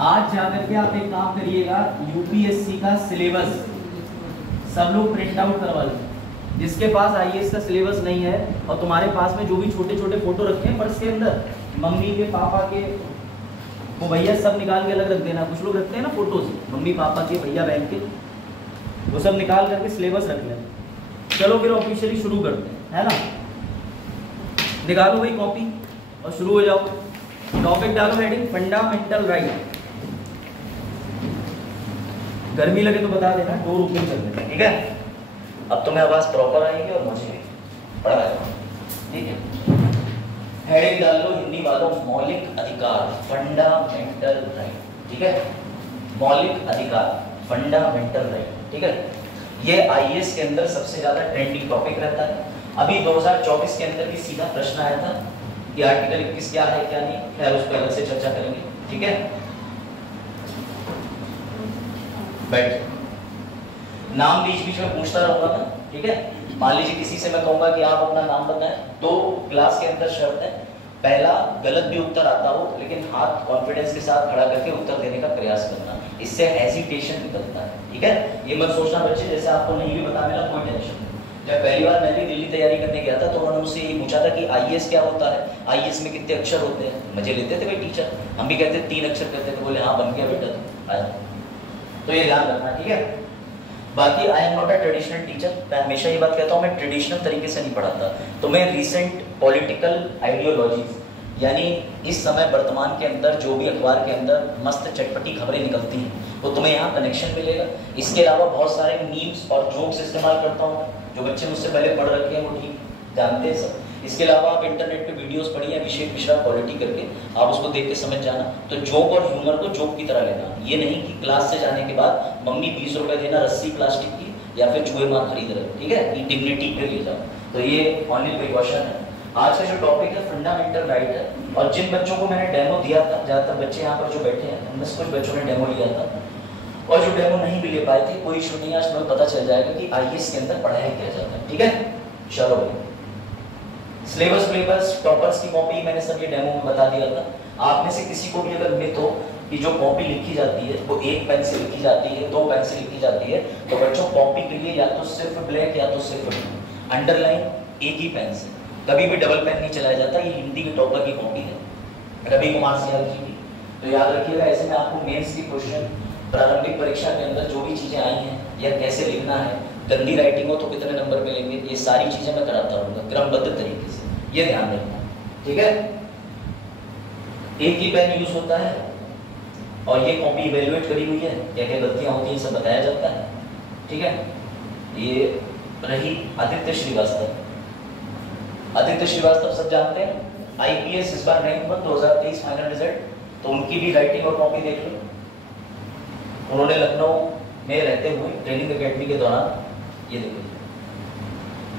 आज जाकर के आप एक काम करिएगा, यूपीएससी का सिलेबस सब लोग प्रिंट आउट करवा लें। जिसके पास आईएएस का सिलेबस नहीं है और तुम्हारे पास में जो भी छोटे छोटे फोटो रखे हैं पर्स के अंदर, मम्मी के पापा के, वो भैया सब निकाल के अलग रख देना। कुछ लोग रखते हैं ना फोटोज, मम्मी पापा के, भैया बहन के, वो सब निकाल करके सिलेबस रख लें। चलो फिर ऑफिशियली शुरू करते हैं, है ना। निकालो भाई कॉपी और शुरू हो जाओ। टॉपिक डालो हेडिंग फंडामेंटल राइट। गर्मी लगे तो बता देना, डोर ओपन कर देना, ठीक है। अब तुम्हें आवाज प्रॉपर आएगी और मुझे भी पढ़ा है, ठीक है। हेडिंग डाल लो हिंदी वालों, मौलिक अधिकार, फंडामेंटल राइट, ठीक है। मौलिक अधिकार, फंडामेंटल राइट, ठीक है। ये आईएएस के अंदर सबसे ज्यादा ट्रेंडिंग टॉपिक रहता है। अभी 2024 के अंदर भी सीधा प्रश्न आया था कि आर्टिकल 21 क्या है क्या नहीं, खैर उस पर अलग से चर्चा करेंगे, ठीक है। बैठ, नाम बीच बीच में पूछता रहूंगा मैं, ठीक है। मान लीजिए किसी से मैं कहूंगा कि आप अपना नाम बताएं, तो क्लास के अंदर शर्त है, पहला गलत भी उत्तर आता हो लेकिन हाथ कॉन्फिडेंस के साथ खड़ा करके उत्तर देने का प्रयास करना, इससे हेजिटेशन निकलता है, ठीक है। ये मत सोचना बच्चे जैसे आपको नहीं भी बता मिला कोई टेंशन नहीं। जब पहली बार मैं भी दिल्ली तैयारी करने गया था तो उन्होंने मुझसे ये पूछा था कि आईएएस क्या होता है, आईएएस में कितने अक्षर होते हैं। मजे लेते थे भाई टीचर, हम भी कहते 3 अक्षर करते थे, बोले हाँ बन गया बेटा तू आ जा। तो ये ध्यान रखना, ठीक है। बाकी I am not a traditional teacher, मैं हमेशा ये बात कहता हूँ, मैं ट्रेडिशनल तरीके से नहीं पढ़ाता। तो मैं रिसेंट पॉलिटिकल आइडियोलॉजीज, यानी इस समय वर्तमान के अंदर जो भी अखबार के अंदर मस्त चटपटी खबरें निकलती हैं वो तुम्हें यहाँ कनेक्शन मिलेगा। इसके अलावा बहुत सारे मीम्स और जोक्स इस्तेमाल करता हूँ, जो बच्चे मुझसे पहले पढ़ रखे हैं वो ठीक जानते हैं सब। इसके अलावा आप इंटरनेट पे वीडियोस पढ़िए, अभिषेक मिश्रा पॉलिटी करके, आप उसको देख के समझ जाना। तो जोक और ह्यूमर को जोक की तरह लेना, ये नहीं कि क्लास से जाने के बाद मम्मी 20 रुपए देना रस्सी प्लास्टिक की या फिर चूहे मार खरीद रहे, ठीक है, ये डिग्निटी पे ले जाओ। तो ये ओनली प्रिकॉशन है। आज का जो टॉपिक है फंडामेंटल राइट है, और जिन बच्चों को मैंने डेमो दिया था, ज्यादातर बच्चे यहाँ पर जो बैठे हैं उनमें से कुछ बच्चों ने डेमो लिया था, और जो डेमो नहीं भी ले पाए थे कोई इशू नहीं है, आज तुम्हें पता चल जाएगा कि आईएएस के अंदर पढ़ाया क्या जाता है, ठीक है। चलो सिलेबस टॉपर्स की कॉपी मैंने सब ये डेमो में बता दिया था। आप में से किसी को भी अगर मिथ हो कि जो कॉपी लिखी जाती है वो 1 पेन से लिखी जाती है, 2 पेन से लिखी जाती है, तो बच्चों कॉपी के लिए या तो सिर्फ ब्लैक या तो सिर्फ अंडरलाइन एक ही पेन से, कभी भी डबल पेन नहीं चलाया जाता। ये हिंदी के टॉपर की कॉपी है रवि कुमार सिंह जी की, तो याद रखिएगा। ऐसे में आपको मेंस की क्वेश्चन, प्रारंभिक परीक्षा के अंदर जो भी चीजें आई हैं या कैसे लिखना है, गंदी राइटिंग हो तो कितने नंबर मिलेंगे, ये सारी चीजें मैं कराता रहूंगा क्रमबद्ध तरीके से, ये ध्यान रखना, ठीक है। एक ही पेन यूज होता है और ये कॉपी इवेल्युएट करी हुई है, क्या क्या गलतियां होती हैं सब बताया जाता है, ठीक है। ये रही आदित्य श्रीवास्तव। आदित्य श्रीवास्तव सब जानते हैं, आईपीएस इस बार रैंक 1 2023 फाइनल रिजल्ट, तो उनकी भी राइटिंग और कॉपी देख लो। उन्होंने लखनऊ में रहते हुए ट्रेनिंग एकेडमी के दौरान, ये देखो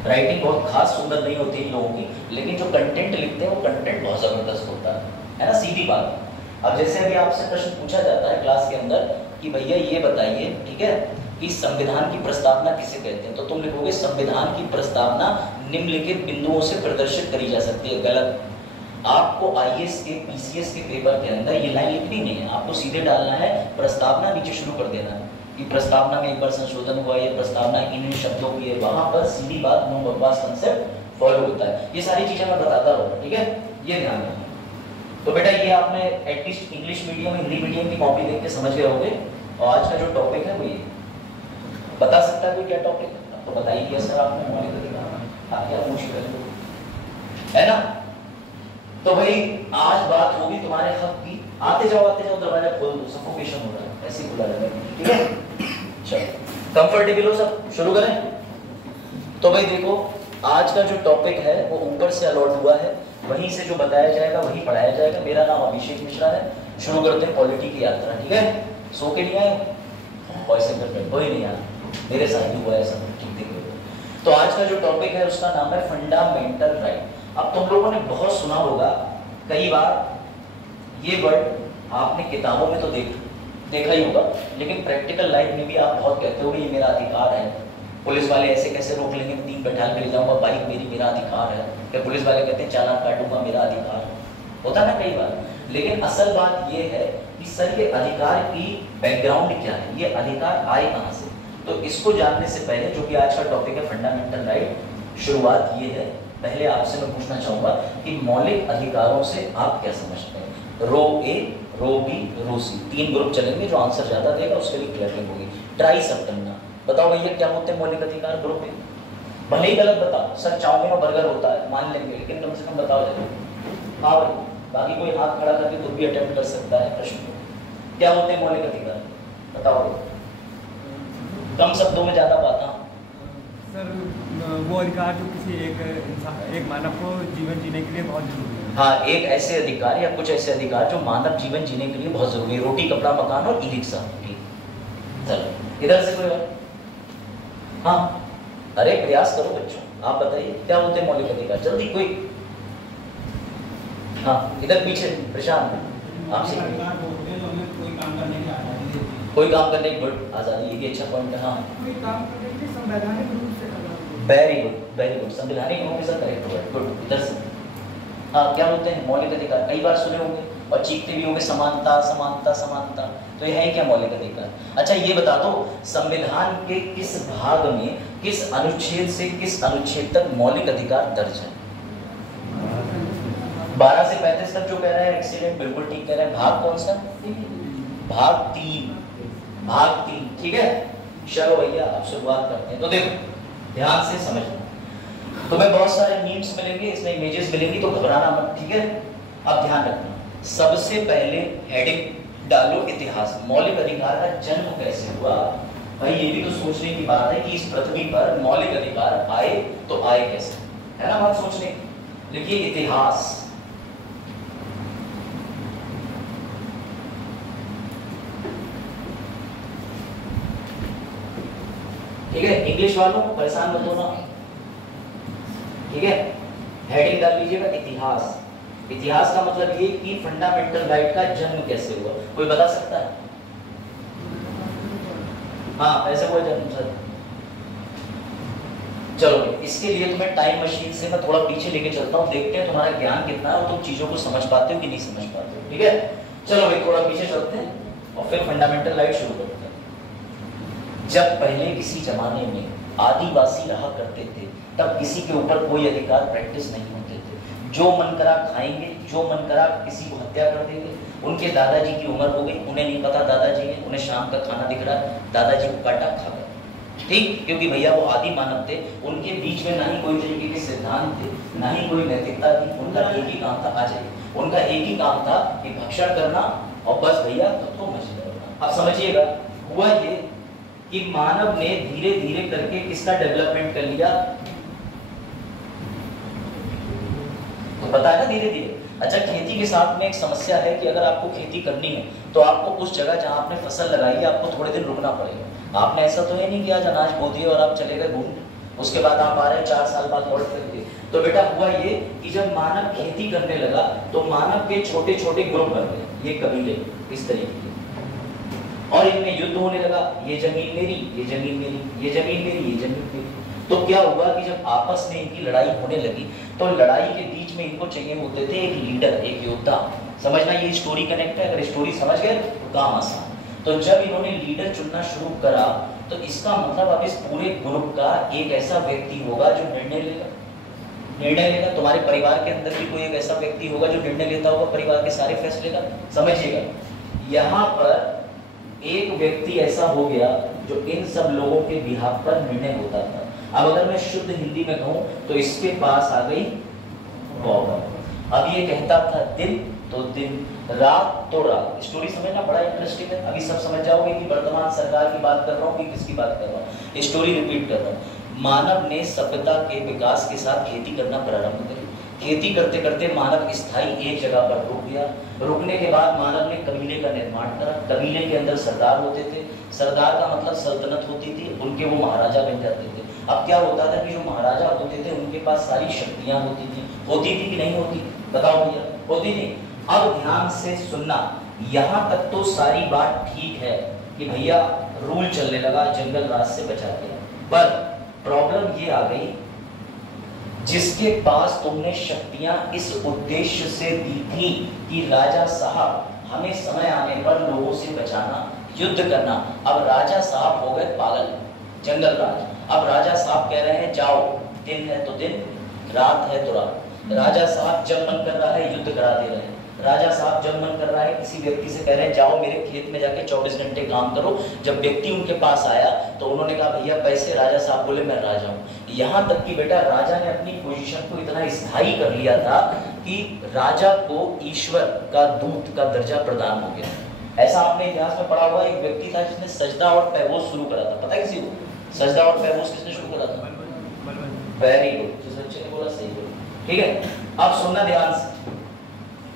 राइटिंग बहुत खास सुंदर नहीं होती इन लोगों की, लेकिन जो कंटेंट लिखते हैं वो कंटेंट बहुत जबरदस्त होता है ना, सीधी बात। अब जैसे अभी आपसे प्रश्न पूछा जाता है क्लास के अंदर कि भैया ये बताइए, ठीक है, कि संविधान की प्रस्तावना किसे कहते हैं, तो तुम लिखोगे संविधान की प्रस्तावना निम्नलिखित बिंदुओं से प्रदर्शित करी जा सकती है। गलत। आपको आईएएस के पीसीएस के पेपर के अंदर ये लाइन लिखनी नहीं है, आपको सीधे डालना है प्रस्तावना, नीचे शुरू कर देना है कि प्रस्तावना में एक बार संशोधन हुआ, ये प्रस्तावना इन शब्दों की है, वहां पर सीधी बात नो बकवास कंसेप्ट फॉलो होता है। ये सारी चीजें मैं बताता रहूंगा, ठीक है, ये ध्यान रखना। तो बेटा ये आपने at least English medium Hindi medium की कॉपी देख के समझ गए होंगे। और आज का जो टॉपिक है वो ये बता सकता है कोई क्या टॉपिक है, तो बता ही दिया सर आपने, मौलिक अधिकार आप क्या पूछ रहे है ना। तो भाई आज बात होगी तुम्हारे हक की। आते जाओ दरवाजा खोल दो, सफोकेशन हो रहा है, ऐसे खुला रहेगा, ठीक है। चलो कंफर्टेबल हो सब, शुरू करें। तो भाई देखो आज का जो टॉपिक है वो ऊपर से अलॉट हुआ है, वहीं से जो बताया जाएगा वही पढ़ाया जाएगा। मेरा नाम अभिषेक मिश्रा है। शुरू करते हैं पॉलिटी की यात्रा, ठीक है। सो के नहीं आए वॉइस में कोई नहीं आया, मेरे साथ ही हुआ ऐसा, ठीक देखो। तो आज का जो टॉपिक है उसका नाम है फंडामेंटल राइट। अब तुम लोगों ने बहुत सुना होगा कई बार ये वर्ड, आपने किताबों में तो देखा ही होगा, लेकिन प्रैक्टिकल लाइफ में भी आप बहुत कहते हो ये मेरा अधिकार है। पुलिस वाले ऐसे कैसे रोक लेंगे, 3 बैठा के ले जाऊंगा, बाइक मेरी, मेरा अधिकार है। फिर पुलिस वाले कहते हैं चालान काटूंगा, मेरा अधिकार है। होता ना कई बार। लेकिन असल बात ये है कि सर ये अधिकार की बैकग्राउंड क्या है, ये अधिकार आए कहाँ से। तो इसको जानने से पहले, जो कि आज का टॉपिक है फंडामेंटल राइट, शुरुआत ये है, पहले आपसे मैं पूछना चाहूंगा कि मौलिक अधिकारों से आप क्या समझते हैं। रो ए, रो बी, रो सी, 3 ग्रुप चलेंगे, जो आंसर ज्यादा देगा उसके लिए क्लियरिंग होगी। ट्राई सब करना, बताओ भैया क्या होते हैं मौलिक अधिकार ग्रुप में। भले ही गलत बताओ, सर चाउमीन और बर्गर होता है मान लेंगे, लेकिन कम से कम बताओ जरूर। हाँ भाई, बाकी कोई हाथ खड़ा करके खुद भी अटेम्प्ट कर सकता है प्रश्न को। क्या होते हैं मौलिक अधिकार, बताओ कम शब्दों में ज्यादा बात। सर वो अधिकार जो किसी एक मानव को जीवन जीने के लिए बहुत जरूरी है। हाँ, एक ऐसे अधिकार या कुछ ऐसे अधिकार जो मानव जीवन जीने के लिए बहुत जरूरी है। रोटी, कपड़ा, मकान और ई रिक्शा। चलो इधर से कोई और। हाँ, अरे प्रयास करो बच्चों, आप बताइए क्या होते हैं मौलिक अधिकार, जल्दी कोई। हाँ इधर पीछे प्रशांत आपसे। कोई काम करने की आजादी, ये भी अच्छा पॉइंट है। हाँ कोई काम करने के संवैधानिक रूप से वेरी गुड, संवैधानिक रूप से करेक्ट होगा, गुड। इधर से हाँ, क्या होते हैं मौलिक अधिकार, कई बार सुने होंगे और चीखते भी होंगे, समानता समानता समानता। तो ये है क्या मौलिक अधिकार। अच्छा ये बता दो, संविधान के किस भाग में, किस अनुच्छेद से किस अनुच्छेद तक मौलिक अधिकार दर्ज है। 12 से 35 तक जो कह रहा है एक्सीलेंट, बिल्कुल ठीक कह रहा है। भाग कौन सा, भाग 3, भाग 3, ठीक है। चलो भैया अब शुरुआत करते हैं। तो देखो ध्यान से समझना, तुम्हें बहुत सारे मीम्स मिलेंगे, इसमें इमेजेस मिलेंगी, तो घबराना मत, ठीक है। अब ध्यान रखना, सबसे पहले हेडिंग डालो इतिहास, मौलिक अधिकार का जन्म कैसे हुआ। भाई ये भी तो सोचने की बात है कि इस पृथ्वी पर मौलिक अधिकार आए तो आए कैसे, है ना बात सोचने। लिखिए इतिहास। ठीक है, इंग्लिश वालों परेशान मत होना, ठीक है। हेडिंग डाल लीजिएगा इतिहास। इतिहास का मतलब ये कि फंडामेंटल राइट का जन्म कैसे हुआ, कोई बता सकता है। हाँ ऐसे हुआ जन्म सर। चलो इसके लिए तुम्हें टाइम मशीन से मैं थोड़ा पीछे लेके चलता हूँ, देखते हैं तुम्हारा ज्ञान कितना है और तुम चीजों को समझ पाते हो कि नहीं समझ पाते हो, ठीक है। चलो भाई थोड़ा पीछे चलते हैं और फिर फंडामेंटल राइट शुरू करते हैं। जब पहले किसी जमाने में आदिवासी रहा करते थे, तब किसी के ऊपर कोई अधिकार प्रैक्टिस नहीं होते थे। जो मन करा खाएंगे, जो मन करा किसी को हत्या कर देंगे। उनके दादाजी की उम्र हो गई, उन्हें नहीं पता दादाजी है, उन्हें शाम का खाना दिख रहा है, दादाजी को काटा खा गए, ठीक, क्योंकि भैया वो आदि मानव थे, उनके बीच में ना ही कोई तरीके के सिद्धांत थे, ना ही कोई नैतिकता थी। उनका एक ही काम था, आ जाइए, उनका एक ही काम था कि भक्षण करना और बस भैया खुद को मजे करना। अब समझिएगा हुआ ये कि मानव ने धीरे धीरे करके किसका डेवलपमेंट कर लिया, तो पता है ना धीरे धीरे। अच्छा खेती के साथ में एक समस्या है कि अगर आपको खेती करनी है तो आपको उस जगह जहां आपने फसल लगाई है आपको थोड़े दिन रुकना पड़ेगा। आपने ऐसा तो है नहीं कि आज अनाज बो दिए और आप चले गए घूमने, उसके बाद आप आ रहे हैं 4 साल बाद लौट करके। तो बेटा हुआ ये कि जब मानव खेती करने लगा तो मानव के छोटे छोटे ग्रुप बन गए, ये कबीले इस तरीके के, और इनमें युद्ध होने लगा, ये जमीन मेरी, ये जमीन मेरी, ये जमीन मेरी, ये जमीन मेरी। तो क्या हुआ कि जब आपस में इनकी लड़ाई होने लगी तो लड़ाई के बीच में इनको चाहिए होते थे एक लीडर, एक योद्धा। समझना ये स्टोरी कनेक्ट है, अगर स्टोरी समझ गए तो काम आसान। तो जब इन्होंने लीडर चुनना शुरू करा तो इसका मतलब अब इस पूरे ग्रुप का एक ऐसा व्यक्ति होगा जो निर्णय लेगा। तुम्हारे परिवार के अंदर भी कोई एक ऐसा व्यक्ति होगा जो निर्णय लेता होगा परिवार के सारे फैसले का। समझिएगा यहाँ पर एक व्यक्ति ऐसा हो गया जो इन सब लोगों के बिहाफ पर निर्णय होता था। अब अगर मैं शुद्ध हिंदी में कहूं तो इसके पास आ गई पावर। अब ये कहता था दिन तो दिन, रात तो रात। स्टोरी समझना बड़ा इंटरेस्टिंग है, अभी सब समझ जाओगे कि वर्तमान सरकार की बात कर रहा हूँ कि किसकी बात कर रहा हूँ। स्टोरी रिपीट कर रहा हूँ। मानव ने सभ्यता के विकास के साथ खेती करना प्रारंभ करी। खेती करते करते मानव स्थायी एक जगह पर रुक गया। रुकने के बाद मानव ने कबीले का निर्माण करा। कबीले के अंदर सरदार होते थे, सरदार का मतलब सल्तनत होती थी, उनके वो महाराजा बन जाते थे। अब क्या होता था कि जो महाराजा होते थे उनके पास सारी शक्तियां होती थी कि नहीं होती, बताओ भैया, होती थी। अब ध्यान से सुनना, यहाँ तक तो सारी बात ठीक है कि भैया रूल चलने लगा, जंगल राज से बचा दिया, पर प्रॉब्लम ये आ गई जिसके पास तुमने शक्तियां इस उद्देश्य से दी थी कि राजा साहब हमें समय आने पर लोगों से बचाना, युद्ध करना। अब राजा साहब हो गए पागल, जंगल राज। अब राजा साहब कह रहे हैं जाओ, दिन है तो दिन, रात है तो रात। राजा साहब जब मन कर रहा है युद्ध करा दे रहे हैं। राजा साहब जब मन कर रहा है किसी व्यक्ति से कह रहे हैं जाओ मेरे खेत में जाके 24 घंटे काम करो। जब व्यक्ति उनके पास आया तो उन्होंने कहा भैया पैसे। राजा साहब बोले मैं राजा हूँ। यहाँ तक कि बेटा राजा ने अपनी पोजीशन को इतना स्थायी कर लिया था कि राजा को ईश्वर का दूत का दर्जा प्रदान हो गया। ऐसा आपने इतिहास में पढ़ा हुआ एक व्यक्ति था जिसने सजदा और पैबोस शुरू करा था। पता है किसी को सजदा और पैबोस किसने शुरू करा था? वेरी गुड, जिस बच्चे ने बोला सही बोला। ठीक है, अब सुनना ध्यान से,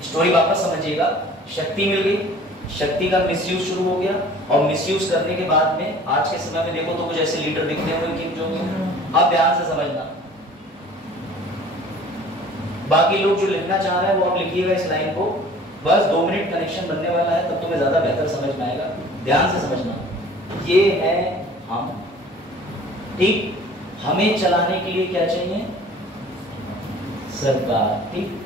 स्टोरी वापस समझिएगा। शक्ति मिल गई, शक्ति का मिसयूज शुरू हो गया और मिसयूज करने के बाद में आज के समय में देखो तो कुछ ऐसे लीडर दिखते हुए किंग जो अब ध्यान से समझना। बाकी लोग जो लिखना चाह रहे हैं वो आप लिखिएगा इस लाइन को। बस 2 मिनट कनेक्शन बनने वाला है, तब तुम्हें ज्यादा बेहतर समझ में आएगा। ध्यान से समझना, ये है हम। ठीक, हमें चलाने के लिए क्या चाहिए? सरकार। ठीक,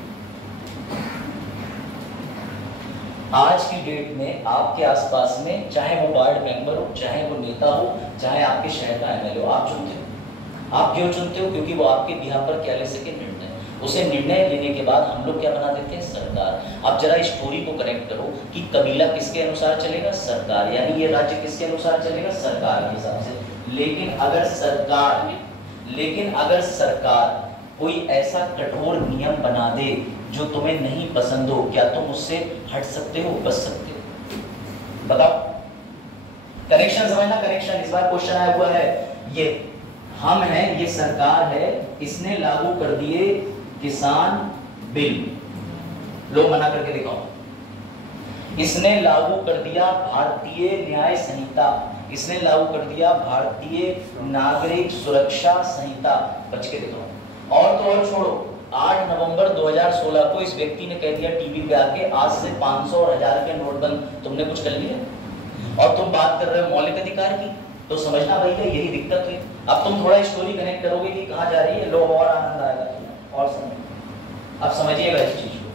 आज की डेट में आपके आसपास में चाहे वो वार्ड मेंबर हो, चाहे वो नेता हो, चाहे आपके शहर का एमएलए हो, आप चुनते हो। आप क्यों चुनते हो? क्योंकि वो आपके बिहार पर क्या ले सके निर्णय। उसे निर्णय लेने के बाद हम लोग क्या बना देते हैं? सरकार। अब जरा स्टोरी को कनेक्ट करो कि कबीला किसके अनुसार चलेगा? सरकार। यानी ये राज्य किसके अनुसार चलेगा? सरकार के हिसाब से। लेकिन अगर सरकार कोई ऐसा कठोर नियम बना दे जो तुम्हें नहीं पसंद हो, क्या तुम उससे हट सकते हो? बच सकते हो? बताओ। कनेक्शन समझना, कनेक्शन। इस बार क्वेश्चन आया हुआ है, ये हम हैं, ये सरकार है, इसने लागू कर दिए किसान बिल। लो मना करके दिखाओ। इसने लागू कर दिया भारतीय न्याय संहिता, इसने लागू कर दिया भारतीय नागरिक सुरक्षा संहिता। बच के दिखाओ। और तो और छोड़ो, 8 नवंबर 2016 को इस व्यक्ति ने कह दिया टीवी पे आके आज से 500 और 1000 के नोट बंद। तुमने कुछ कर लिया? और तुम बात कर रहे हो मौलिक अधिकार की, तो समझना भैया यही दिक्कत है। अब तुम थोड़ा स्टोरी कनेक्ट करोगे कि कहाँ जा रही है, लो और आनंद आएगा और समझ। अब समझिएगा इस चीज को।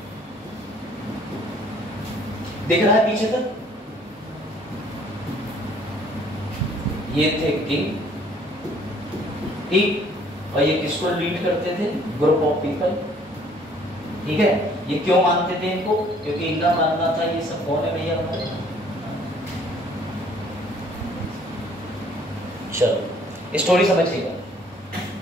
दिख रहा है पीछे तक? ये थे किंग, ठीक, और ये किसको लीड करते थे? Group of people. ठीक है, ये क्यों मानते थे इनको? क्योंकि इनका मानना था ये सब कौन है भैया हमारे। चलो स्टोरी समझिएगा।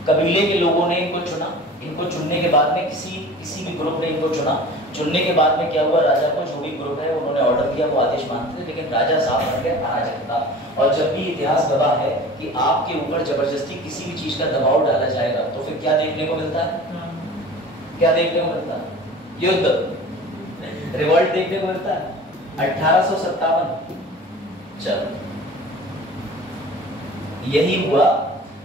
कबीले के लोगों ने इनको चुना। इनको चुनने के बाद में किसी भी ग्रुप ने इनको चुना। चुनने के बाद में क्या हुआ? राजा को जो भी ग्रुप है उन्होंने ऑर्डर दिया, वो आदेश मानते थे, लेकिन राजा साहब बन गए अराजकता। और जब भी इतिहास गवाह है कि आपके ऊपर जबरदस्ती किसी भी चीज का दबाव डाला जाएगा तो फिर क्या देखने को मिलता है? क्या देखने को मिलता है? युद्ध, रिवॉल्ट देखने को मिलता है। 1857। चलो यही हुआ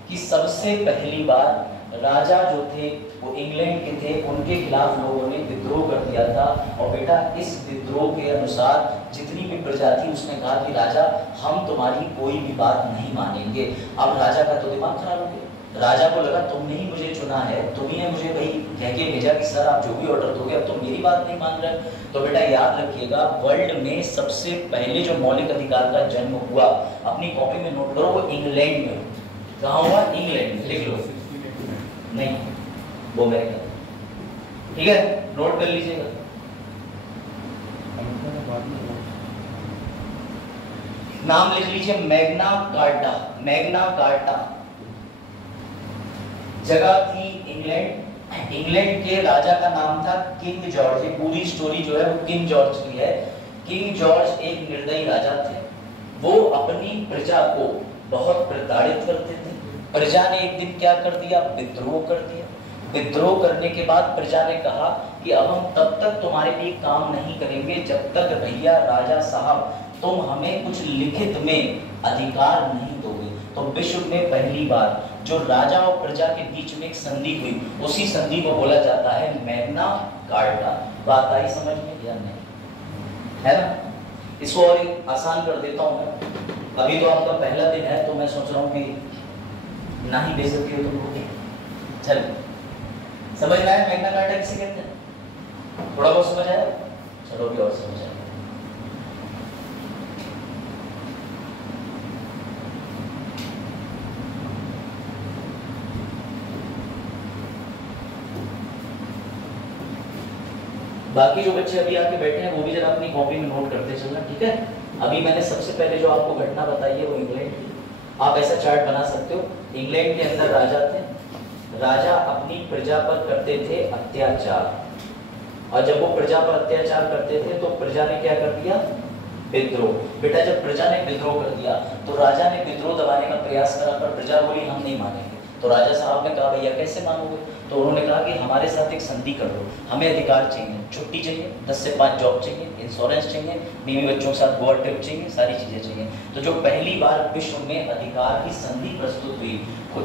कि सबसे पहली बार राजा जो थे वो इंग्लैंड के थे, उनके खिलाफ लोगों ने विद्रोह कर दिया था। और बेटा इस विद्रोह के अनुसार जितनी भी प्रजा थी उसने कहा कि राजा हम तुम्हारी कोई भी बात नहीं मानेंगे। अब राजा का तो दिमाग खराब हो गया। राजा को लगा तुमने ही मुझे चुना है, तुम्ही ने मुझे भाई कह के भेजा कि सर आप जो भी ऑर्डर दोगे, अब तुम मेरी बात नहीं मान रहे। तो बेटा याद रखिएगा, वर्ल्ड में सबसे पहले जो मौलिक अधिकार का जन्म हुआ, अपनी कॉपी में नोट करो, वो इंग्लैंड में। कहाँ हुआ? इंग्लैंड में। लिख लो। नहीं, वो अमेरिका। ठीक है, नोट कर लीजिएगा। नाम लिख लीजिए, मैग्ना कार्टा। मैग्ना कार्टा जगह थी इंग्लैंड। इंग्लैंड के राजा का नाम था किंग जॉर्ज। ये पूरी स्टोरी जो है वो किंग जॉर्ज की है। किंग जॉर्ज एक निर्दयी राजा थे। वो अपनी प्रजा को बहुत प्रताड़ित करते थे। प्रजा ने एक दिन क्या कर दिया? विद्रोह कर दिया। विद्रोह करने के बाद प्रजा ने कहा कि अब हम तब तक तुम्हारे लिए काम नहीं करेंगे जब तक भैया राजा साहब तुम हमें कुछ लिखित में अधिकार नहीं दोगे। तो विश्व में पहली बार जो राजा और प्रजा के बीच में एक संधि हुई, उसी संधि को बोला जाता है मैग्ना कार्टा। बात आई समझ में या नहीं? है ना? इसको और आसान कर देता हूं मैं। अभी तो आपका पहला दिन है, तो मैं सोच रहा हूँ कि ना ही बेइज्जती हो तुमको। चल समझ में आया मैग्ना कार्टा किसे कहते हैं? थोड़ा बहुत समझ आया? चलो भी और समझ आया। बाकी जो बच्चे अभी आके बैठे हैं वो भी जरा अपनी कॉपी में नोट करते चलना, ठीक है? अभी मैंने सबसे पहले जो आपको घटना बताई है वो इंग्लैंड की। आप ऐसा चार्ट बना सकते हो। इंग्लैंड के अंदर राजा थे, राजा अपनी प्रजा पर करते थे अत्याचार, और जब वो प्रजा पर अत्याचार करते थे तो प्रजा ने क्या कर दिया? विद्रोह। बेटा जब प्रजा ने विद्रोह कर दिया तो राजा ने विद्रोह दबाने का प्रयास करा, पर प्रजा बोली हम नहीं मानेंगे। तो राजा साहब ने कहा भैया कैसे मानोगे? तो उन्होंने कहा कि हमारे साथ एक संधि कर दो, हमें अधिकार चाहिए, छुट्टी चाहिए, 10 से 5 जॉब चाहिए, इंश्योरेंस चाहिए, बीवी बच्चों के साथ गोवा ट्रिप चाहिए, सारी चीजें चाहिए। तो जो पहली बार विश्व में अधिकार की संधि प्रस्तुत हुई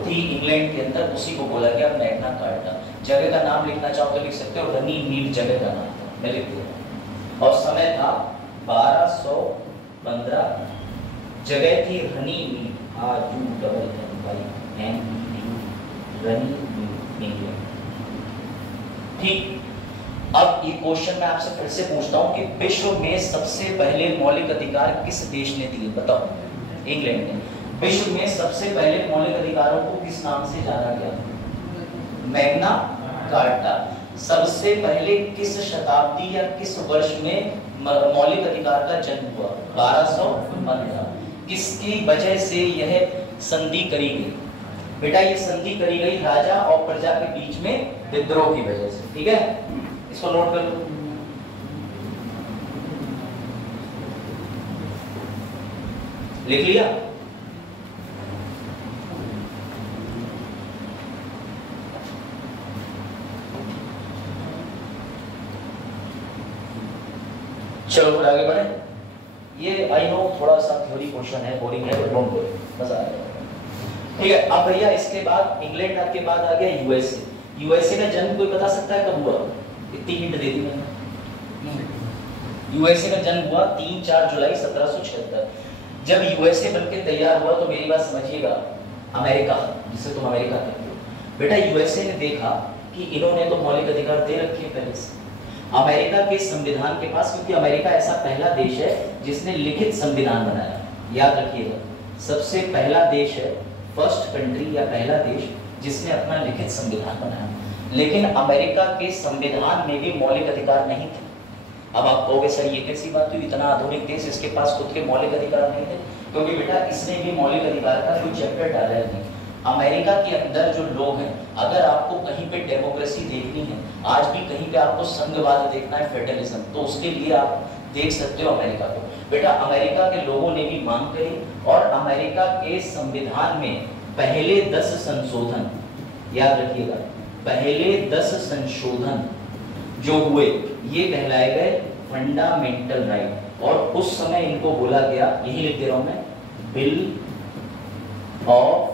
थी इंग्लैंड के अंदर, उसी को बोला गया मैग्ना कार्टा। जगह का नाम लिखना चाहो तो लिख सकते हो, रनी मीड जगह का नाम था, मैं लिख दिया। और समय था 1215, जगह थी रनी मीड, रनी मीड। ठीक, अब ये क्वेश्चन मैं आपसे फिर से पूछता हूं कि विश्व में सबसे पहले मौलिक अधिकार किस देश ने दिए? बताओ। इंग्लैंड ने। विश्व में सबसे पहले मौलिक अधिकारों को किस नाम से जाना गया? Magna carta. सबसे पहले किस शताब्दी या किस वर्ष में मौलिक अधिकार का जन्म हुआ? 1215। किसकी वजह से यह संधि करी गई? बेटा ये संधि करी गई राजा और प्रजा के बीच में विद्रोह की वजह से, ठीक है? इसको नोट कर लो। लिख लिया? चलो फिर आगे बढ़े। ये आई नो थोड़ा सा थ्योरी क्वेश्चन है, बोरिंग है, बट डोंट वरी, मजा आएगा। ठीक है, अब भैया इसके बाद इंग्लैंड के बाद आ गया यूएसए। यूएसए का जन्म कोई बता सकता है कब हुआ? इतनी हिंट दे दी मैंने। यूएसए का जन्म हुआ 3-4 जुलाई 1776। जब यूएसए बनके तैयार हुआ तो मेरी बात समझिएगा, अमेरिका, जिसे तुम अमेरिका कहते हो, बेटा यूएसए ने देखा कि इन्होंने तो मौलिक अधिकार दे रखे हैं पहले से। अमेरिका के संविधान के पास, क्योंकि अमेरिका ऐसा पहला देश है जिसने लिखित संविधान बनाया, याद रखिएगा, सबसे पहला देश है, फर्स्ट कंट्री या पहला देश जिसने अपना लिखित संविधान बनाया। लेकिन अमेरिका के संविधान में भी मौलिक अधिकार नहीं थे। अब आप कहोगे सर ये कैसी बात हुई, इतना आधुनिक देश, इसके पास खुद के मौलिक अधिकार नहीं थे? क्योंकि बेटा इसने भी मौलिक अधिकार का कोई चैप्टर डाला है नहीं। अमेरिका के अंदर जो लोग हैं, अगर आपको कहीं पे डेमोक्रेसी देखनी है, आज भी कहीं पे आपको संघवाद देखना है, फेडरलिज्म, तो उसके लिए आप देख सकते हो अमेरिका को। बेटा अमेरिका के लोगों ने भी मांग करी और अमेरिका के संविधान में पहले 10 संशोधन, याद रखिएगा, पहले 10 संशोधन जो हुए ये कहलाए गए फंडामेंटल राइट। और उस समय इनको बोला गया, यही लिख दे रहा हूं मैं, बिल ऑफ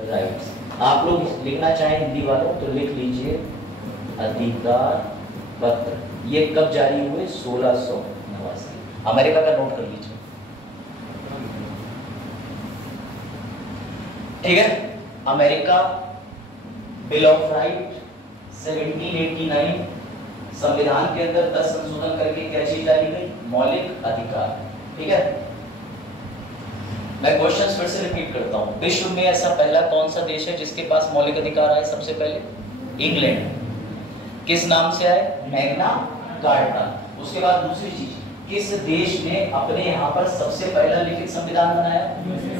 राइट्स। आप लोग लिखना चाहें हिंदी वालों तो लिख लीजिए अधिकार पत्र। ये कब जारी हुए? 1689। अमेरिका का नोट कर लीजिए, ठीक है? अमेरिका बिल ऑफ राइट 1789, संविधान के अंदर 10 संशोधन करके क्या चीज डाली गई? मौलिक अधिकार, ठीक है? मैं क्वेश्चंस फिर से रिपीट करता हूं। विश्व में ऐसा पहला कौन सा देश है जिसके पास मौलिक अधिकार आए? सबसे पहले इंग्लैंड। किस नाम से आए? Magna carta. उसके बाद दूसरी चीज, किस देश ने अपने यहाँ पर सबसे पहला लिखित संविधान बनाया?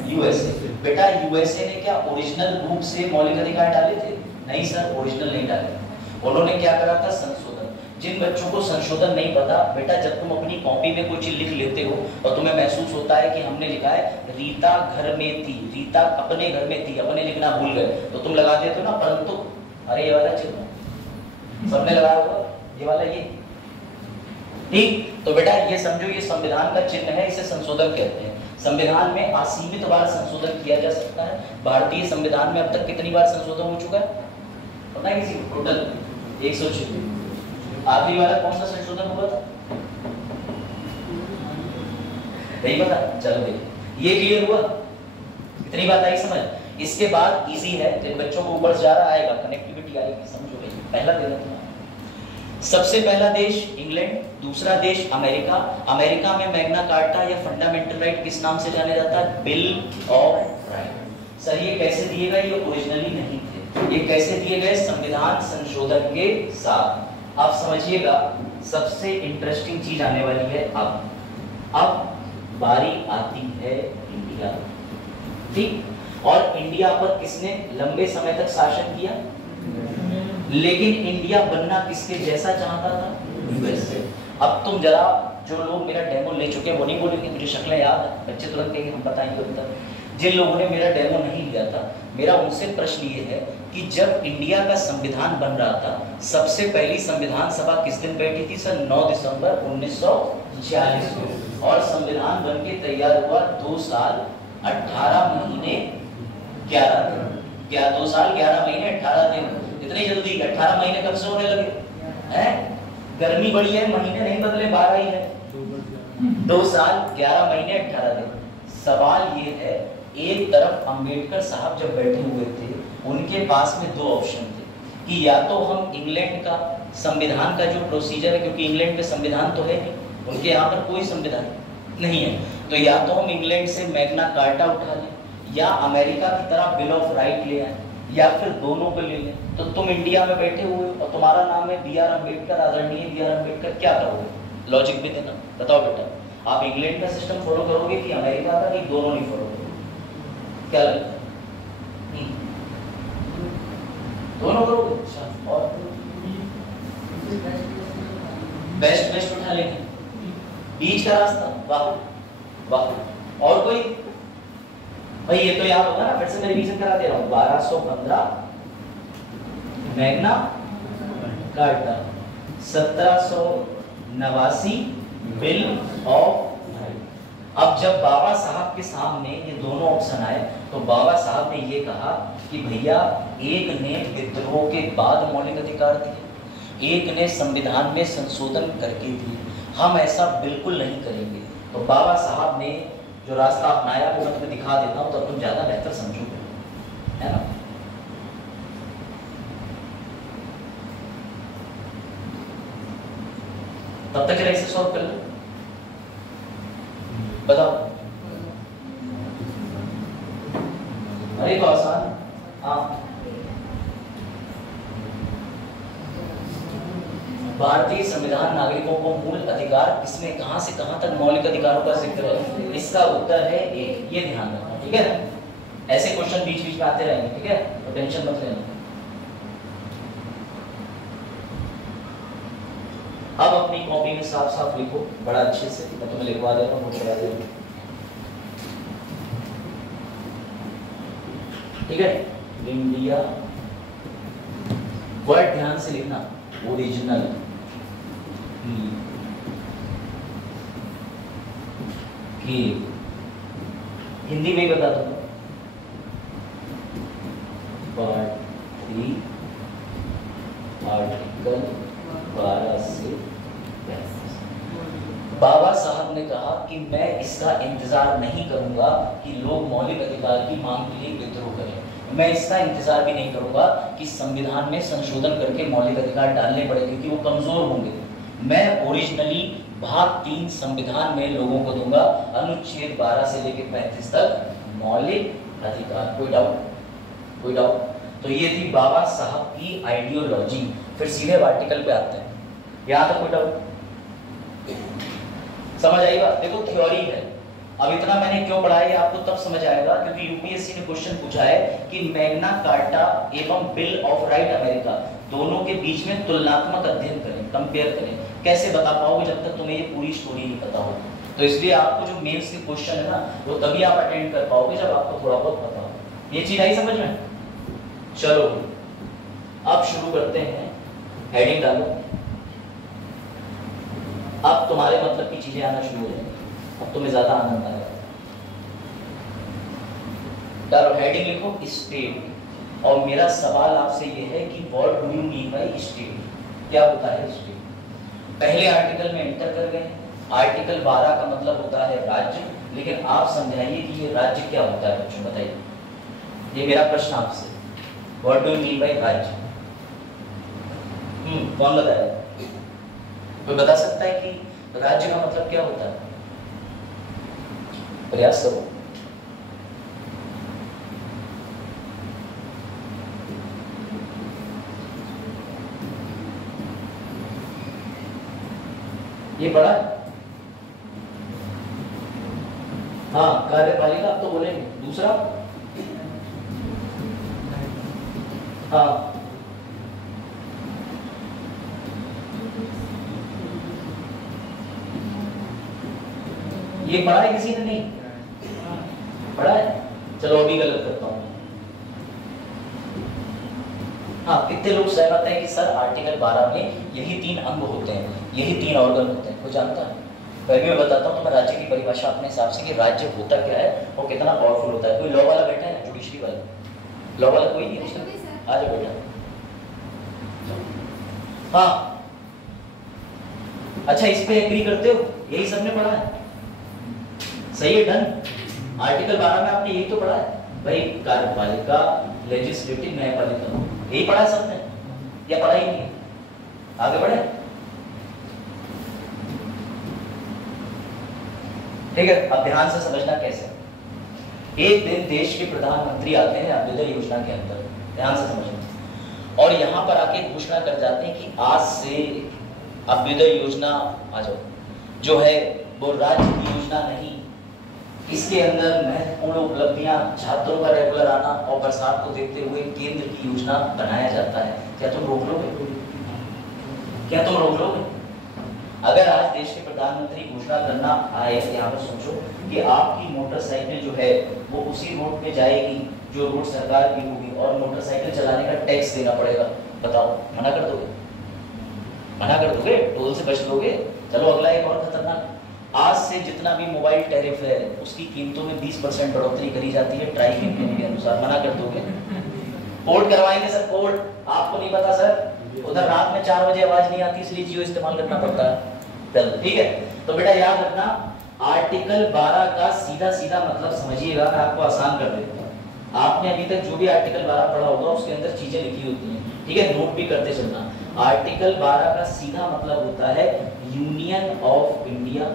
यूएसए। बेटा यूएसए ने क्या ओरिजिनल रूप से मौलिक अधिकार डाले थे? नहीं सर, ओरिजिनल नहीं डाले। उन्होंने क्या करा था? संशोधन। जिन बच्चों को संशोधन नहीं पता, बेटा जब तुम अपनी कॉपी में कोई चीज लिख लेते हो और तुम्हें महसूस होता है कि हमने लिखा है रीता घर में थी, रीता अपने घर में थी, अपने लिखना भूल गए, तो तुम लगा देते हो ना परंतु। अरे ये वाला चिन्ह सबने लगाया होगा, ये वाला, ये, ठीक? तो बेटा ये समझो, ये संविधान का चिन्ह है, इसे संशोधन कहते हैं। संविधान में असीमित बार संशोधन किया जा सकता है। भारतीय संविधान में अब तक कितनी बार संशोधन हो चुका है पता है किसी को? टोटल 106। आखिरी वाला कौन सा संशोधन हुआ था? नहीं पता? चलो देखिए, ये क्लियर हुआ, इतनी बात आई समझ? इसके बाद इजी है, जिन बच्चों को ऊपर से जा रहा आएगा, कनेक्टिविटी आएगी, समझो भाई। पहला देना तुम्हारा, सबसे पहला देश इंग्लैंड, दूसरा देश अमेरिका। अमेरिका में मैग्ना कार्टा या फंडामेंटल राइट किस नाम से जाने जाता है? Bill of right. सर ये कैसे दिए गए? ये ओरिजिनली नहीं थे, ये कैसे दिए गए? संविधान संशोधन के साथ। आप समझिएगा, सबसे इंटरेस्टिंग चीज आने वाली है अब बारी आती है इंडिया, ठीक। और इंडिया पर किसने लंबे समय तक शासन किया? लेकिन इंडिया बनना किसके जैसा चाहता था? यूएसए। अब तुम जरा, जो लोग मेरा डेमो ले चुके हैं वो नहीं बोलेंगे, मुझे शक्लें याद है, बच्चे तुरंत कहेंगे हम बताएंगे उधर। जिन लोगों ने मेरा डेमो नहीं लिया था, मेरा उनसे प्रश्न ये है कि जब इंडिया का संविधान बन रहा था, सबसे पहली संविधान सभा किस दिन बैठी थी? सर 9 दिसंबर 1946 को। और संविधान बन के तैयार हुआ 2 साल 18 महीने 11 दिन। क्या 2 साल 11 महीने 18 दिन? इतनी जल्दी 18 महीने कब से होने लगे हैं? गर्मी बड़ी है, महीने नहीं बदले, 12 ही है। 2 साल 11 महीने 18 दिन। सवाल ये है, एक तरफ अंबेडकर साहब जब बैठे हुए थे, उनके पास में 2 ऑप्शन थे कि या तो हम इंग्लैंड का संविधान का जो प्रोसीजर है, क्योंकि इंग्लैंड में संविधान तो है नहीं, उनके यहाँ पर कोई संविधान नहीं है, तो या तो हम इंग्लैंड से मैग्ना कार्टा उठा लें, या अमेरिका की तरह बिल ऑफ राइट ले आए, या फिर दोनों को ले लें। तो तुम इंडिया में बैठे हुए हो और तुम्हारा नाम है बी.आर. अम्बेडकर, आदरणीय बी.आर. अम्बेडकर, क्या करोगे? लॉजिक भी देना, बताओ बेटा, आप इंग्लैंड का सिस्टम फॉलो करोगे कि अमेरिका का, कि दोनों नहीं फॉलो करोगे? क्या लगता है? दोनों करोगे? अच्छा, और बेस्ट उठा लेंगे, बीच का रास्ता। वाह वाह। और कोई भाई? ये तो याद होगा ना, फिर से मैं रिवीजन करा दे रहा हूँ। 1215 Magna carta, 1789 bill of right. अब जब बाबा साहब के सामने ये दोनों ऑप्शन आए, तो बाबा साहब ने ये कहा कि भैया, एक ने विद्रोह के बाद मौलिक अधिकार दिए, एक ने संविधान में संशोधन करके दिए, हम ऐसा बिल्कुल नहीं करेंगे। तो बाबा साहब ने जो रास्ता अपनाया वो मैं तुम्हें दिखा देता हूं, तो तुम ज्यादा बेहतर समझोगे, है ना। तब तक इसे सॉल्व कर लो, बताओ। अरे तो आसान। हाँ, भारतीय संविधान नागरिकों को मूल अधिकार किसमें, कहां से कहां तक मौलिक अधिकारों का जिक्र है? इसका उत्तर है ए। ये ध्यान रखना, ठीक है। ऐसे क्वेश्चन बीच बीच में आते रहेंगे, ठीक है, तो टेंशन मत लेना। अब अपनी कॉपी में साफ साफ लिखो, बड़ा अच्छे से, मैं तुम्हें लिखवा देता हूँ, मुझे दे दो, ठीक है। इंडिया, वर्ड ध्यान से लिखना, ओरिजिनल, कि हिंदी में ही बता दूंगा, पार्ट 3 आर्टिकल 12 से 35। बाबा साहब ने कहा कि मैं इसका इंतजार नहीं करूंगा कि लोग मौलिक अधिकार की मांग के लिए विद्रोह करें, मैं इसका इंतजार भी नहीं करूंगा कि संविधान में संशोधन करके मौलिक अधिकार डालने पड़े, क्योंकि वो कमजोर होंगे। मैं ओरिजिनली भाग 3 संविधान में लोगों को दूंगा, अनुच्छेद 12 से लेकर 35 तक मौलिक अधिकार। कोई डाउट? कोई डाउट? तो ये थी बाबा साहब की आइडियोलॉजी। फिर सीधे आर्टिकल पे आते हैं, यहाँ तक कोई डाउट? समझ आई बात? देखो थ्योरी है, अब इतना मैंने क्यों पढ़ाया ये आपको तब समझ आएगा, क्योंकि यूपीएससी ने क्वेश्चन पूछा है कि मैग्ना कार्टा एवं बिल ऑफ राइट अमेरिका, दोनों के बीच में तुलनात्मक अध्ययन करें, कंपेयर करें। कैसे बता पाओगे जब तक तुम्हें ये पूरी स्टोरी नहीं पता हो? तो इसलिए आपको जो मेंस के क्वेश्चन है ना, वो तभी आप अटेंड कर पाओगे जब आपको थोड़ा बहुत पता हो। ये चीज आई समझ में? चलो अब शुरू करते हैं, हेडिंग डालो। अब तुम्हारे मतलब की चीजें आना शुरू हो जाएंगी, अब तुम्हें ज्यादा आनंद आएगा। डालो, हेडिंग लिखो स्टेट, और मेरा सवाल आपसे ये है कि what do you mean by state? क्या होता है स्टेट? पहले आर्टिकल में एंटर कर गए, आर्टिकल 12 का मतलब होता है राज्य, लेकिन आप समझाइए कि ये राज्य क्या होता है बच्चों, बताइए। ये मेरा प्रश्न आपसे, what do you mean by राज्य? कौन बताएगा? कोई बता सकता है कि राज्य का मतलब क्या होता है? प्रयास करो। ये पढ़ा है? हाँ, कार्यपालिका आप तो बोलेंगे। दूसरा, हाँ ये पढ़ा है किसी ने? नहीं पढ़ा है? चलो अभी गलत करता हूँ। हाँ, कितने लोग सहमत हैं कि सर आर्टिकल 12 में यही 3 अंग होते हैं, यही 3 ऑर्गन होते हैं? कोई जानता है? पहले मैं बताता हूँ तुम्हें राज्य की परिभाषा अपने हिसाब से कि राज्य होता क्या है और कितना पावरफुल होता है। कोई लॉ वाला बैठा है? जुडिशरी वाला? लॉ वाला कोई नहीं है? आ जाओ बेटा। हाँ अच्छा, इस पे एग्री करते हो? यही सबने पढ़ा है? सही है, डन। आर्टिकल 12 में आपने यही तो पढ़ा है भाई, कार्यपालिका, लेजिस्लेटिव, न्यायपालिका, यही पढ़ा है सबने या पढ़ा ही नहीं है? आगे बढ़े, ठीक है? अब ध्यान से समझना कैसे। एक दिन देश के प्रधानमंत्री आते हैं अभ्युदय योजना के अंदर, ध्यान से समझना, और यहाँ पर आके घोषणा कर जाते हैं कि आज से अभ्युदय योजना आ जाओ जो है वो राज्य की योजना नहीं, इसके अंदर महत्वपूर्ण उपलब्धियां, छात्रों का रेगुलर आना और बरसात को देखते हुए केंद्र की योजना बनाया जाता है। क्या तुम रोक लोगे? क्या तुम रोक लोगे? अगर आज देश के प्रधानमंत्री घोषणा करना आए, यहाँ पर सोचो कि आपकी मोटरसाइकिल जो है वो उसी रोड पे जाएगी जो रोड सरकार की होगी और मोटरसाइकिल चलाने का टैक्स देना पड़ेगा, बताओ मना कर दोगे? मना कर दोगे? टोल से बच लोगे? चलो अगला एक और खतरनाक, आज से जितना भी मोबाइल टैरिफ है उसकी कीमतों में 20% बढ़ोतरी करी जाती है ट्राई कीमतों के अनुसार, मना कर दोगे? पोर्ट करवाएंगे सर, पोर्ट आपको नहीं पता सर, उधर रात में 4 बजे आवाज नहीं आती इसलिए जियो इस्तेमाल करना पड़ता है। चलो ठीक है, तो बेटा याद रखना आर्टिकल 12 का सीधा सीधा मतलब समझिएगा, मैं आपको आसान कर देता हूँ। आपने अभी तक जो भी आर्टिकल 12 पढ़ा होगा उसके अंदर चीजें लिखी होती हैं, ठीक है? नोट भी करते चलना। आर्टिकल 12 का सीधा मतलब होता है यूनियन ऑफ इंडिया,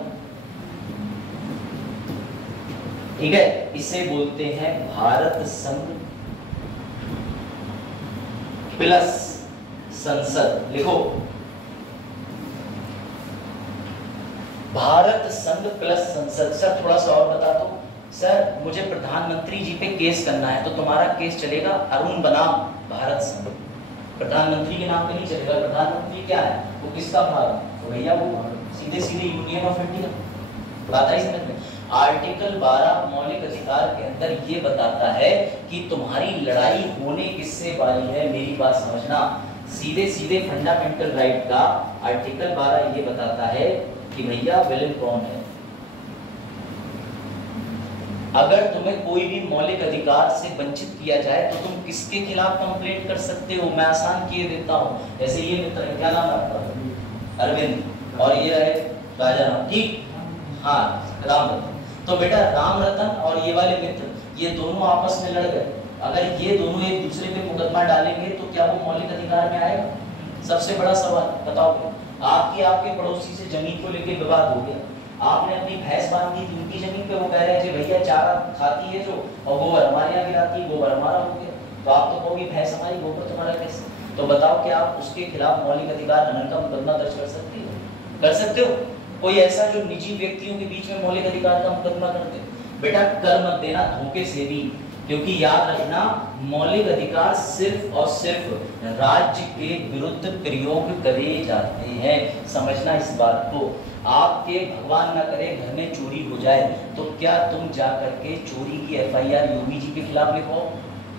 ठीक है? इसे बोलते हैं भारत संघ प्लस संसद। लिखो, भारत संघ प्लस संसद। सर थोड़ा सा और बता दो। सर मुझे प्रधानमंत्री जी पे केस करना है, तो तुम्हारा केस चलेगा अरुण बनाम भारत संघ, प्रधानमंत्री के नाम पे नहीं चलेगा। प्रधानमंत्री क्या है? वो किसका भाग है? तो भैया वो सीधे सीधे यूनियन ऑफ इंडिया। बात आई समझ में? आर्टिकल 12 मौलिक अधिकार के अंदर ये बताता है कि तुम्हारी लड़ाई होने किससे वाली है। मेरी बात समझना, सीधे सीधे फंडामेंटल राइट का आर्टिकल 12 ये बताता है कि भैया विलेन कौन है। अगर तुम्हें कोई भी मौलिक अधिकार से वंचित किया जाए तो तुम किसके खिलाफ कंप्लेंट कर सकते हो? मैं आसान किए देता हूं। जैसे ये मित्र क्या नाम है आपका? अरविंद, और ये रहे राजा राम, ठीक? हाँ, राम रतन। तो बेटा राम रतन और ये वाले मित्र, ये दोनों आपस में लड़ गए। अगर ये दोनों एक दूसरे पे मुकदमा डालेंगे तो क्या वो मौलिक अधिकार में आएगा? सबसे बड़ा सवाल बताओ। आपके पड़ोसी से जमीन को लेकर विवाद हो गया, आपने अपनी भैंस बांध दी थी उनकी जमीन पे, वो कह रहे हैं भैया चारा खाती है जो, और गोबर हमारे यहाँ गिराती है, गोबर हमारा हो गया। तो आप तो कहोगे भैंस हमारी, गोबर तुम्हारा कैसे? तो बताओ कि आप उसके खिलाफ मौलिक अधिकार हनन का मुकदमा दर्ज कर सकते हो? कर सकते हो? कोई ऐसा जो निजी व्यक्तियों के बीच में मौलिक अधिकार का मुकदमा कर दे? बेटा कर मत देना धोखे से भी, क्योंकि याद रखना मौलिक अधिकार सिर्फ और सिर्फ राज्य के विरुद्ध प्रयोग करे जाते हैं। समझना इस बात को। आपके भगवान ना करे घर में चोरी हो जाए तो क्या तुम जा करके चोरी की FIR योगी जी के खिलाफ लिखवाओ?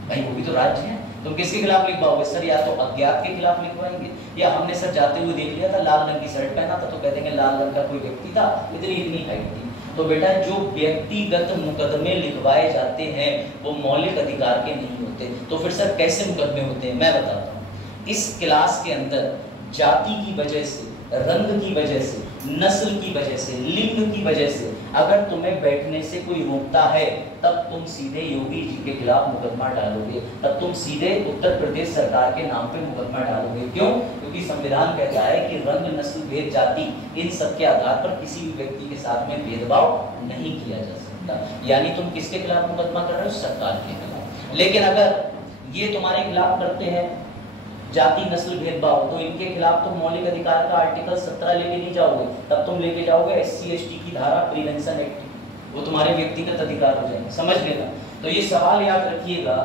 भाई वो भी तो राज्य है। तुम किसके खिलाफ लिखवाओगे? सर या तो अज्ञात के खिलाफ लिखवाएंगे, या हमने सर जाते हुए देख लिया था लाल रंग की शर्ट पहना था तो कह देंगे लाल रंग का कोई व्यक्ति था, इतनी हाइट थी। तो बेटा जो व्यक्तिगत मुकदमे लिखवाए जाते हैं वो मौलिक अधिकार के नहीं होते। तो फिर सर कैसे मुकदमे होते हैं? मैं बताता हूँ। इस क्लास के अंदर जाति की वजह से, रंग की वजह से, नस्ल की वजह से, लिंग की वजह से अगर तुम्हें बैठने से कोई रोकता है तब तुम सीधे योगी जी के खिलाफ मुकदमा डालोगे, तब तुम सीधे उत्तर प्रदेश सरकार के नाम पे मुकदमा डालोगे। क्यों? क्योंकि संविधान कहता है कि रंग, नस्ल, भेद, जाति इन सब के आधार पर किसी भी व्यक्ति के साथ में भेदभाव नहीं किया जा सकता। यानी तुम किसके खिलाफ मुकदमा कर रहे हो? सरकार के खिलाफ। लेकिन अगर ये तुम्हारे खिलाफ करते हैं जाति, नस्ल, भेदभाव, तो इनके खिलाफ तुम मौलिक अधिकार का आर्टिकल 17 लेके नहीं जाओगे, तब तुम लेके जाओगे SC ST की धारा, प्रिवेंशन एक्ट, वो तुम्हारे व्यक्तिगत अधिकार हो जाएंगे। समझ लेना। तो ये सवाल याद रखिएगा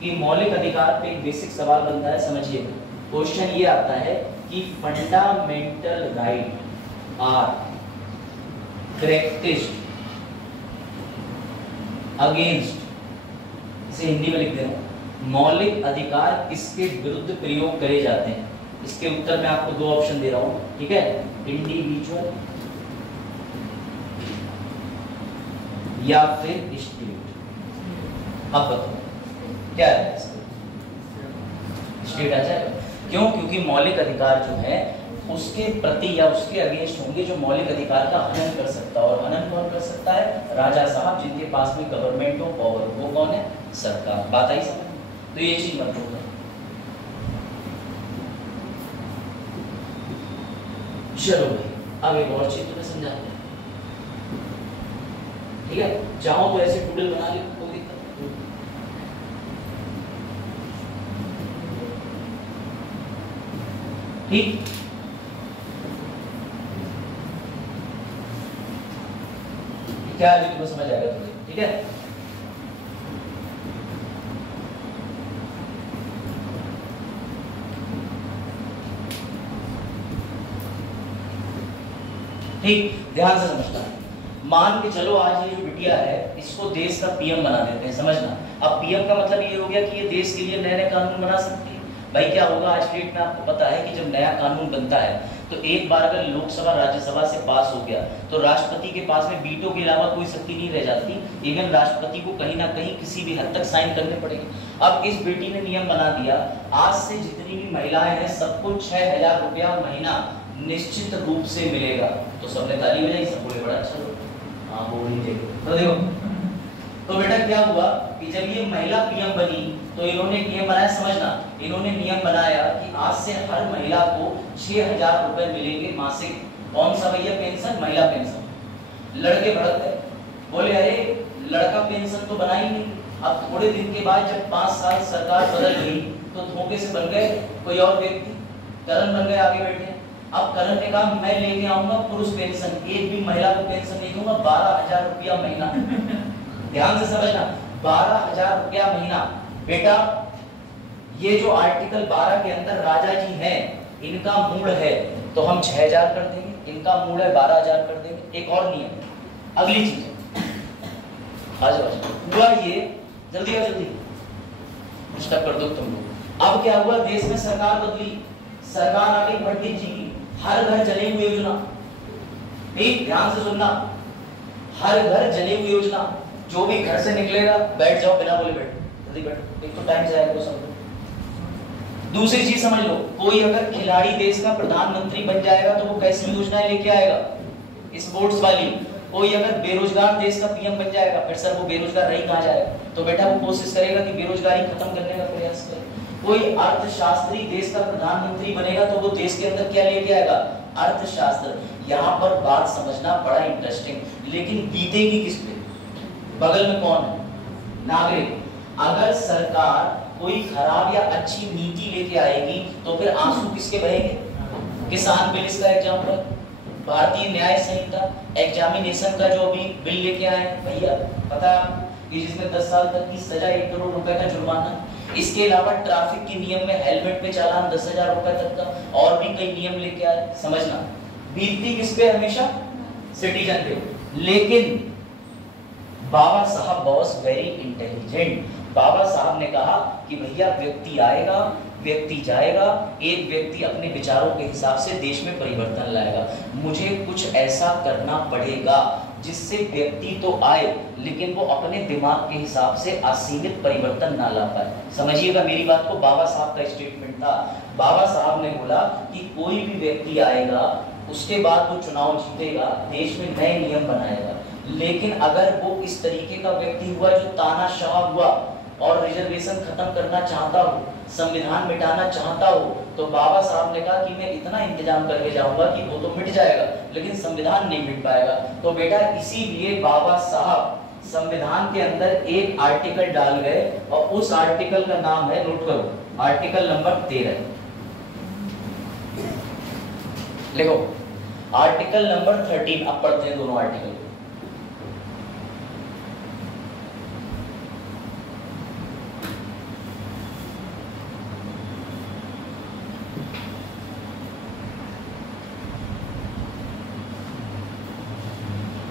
कि मौलिक अधिकार पे एक बेसिक सवाल बनता है, समझिएगा। क्वेश्चन ये आता है कि fundamental right are practised against, इसे हिंदी में लिख दे रहा हूं, मौलिक अधिकार किसके विरुद्ध प्रयोग करे जाते हैं? इसके उत्तर में आपको 2 ऑप्शन दे रहा हूं, ठीक है? इंडिविजुअल या फिर स्टेट। अब बताओ क्या है इसका? स्टेट आ जाएगा। क्यों? क्योंकि मौलिक अधिकार जो है उसके प्रति या उसके अगेंस्ट होंगे जो मौलिक अधिकार का हनन कर सकता है। और हनन कौन कर सकता है? राजा साहब, जिनके पास में गवर्नमेंट ऑफ पावर, वो कौन है? सरकार। बात आई समझ? तो ये चीज मत भूलना। चलो भाई, अब एक और चीज तुम्हें समझाते हैं, ठीक है? चाहो तो ऐसे टूडल बना ले, कोई दिक्कत नहीं। ठीक, क्या है तुम्हें समझ आएगा तुम्हें, ठीक है? ठीक, ध्यान से समझना। मान के चलो आज ये जो बिटिया है इसको देश का PM बना देते हैं, समझना। अब PM का मतलब ये हो गया कि ये देश के लिए नए नए कानून बना सकती है। भाई क्या होगा आज डेट में आपको पता है कि जब नया कानून बनता है तो एक बार अगर लोकसभा राज्यसभा से पास हो गया तो राष्ट्रपति के पास में वीटो के अलावा कोई शक्ति नहीं रह जाती। इवन राष्ट्रपति को कहीं ना कहीं किसी भी हद तक साइन करने पड़ेंगे। अब इस बेटी ने नियम बना दिया, आज से जितनी भी महिलाएं हैं सबको 6000 रुपया महीना निश्चित रूप से मिलेगा। तो सबने ताली बजाई, सब बोले बड़ा अच्छा लोग, हाँ बोल लीजिए। तो देखो, तो बेटा क्या हुआ कि जब ये महिला PM बनी तो इन्होंने नियम बनाया, समझना, इन्होंने नियम बनाया कि आज से हर महिला को 6000 रुपए मिलेंगे मासिक। कौन सा भैया? पेंशन, महिला पेंशन। लड़के भड़क गए, बोले अरे लड़का पेंशन तो बना ही नहीं। अब थोड़े दिन के बाद जब 5 साल सरकार बदल गई तो धोखे से बन गए कोई और व्यक्ति, करण बन गए, आगे बैठे। अब करण ने कहा मैं लेके आऊंगा पुरुष पेंशन, एक भी महिला को पेंशन नहीं दूंगा, 12000 रुपया महीना। ध्यान से समझना, 12000 रुपया महीना। बेटा ये जो आर्टिकल 12 के अंदर राजा जी हैं, इनका मूल है तो हम 6000 कर देंगे, इनका मूल है 12000 कर देंगे। एक और नियम, अगली चीज आ जाओ हुआ ये, जल्दी आओ जल्दी, डिस्टर्ब कर दो तुम लोग। अब क्या हुआ, देश में सरकार बदली, सरकार आ गई पंडित जी की, हर घर जले हुए योजना। ठीक, ध्यान से सुनना, हर घर जले हुए योजना। जो भी घर से निकलेगा, बैठ जाओ, बिना बोले बैठ, जल्दी बैठ, एक तो टाइम जाएगा वो सब। दूसरी चीज समझ लो, कोई अगर खिलाड़ी देश का प्रधानमंत्री बन जाएगा तो वो कैसी योजनाएं लेके आएगा? स्पोर्ट्स वाली। कोई अगर बेरोजगार देश का PM बन जाएगा, फिर सर वो बेरोजगार रही कहां जाएगा? तो बेटा वो कोशिश करेगा कि बेरोजगारी खत्म करने का प्रयास करे। कोई अर्थशास्त्री देश का प्रधानमंत्री बनेगा तो वो देश के अंदर क्या लेके आएगा? अर्थशास्त्र। यहाँ पर बात समझना बड़ा इंटरेस्टिंग, लेकिन बीतेगी किस पे? बगल में कौन है? नागरिक। अगर सरकार कोई खराब या अच्छी नीति लेके आएगी तो फिर आंसू किसके बहेंगे? किसान बिल इसका एग्जाम्पल, भारतीय न्याय संहिता एग्जामिनेशन का जो अभी बिल लेके आए भैया, पता है आपको कि जिसमें 10 साल तक की सजा, 1 करोड़ रुपए का जुर्माना। इसके अलावा ट्रैफिक के नियम में हेलमेट पे चालान 10,000 रुपए तक का, और भी कई नियम लेके आए। समझना, बीतती किस पे? हमेशा सिटीजन पे। लेकिन बाबा साहब वॉज वेरी इंटेलिजेंट। बाबा साहब ने कहा कि भैया व्यक्ति आएगा, व्यक्ति जाएगा, एक व्यक्ति अपने विचारों के हिसाब से देश में परिवर्तन लाएगा। मुझे कुछ ऐसा करना पड़ेगा जिससे व्यक्ति तो आए लेकिन वो अपने दिमाग के हिसाब से असीमित परिवर्तन ना ला पाए। समझिएगा मेरी बात को, बाबा साहब का स्टेटमेंट था। बाबा साहब ने बोला कि कोई भी व्यक्ति आएगा, उसके बाद वो चुनाव जीतेगा, देश में नए नियम बनाएगा, लेकिन अगर वो इस तरीके का व्यक्ति हुआ जो तानाशाह हुआ और रिजर्वेशन खत्म करना चाहता हो, संविधान मिटाना चाहता हो, तो बाबा साहब ने कहा कि मैं इतना इंतजाम करके जाऊंगा कि वो तो मिट जाएगा लेकिन संविधान नहीं मिट पाएगा। तो बेटा इसीलिए बाबा साहब संविधान के अंदर एक आर्टिकल डाल गए और उस आर्टिकल का नाम है, नोट करो, आर्टिकल नंबर 13। लिखो आर्टिकल नंबर 13। अब पढ़ते हैं दोनों आर्टिकल।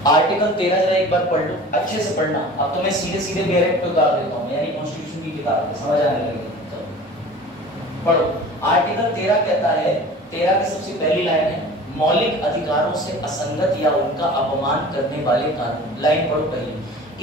आर्टिकल 13 जरा एक बार पढ़ लो, अच्छे से पढ़ना। अब तो मैं सीधे सीधे डायरेक्ट पे उतार देता हूँ, यानी कॉन्स्टिट्यूशन की किताब समझ आने लगेगी। चलो पढ़ो। आर्टिकल 13 कहता है, 13 की सबसे पहली लाइन है, मौलिक अधिकारों से असंगत या उनका अपमान करने वाले कानून। लाइन पढ़ो पहली।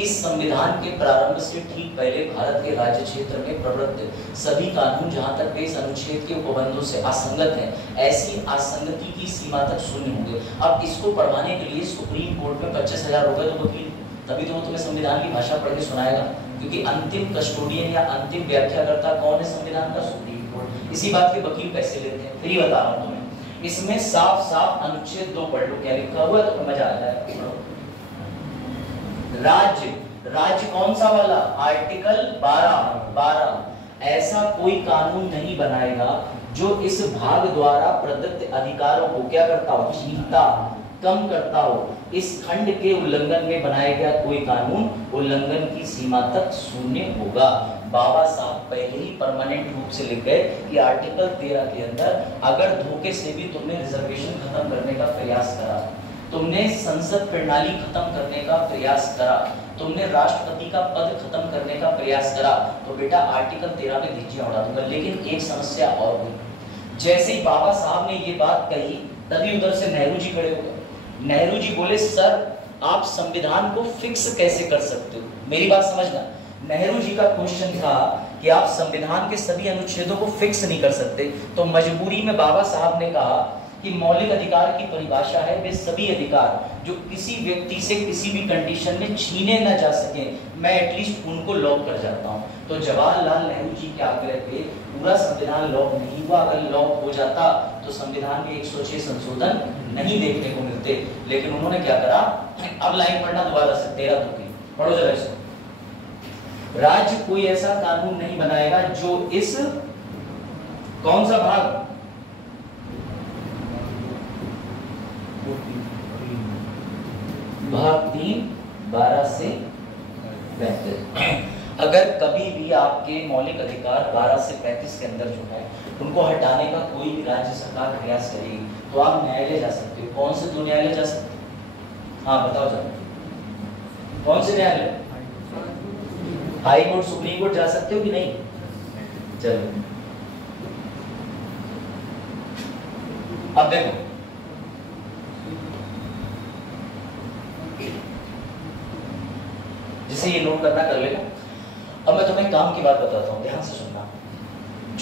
इस संविधान के प्रारंभ से ठीक पहले भारत के राज्य क्षेत्र में प्रवृत्त सभी कानून जहां तक वे इस अनुच्छेद के उपबंधों से असंगत हैं, ऐसी असंगति की सीमा तक शून्य होंगे। अब इसको पढ़वाने के लिए सुप्रीम कोर्ट में 25,000 रुपए तो वकील, तभी तो वो तुम्हें संविधान की भाषा पढ़ के सुनाएगा, क्योंकि अंतिम कस्टोडियन या अंतिम व्याख्याकर्ता कौन है संविधान का? Supreme court. इसी बात के वकील पैसे लेते हैं। फिर ही बता रहा हूँ तुम्हें। इसमें साफ साफ अनुच्छेद 2 पढ़ लो क्या लिखा हुआ है, तो मजा आ जाएगा। राज्य, राज्य कौन सा वाला? आर्टिकल 12। ऐसा कोई कानून नहीं बनाएगा जो इस भाग द्वारा प्रदत्त अधिकारों को क्या करता हो? छीनता, कम करता हो। इस खंड के उल्लंघन में बनाया गया कोई कानून उल्लंघन की सीमा तक शून्य होगा। बाबा साहब पहले ही परमानेंट रूप से लिख गए कि आर्टिकल 13 के अंदर अगर धोखे से भी तुमने रिजर्वेशन खत्म करने का प्रयास करा, तुमने संसद प्रणाली खत्म करने का प्रयास करा, तुमने राष्ट्रपति का पद खत्म करने का प्रयास करा, तो बेटा आर्टिकल 13 में धज्जियां उड़ा दूंगा। लेकिन एक समस्या और हुई। जैसे ही बाबा साहब ने ये बात कही, तभी उधर से नेहरू जी खड़े हो गए। नेहरू जी बोले, सर आप संविधान को फिक्स कैसे कर सकते हो? मेरी बात समझना। नेहरू जी का क्वेश्चन था कि आप संविधान के सभी अनुच्छेदों को फिक्स नहीं कर सकते। तो मजबूरी में बाबा साहब ने कहा कि मौलिक अधिकार की परिभाषा है वे सभी अधिकार जो किसी व्यक्ति से किसी भी कंडीशन में छीने न जा सके, मैं एटलीस्ट उनको लॉक कर जाता हूं। तो जवाहरलाल नेहरू जी के आग्रह पे पूरा संविधान लॉक नहीं हुआ। अगर लॉक हो जाता तो संविधान में 106 संशोधन नहीं देखने को मिलते। लेकिन उन्होंने क्या करा? अब लाइन पढ़ना दोबारा से, 13 तो की पढ़ो जरा इसको। राज्य कोई ऐसा कानून नहीं बनाएगा जो इस, कौन सा भाग? भाग 3, 12 से 35। अगर कभी भी आपके मौलिक अधिकार 12 से 35 के अंदर जो है उनको हटाने का कोई भी राज्य सरकार प्रयास करेगी तो आप न्यायालय जा सकते हो। कौन से 2 न्यायालय जा सकते हो? हाँ बताओ जरा, कौन से न्यायालय? हाई कोर्ट, सुप्रीम कोर्ट जा सकते हो कि नहीं? चलो अब देखो, जिसे ये नोट करना कर लेना। अब मैं तुम्हें काम की बात बताता हूँ, ध्यान से सुनना।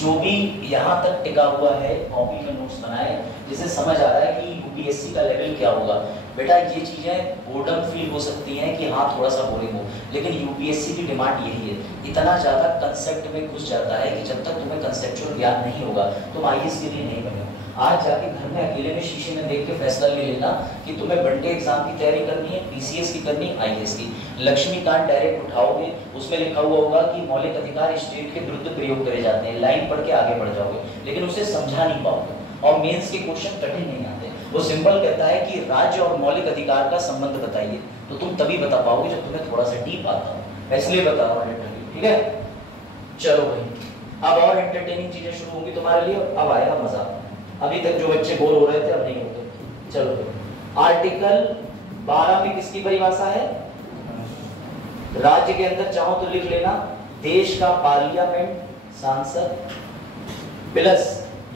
जो भी यहाँ तक टिका हुआ है कॉपी में नोट्स बनाए, जिसे समझ आ रहा है कि यूपीएससी का लेवल क्या होगा। बेटा ये चीजें बोर्डम फील हो सकती हैं कि हाँ थोड़ा सा बोरिंग हो, लेकिन यूपीएससी की डिमांड यही है। इतना ज्यादा कंसेप्ट में घुस जाता है कि जब तक तुम्हें कंसेप्चुअल ज्ञान नहीं होगा तुम आईएएस के लिए नहीं बने। आज जाके घर में अकेले में शीशे में देख के फैसला ले लेना कि तुम्हें बंटे एग्जाम की तैयारी करनी है, पीसीएस की करनी है, आईएएस की। लक्ष्मीकांत डायरेक्ट उठाओगे, उसमें लिखा हुआ होगा कि मौलिक अधिकार स्टेट के विरुद्ध प्रयोग करे जाते हैं, लाइन पढ़ के आगे बढ़ जाओगे, लेकिन उसे समझा नहीं पाओगे। और मेंस के क्वेश्चन कठिन नहीं आते। वो सिंपल कहता है कि राज्य और मौलिक अधिकार का संबंध बताइए, तो तुम तभी बता पाओगे जब तुम्हें थोड़ा सा डीप आता हो। इसलिए बता रहा हूँ, ठीक है? चलो भाई, अब और एंटरटेनिंग चीजें शुरू होंगी तुम्हारे लिए, अब आएगा मजा। अभी तक जो बच्चे बोर हो रहे थे अब नहीं होते। चलो, आर्टिकल 12 में किसकी परिभाषा है? राज्य के अंदर चाहो तो लिख लेना, देश का पार्लियामेंट, सांसद प्लस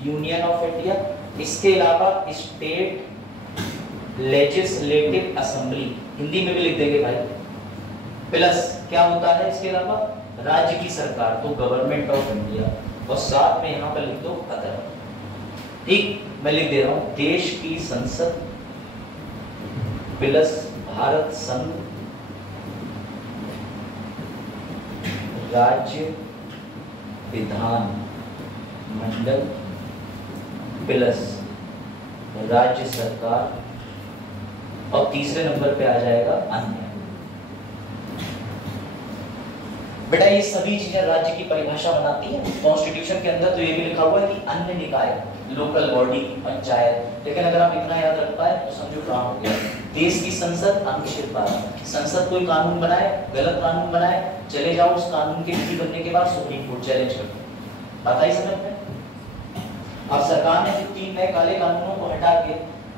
यूनियन ऑफ इंडिया। इसके अलावा स्टेट लेजिस्लेटिव असेंबली, हिंदी में भी लिख देंगे भाई, प्लस क्या होता है इसके अलावा? राज्य की सरकार, तो गवर्नमेंट ऑफ इंडिया, और साथ में यहां पर लिख दो अदर। ठीक, मैं लिख दे रहा हूं, देश की संसद प्लस भारत संघ राज्य विधान मंडल प्लस राज्य सरकार, और तीसरे नंबर पे आ जाएगा अन्य। बेटा ये सभी चीजें राज्य की परिभाषा बनाती है। कॉन्स्टिट्यूशन के अंदर तो ये भी लिखा हुआ है कि अन्य निकाय, लोकल बॉडी, पंचायत, लेकिन अगर आप इतना याद रख पाए तो समझो काम हो गया। देश की संसद अनुच्छेद 12, संसद कोई कानून बनाए, गलत कानून बनाए, चले जाओ उस कानून के विधि बनने के बाद सुप्रीम कोर्ट चैलेंज करते हैं। बात आई समझ में? अब सरकार ने जो 3 नए काले कानूनों को हटा के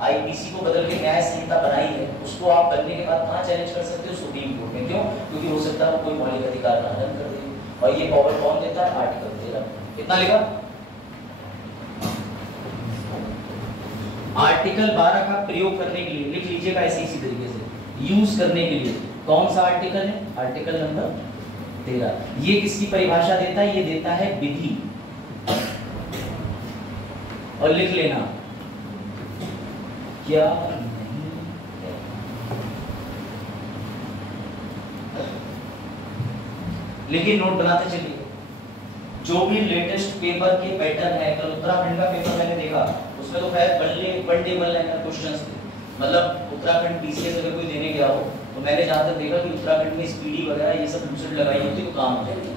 आईपीसी को बदल के न्याय संहिता बनाई है, उसको आप बनने के बाद कहाँ चैलेंज कर सकते हो? सुप्रीम कोर्ट में। क्यों? क्योंकि हो सकता है कोई मौलिक अधिकार का हनन कर दे, और ये पावर कौन देता है? आर्टिकल 13। कितना लिखा? आर्टिकल 12 का प्रयोग करने के लिए लिख लीजिएगा ऐसे इसी तरीके से, यूज करने के लिए कौन सा आर्टिकल है? Article number 13। ये किसकी परिभाषा देता है? ये देता है विधि। और लिख लेना क्या नहीं है। लेकिन नोट बनाते चलिए, जो भी लेटेस्ट पेपर के पैटर्न है, कल उत्तराखंड का पेपर मैंने देखा, उसमें तो खैर one day one liner questions थे। मतलब उत्तराखंड पीसीएस अगर कोई देने गया हो तो मैंने जहां तक देखा कि उत्तराखंड में स्पीडी वगैरह ये सब लूसेंट लगाई होती तो काम हो जाएगी।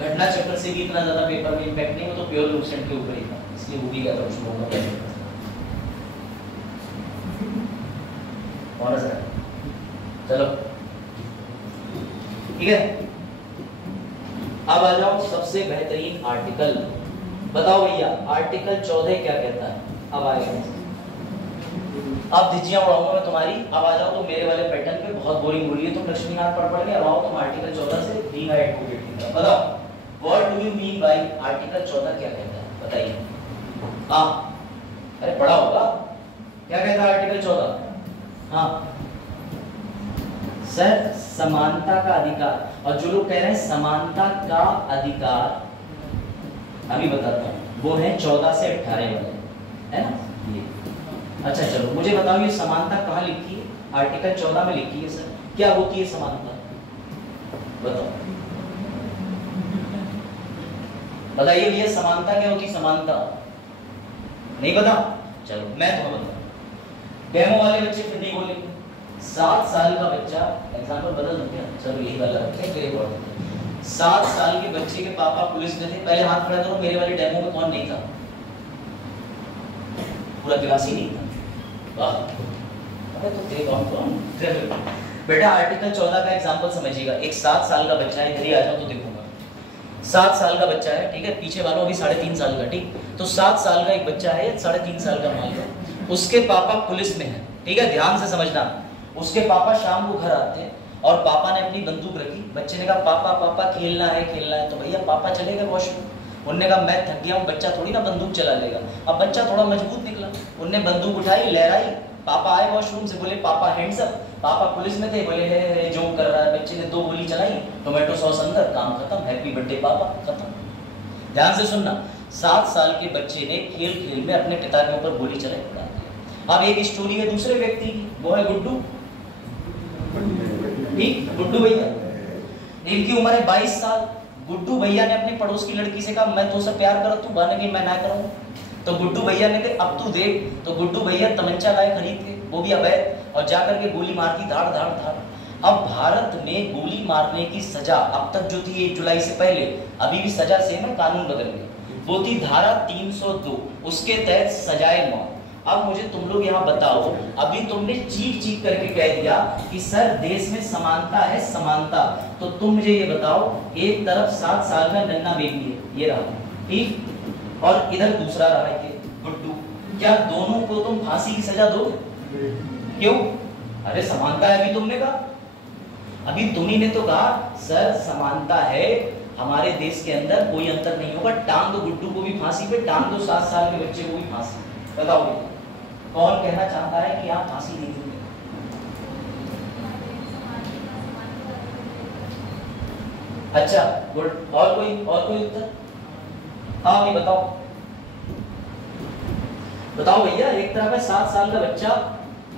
घटना चक्र से भी इतना ज्यादा पेपर में इम्पैक्ट नहीं हो, तो प्योर लूसेंट के ऊपर ही था, इसलिए वो भी गया था कुछ लोगों का। चलो ठीक है, अब आ जाओ सबसे बेहतरीन आर्टिकल। बताओ भैया आर्टिकल 14 क्या कहता है? अब आएगा, अब धिजियां उड़ाऊंगा मैं तुम्हारी। अब आ जाओ तो मेरे वाले पैटर्न पे, बहुत बोरिंग बोलिए तुम लक्ष्मीनाथ पढ़ के। अब आओ तुम आर्टिकल 14 से बीइंग एडवोकेट की तरफ। बताओ what do you mean by article 14 क्या कहता है? बताइए। हाँ अरे पढ़ा होगा, क्या कहता है आर्टिकल 14? हाँ सर, समानता का अधिकार। और जो लोग कह रहे हैं समानता का अधिकार, अभी बताता हूँ, वो है 14 से 18 वाले, है ना ये। अच्छा चलो मुझे बताओ ये समानता कहाँ लिखी है? आर्टिकल 14 में लिखी है सर। क्या होती है समानता? बताओ बताइए भैया, समानता क्या होती है? समानता नहीं पता? चलो मैं तुम्हें बताऊं। डेमो वाले बच्चे फिर नहीं बोलेंगे। 7 साल का बच्चा, एग्जाम्पल बदल दूं क्या? चलो यही वाला रखें, फिर एक और 7 साल के बच्चे के पापा पुलिस में थे। पहले हाथ खड़ा करो, मेरे वाले डेमो में कौन नहीं था? पूरा क्लास ही नहीं था। वाह, अरे तो थे कौन? बेटा आर्टिकल 14 का एग्जाम्पल समझिएगा। एक 7 साल का बच्चा है, इधर ही आ जाओ तो देखूंगा। 7 साल का बच्चा है, ठीक है, पीछे वालों अभी 3.5 साल का, ठीक। तो 7 साल का एक बच्चा है, 3.5 साल का मान लो, उसके पापा पुलिस में है, ठीक है, ध्यान से समझना। उसके पापा शाम को घर आते हैं और पापा ने अपनी बंदूक रखी। बच्चे ने कहा पापा पापा खेलना है। तो भैया पापा चले गए वॉशरूम। उनने कहा मैं थक गया हूँ, बच्चा थोड़ी ना बंदूक चला लेगा। अब बच्चा थोड़ा मजबूत निकला, उनने बंदूक उठाई, लहराई। पापा आए वॉशरूम से, बोले पापा हैंड्स अप। पापा पुलिस में थे, बोले हे जो कर रहा है। बच्चे ने 2 गोली चलाई, टोमेटो सॉस अंदर, काम खत्म, हैप्पी बर्थडे पापा, खत्म। ध्यान से सुनना, 7 साल के बच्चे ने खेल खेल में अपने पिता के ऊपर गोली चलाई, उड़ा दिया। अब एक स्टोरी है दूसरे व्यक्ति की, वो है गुड्डू। ठीक, गुड्डू भैया, इनकी उम्र है 22 साल। गुड्डू भैया ने अपने पड़ोस की लड़की से कहा मैं तो सब प्यार करता हूँ, बने कि मैं ना करूँ। तो गुड्डू भैया ने कहा अब तू देख। तो गुड्डू भैया तमंचा लाए खरीद के, वो भी अवैध, और जाकर के गोली मार दी, धाड़ धाड़ धाड़। अब भारत में गोली मारने की सजा अब तक जो थी 1 जुलाई से पहले, अभी भी सजा सेम है, कानून बदल गया। वो थी धारा 302, उसके तहत सजाए मौत। अब मुझे तुम लोग यहाँ बताओ, अभी तुमने चीख चीख करके कह दिया कि सर देश में समानता है, समानता। तो तुम मुझे ये बताओ, एक तरफ 7 साल का नन्ना बेबी है, ये रहा, ठीक, और इधर दूसरा रहा है गुड्डू। क्या दोनों को तुम फांसी की सजा दो? क्यों? अरे समानता है, अभी तुमने कहा, अभी तुम्ही ने तो कहा सर समानता है, हमारे देश के अंदर कोई अंतर नहीं होगा। टांग दो गुड्डू को भी फांसी पे, टांग दो 7 साल के बच्चे को भी फांसी। बताओ कौन कहना चाहता है कि आप फांसी नहीं देंगे? अच्छा गुड, और कोई उत्तर? हाँ नहीं, बताओ भैया। एक तरफ है 7 साल का बच्चा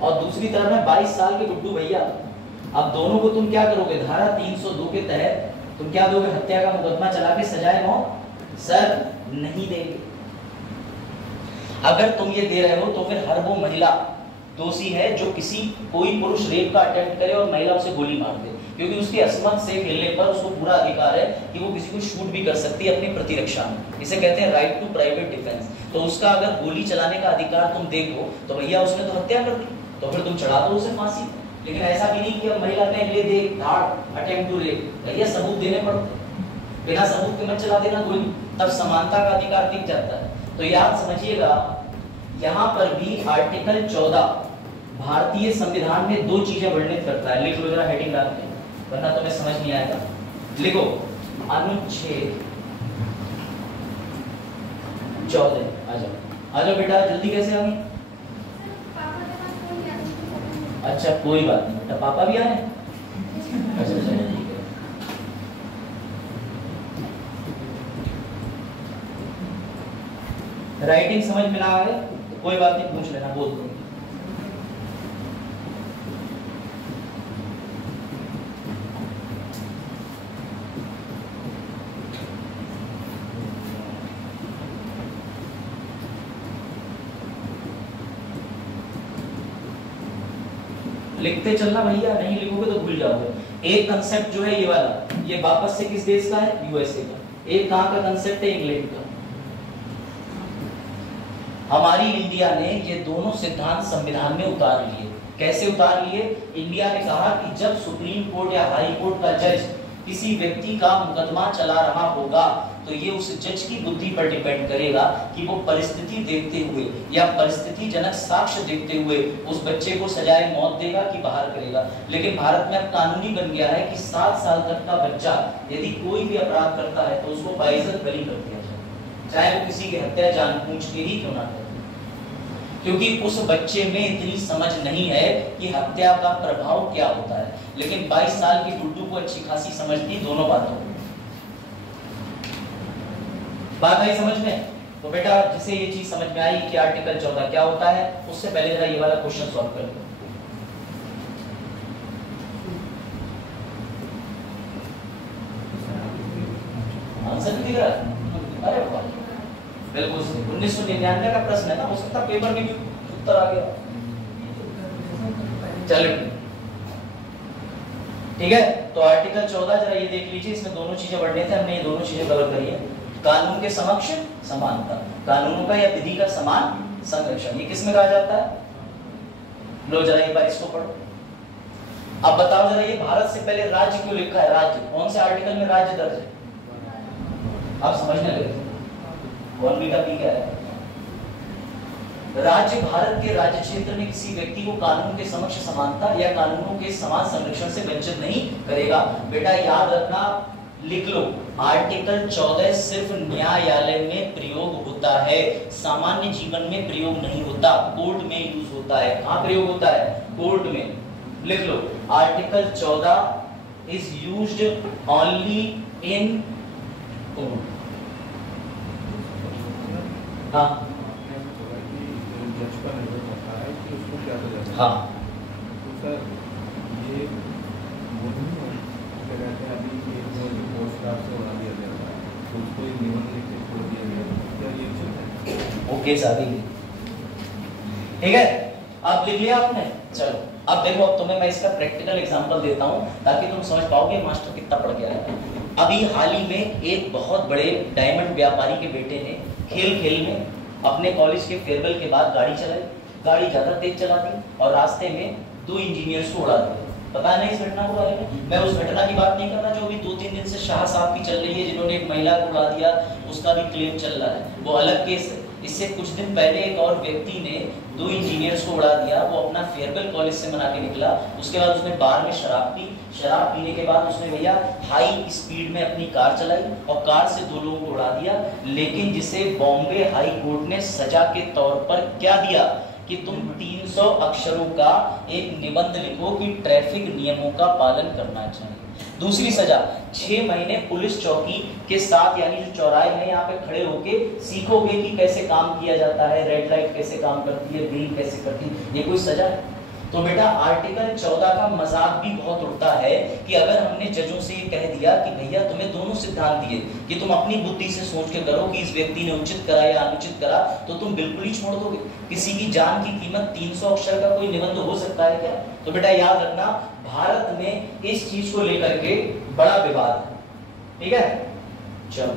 और दूसरी तरफ है 22 साल के गुड्डू भैया। अब दोनों को तुम क्या करोगे? धारा 302 के तहत तुम क्या दोगे? हत्या का मुकदमा चला के सजाए मौत? सर नहीं देंगे। अगर तुम ये दे रहे हो तो फिर हर वो महिला दोषी है जो कोई पुरुष रेप का अटेम्प्ट करे और महिला उसे गोली मार दे, क्योंकि उसकी अस्मत से खेलने पर उसको पूरा अधिकार है कि वो किसी को शूट भी कर सकती है अपनी प्रतिरक्षा में। इसे कहते हैं राइट टू प्राइवेट डिफेंस। तो उसका अगर गोली चलाने का अधिकार तुम देखो तो भैया उसने तो हत्या कर दी, तो फिर तुम चढ़ा दो उसे फांसी। लेकिन ऐसा भी नहीं कि अब महिला कह ले दे धाड़ अटेम्प्ट टू रेप, भैया सबूत देने पड़ते, बिना सबूत के मत चला देना गोली, तब समानता का अधिकार दिख जाता है। तो याद समझिएगा, यहाँ पर भी आर्टिकल 14 भारतीय संविधान में दो चीजें वर्णित करता है। लिख लो जरा हेडिंग डाल के, वरना तुम्हें समझ नहीं आएगा। लिखो अनुच्छेद 14। आ जाओ बेटा, जल्दी कैसे आ गई? अच्छा कोई बात नहीं बेटा, पापा भी आए? अच्छा ठीक है। राइटिंग समझ में ना आए तो कोई बात नहीं, पूछ लेना, बोल दो। लिखते चलना भैया, नहीं लिखोगे तो भूल जाओगे। एक कंसेप्ट जो है ये वाला, ये वापस से किस देश का है? यूएसए का। एक कहां का कंसेप्ट है? इंग्लैंड का। हमारी इंडिया ने ये दोनों सिद्धांत संविधान में उतार लिए। कैसे उतार लिए? इंडिया ने कहा कि जब सुप्रीम कोर्ट या हाई कोर्ट का जज किसी व्यक्ति का मुकदमा चला रहा होगा तो ये उस जज की बुद्धि पर डिपेंड करेगा कि वो परिस्थिति देखते हुए या परिस्थिति जनक साक्ष्य देखते हुए उस बच्चे को सजाए मौत देगा कि बाहर करेगा। लेकिन भारत में अब कानूनी बन गया है कि 7 साल तक का बच्चा यदि कोई भी अपराध करता है तो उसको बाइज्जत बरी कर दिया जाए, चाहे वो किसी की हत्या जानबूझ के ही क्यों ना करे, क्योंकि उस बच्चे में इतनी समझ नहीं है कि हत्या का प्रभाव क्या होता है। लेकिन 22 साल की गुड्डू को अच्छी खासी समझ थी दोनों बातों। बात आई समझ में? तो बेटा जिसे ये चीज समझ में आई कि आर्टिकल 14 क्या होता है, उससे पहले जरा ये वाला क्वेश्चन सॉल्व कर लो। आंसर भी दिख रहा है? अरे वाह, बिल्कुल 1999 का प्रश्न है ना, हो सकता पेपर में भी उत्तर आ गया। चलो ठीक है, तो आर्टिकल 14 जरा ये देख लीजिए, इसमें दोनों चीजें वर्णित है, हमने ये दोनों चीजें कवर करी है। कानून के समक्ष समानता, कानूनों का या विधि का समान संरक्षण, ये किस में कहा जाता है? लो जरा एक बार इसको पढ़ो। अब बताओ जरा, ये भारत से पहले राज्य क्यों लिखा है? राज्य कौन से आर्टिकल में राज्य दर्ज है? आप समझने लगे? कौन बीटा पी क्या है? राज्य भारत के राज्य क्षेत्र में किसी व्यक्ति को कानून के समक्ष समानता या कानूनों के समान संरक्षण से वंचित नहीं करेगा। बेटा याद रखना, लिख लो, आर्टिकल 14 सिर्फ न्यायालय में प्रयोग होता है, सामान्य जीवन में प्रयोग नहीं होता, कोर्ट में यूज होता है। कहां प्रयोग होता है? कोर्ट में। लिख लो, article 14 is used only in court. हाँ हाँ, तो सर ये अभी से बना दिया गया था, उसको निबंध लिख के छोड़ दिया गया, क्या ये चलता है? वो केस आ गई, ठीक है, अब लिख लिया आपने। चलो अब देखो, अब तुम्हें मैं इसका प्रैक्टिकल एग्जांपल देता हूं ताकि तुम समझ पाओगे मास्टर कितना पढ़ गया है। अभी हाल ही में एक बहुत बड़े डायमंड व्यापारी के बेटे ने खेल में अपने कॉलेज के फेयरवेल के बाद गाड़ी चलाई, गाड़ी ज्यादा तेज चला दी और रास्ते में 2 इंजीनियर्स को उड़ा दिया। पता नहीं इस घटना के बारे में, मैं उस घटना की बात नहीं कर रहा जो अभी 2-3 दिन से शाह साहब की चल रही है, जिन्होंने एक महिला को उड़ा दिया, उसका भी क्लेम चल रहा है, वो अलग केस है। इससे कुछ दिन पहले एक और व्यक्ति ने 2 इंजीनियर्स को उड़ा दिया, वो अपना फेयरवेल कॉलेज से मना के निकला, उसके बाद उसने बार में शराब पी, शराब पीने के बाद उसने भैया हाई स्पीड में अपनी कार चलाई और कार से 2 लोगों को उड़ा दिया। लेकिन जिसे बॉम्बे हाई कोर्ट ने सजा के तौर पर क्या दिया कि तुम 300 अक्षरों का एक निबंध लिखो कि ट्रैफिक नियमों का पालन करना चाहिए। दूसरी सजा 6 महीने पुलिस चौकी के साथ, यानी जो चौराहे हैं यहाँ पे खड़े होके सीखोगे कि कैसे काम किया जाता है, रेड लाइट कैसे काम करती है, ग्रीन कैसे करती है। ये कोई सजा है? तो बेटा आर्टिकल 14 का मजाक भी बहुत उड़ता है कि अगर हमने जजों से ये कह दिया कि भैया तुम्हें दोनों सिद्धांत दिए कि तुम अपनी बुद्धि से सोच के करो कि इस व्यक्ति ने उचित करा या अनुचित करा, तो तुम बिल्कुल ही छोड़ दोगे। किसी की जान की कीमत 300 अक्षर का कोई निबंध हो सकता है क्या? तो बेटा याद रखना, भारत में इस चीज को लेकर के बड़ा विवाद है, ठीक है। चलो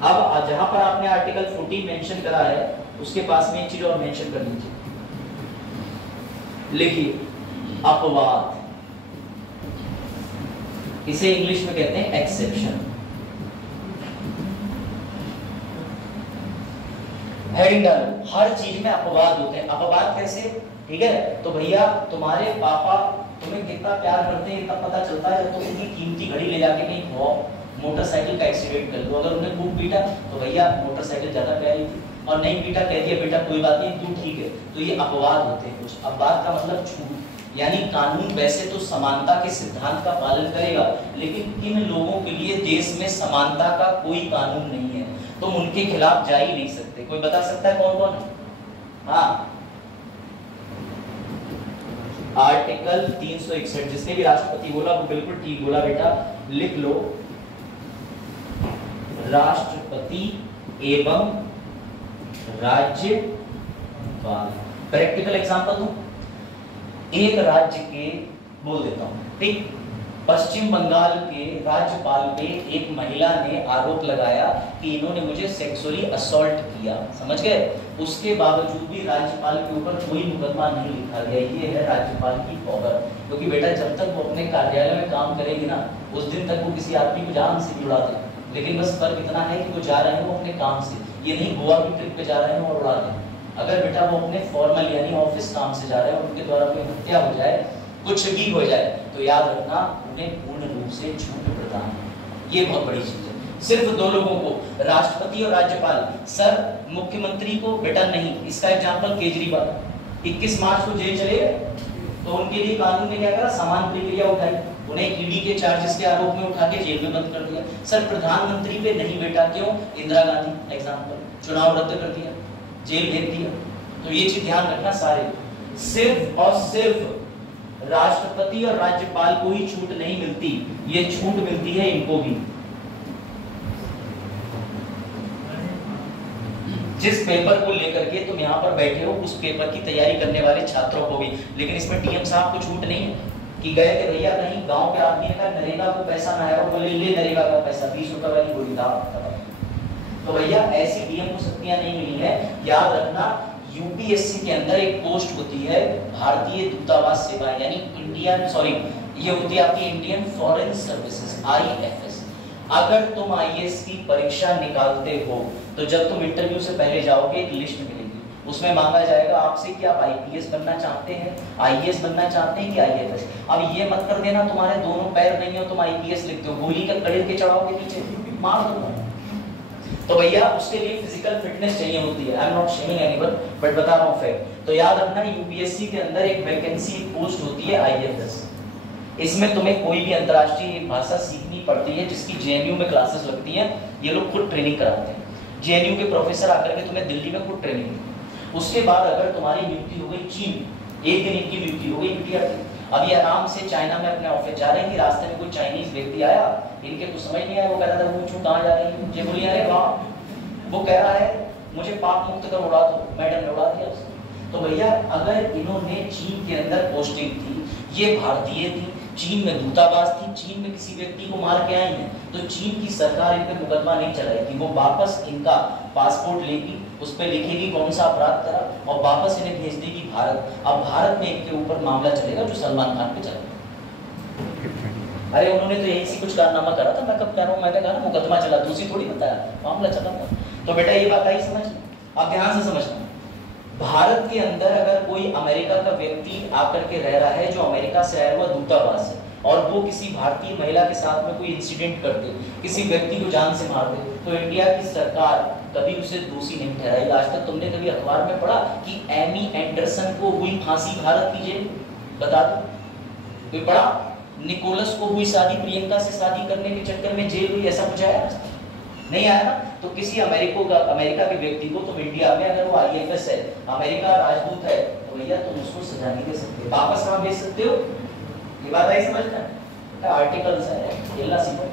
अब जहां पर आपने आर्टिकल 14 मेंशन करा है उसके पास में एक चीज और मेंशन कर लीजिए, लिखिए अपवाद, इसे इंग्लिश में कहते हैं एक्सेप्शन। हेडिंग डालो, हर चीज में अपवाद होते हैं। अपवाद कैसे? ठीक है, तो भैया तुम्हारे पापा तुम्हें कितना प्यार करते हैं इतना पता चलता है जब तुम उनकी कीमती घड़ी ले जाके कहीं खो, मोटरसाइकिल का एक्सीडेंट कर लो। अगर उन्हें खूब पीटा तो भैया मोटरसाइकिल ज्यादा प्यारी थी, और नहीं पीटा कह दिया बेटा कोई बात नहीं तू ठीक है। तो ये अपवाद होते हैं कुछ। अपवाद का मतलब छूट, यानी कानून वैसे तो समानता के सिद्धांत का पालन करेगा, लेकिन किन लोगों के लिए देश में समानता का कोई कानून नहीं है, तुम उनके खिलाफ जा ही नहीं सकते। कोई बता सकता है कौन कौन है? हाँ, आर्टिकल 361, जिसने भी राष्ट्रपति बोला वो बिल्कुल ठीक बोला बेटा, लिख लो राष्ट्रपति एवं राज्यपाल। प्रैक्टिकल एग्जांपल दूं, एक राज्य के बोल देता हूं, ठीक, पश्चिम बंगाल के राज्यपाल पे एक महिला ने आरोप लगाया कि इन्होंने मुझे सेक्सुअली असॉल्ट किया, समझ गए। उसके बावजूद भी राज्यपाल के ऊपर कोई मुकदमा नहीं लिखा गया। ये है राज्यपाल की पावर, क्योंकि बेटा जब तक वो अपने कार्यालय में काम करेगी ना उस दिन तक वो किसी आदमी को जान से जुड़ा दे, लेकिन बस फर्क इतना है कि वो जा रहे हैं वो अपने काम से, ये नहीं गोवा की ट्रिप पे जा रहे हैं और उड़ा दें। अगर बेटा वो अपने फॉर्मल यानी ऑफिस काम से जा रहे हैं और उनके द्वारा कोई हत्या हो जाए, कुछ भी हो जाए, तो याद रखना उन्हें पूर्ण रूप से छूट प्रदान है। ये बहुत बड़ी चीज है। सिर्फ दो लोगों को, राष्ट्रपति और राज्यपाल। सर मुख्यमंत्री को बेटा नहीं। इसका एग्जांपल केजरीवाल 21 मार्च को जेल चले गए, तो उनके लिए कानून ने क्या करा, समान प्रक्रिया उठाई, उन्हें ईडी के चार्जेस के आरोप में उठा के जेल में बंद कर दिया। सर प्रधानमंत्री पे नहीं बेटा, क्यों? इंदिरा गांधी एग्जांपल, चुनाव रद्द कर दिया, जेल भेज दिया। तो ये चीज ध्यान रखना सारे, सिर्फ और सिर्फ राष्ट्रपति और राज्यपाल को ही छूट नहीं मिलती, ये छूट मिलती है इनको भी। जिस पेपर को लेकर के तुम यहाँ पर बैठे हो उस पेपर की तैयारी करने वाले छात्रों को भी, लेकिन इसमें डीएम साहब को छूट नहीं है कि गए थे भैया कहीं गांव के आदमी ने कहा नरेगा को पैसा ना आया, बोले ले नरेगा का पैसा 20 रुपए वाली गोली था। तो भैया ऐसी डीएम को शक्तियां नहीं मिली है। याद रखना यूपीएससी के अंदर एक पोस्ट होती है भारतीय दूतावास सेवा, यानी ये होती है आपकी इंडियन फॉरेन सर्विसेज IFS। अगर तुम आईएएस की परीक्षा निकालते हो तो जब तुम इंटरव्यू से पहले जाओगे एक लिस्ट मिलेगी, उसमें मांगा जाएगा आपसे कि आप आईपीएस बनना चाहते हैं, आईएएस बनना चाहते हैं कि आईएफएस। अब ये मत कर देना तुम्हारे दोनों पैर नहीं हो तुम आईपीएस लिखते हो, गोली का कड़े के चढ़ाओगे नीचे मार दूंगा। तो भैया उसके लिए फिजिकल फिटनेस चाहिए होती है। I am not shaming anyone but बता रहा हूं फैक्ट। तो याद रखना यूपीएससी के अंदर एक वैकेंसी पोस्ट होती है आईएफएस। इसमें तुम्हें कोई भी अंतर्राष्ट्रीय एक भाषा सीखनी पड़ती है जिसकी जेएनयू में क्लासेस लगती हैं, ये लोग खुद ट्रेनिंग कराते हैं। जेएनयू के प्रोफेसर आकर के तुम्हें दिल्ली में खुद ट्रेनिंग देते। उसके बाद अगर तुम्हारी नियुक्ति हो गई चीन, एक दिन इनकी नियुक्ति हो गई इंडिया की, अब ये आराम से चाइना में अपने ऑफिस जा रहे हैं, रास्ते में कोई चाइनीज व्यक्ति आया, इनके कुछ समझ नहीं आया, वो कह रहा था पूछूं कहाँ जा रही है, ये बोली अरे वाह, वो कह रहा है मुझे पाक मुक्त कर उड़ा दो, मैडम ने उड़ा दिया उसको। तो भैया अगर इन्होंने चीन के अंदर पोस्टिंग थी, ये भारतीय थी, चीन में दूतावास थी, चीन में किसी व्यक्ति को मार के आई हैं, तो चीन की सरकार इन पे मुकदमा नहीं चलाएगी, वो वापस इनका पासपोर्ट लेगी, उस पर लिखेगी कौन सा अपराध करा और वापस इन्हें भेज देगी भारत। अब भारत में इनके ऊपर मामला चलेगा जो सलमान खान पे चलेगा। अरे उन्होंने तो यही सी कुछ कारनामा करा था, मैं कब कह रहा हूँ, मैंने कहा मुकदमा चला, दूसरी थोड़ी बताया, मामला चला था। तो बेटा ये बात आई समझ, आप ध्यान से समझना। भारत के अंदर अगर कोई अमेरिका का व्यक्ति आकर के रह रहा है जो अमेरिका से आया हुआ दूतावास है और वो किसी भारतीय महिला के साथ में कोई इंसिडेंट कर दे, किसी व्यक्ति को जान से मार दे, तो इंडिया की सरकार कभी उसे दोषी नहीं ठहराएगी। आज तक तुमने कभी अखबार में पढ़ा कि एमी एंडरसन को हुई फांसी भारत की जेल? बता दो, कोई पढ़ा? निकोलस को हुई शादी, प्रियंका से शादी करने के चक्कर में जेल हुई, ऐसा कुछ आया? नहीं आया ना। तो किसी अमेरिका के व्यक्ति को तुम इंडिया में अगर वो आईएफएस है, अमेरिका राजदूत है, तो भैया तुम उसको सजा नहीं दे सकते, वापस कहाँ भेज सकते हो? ये बात आई समझ में? आर्टिकल्स है, खेलना सीखो।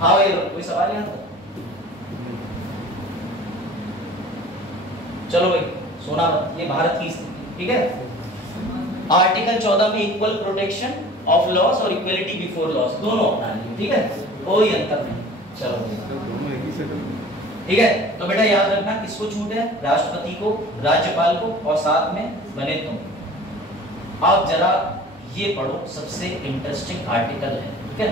हाँ भाई कोई सवाल यहाँ था? चलो भाई सोना मत, ये भारत की स्थिति, ठीक है। आर्टिकल 14 में इक्वल प्रोटेक्शन ऑफ लॉस और इक्वलिटी बिफोर लॉस दोनों अपना लिए, ठीक है, कोई अंतर नहीं। चलो ठीक है, तो बेटा याद रखना किसको छूट है? राष्ट्रपति को, राज्यपाल को और साथ में बने तुम। आप जरा ये पढ़ो, सबसे इंटरेस्टिंग आर्टिकल है, ठीक है।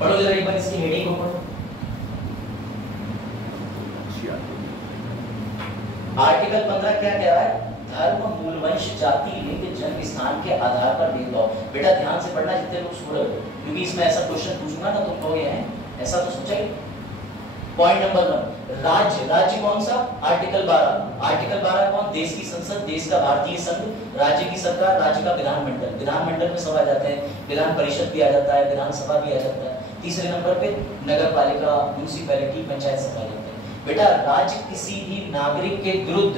पढ़ो जरा एक बार इसकी हेडिंग को पढ़ो। आर्टिकल 15 क्या कह रहा है? धर्म, मूल वंश, जाति, लिंग, जन्म स्थान के आधार पर भेदभाव। बेटा ध्यान से पढ़ना जितने लोग सो रहे हो, क्योंकि इसमें ऐसा क्वेश्चन पूछूंगा ना तुम कहोगे हैं ऐसा तो सोचा ही। पॉइंट नंबर 1, राज्य। राज्य कौन सा? आर्टिकल 12। आर्टिकल 12 कौन? देश की संसद, देश का भारतीय संघ, राज्य की सरकार, राज्य का विधानमंडल। विधानमंडल में सब आ जाते हैं, विधान परिषद भी आ जाता है, विधानसभा भी आ जाता है। तीसरे नंबर पे नगर पालिका, म्यूनिसिपैलिटी, पंचायत सभा आ जाते हैं। बेटा राज्य किसी भी नागरिक के विरुद्ध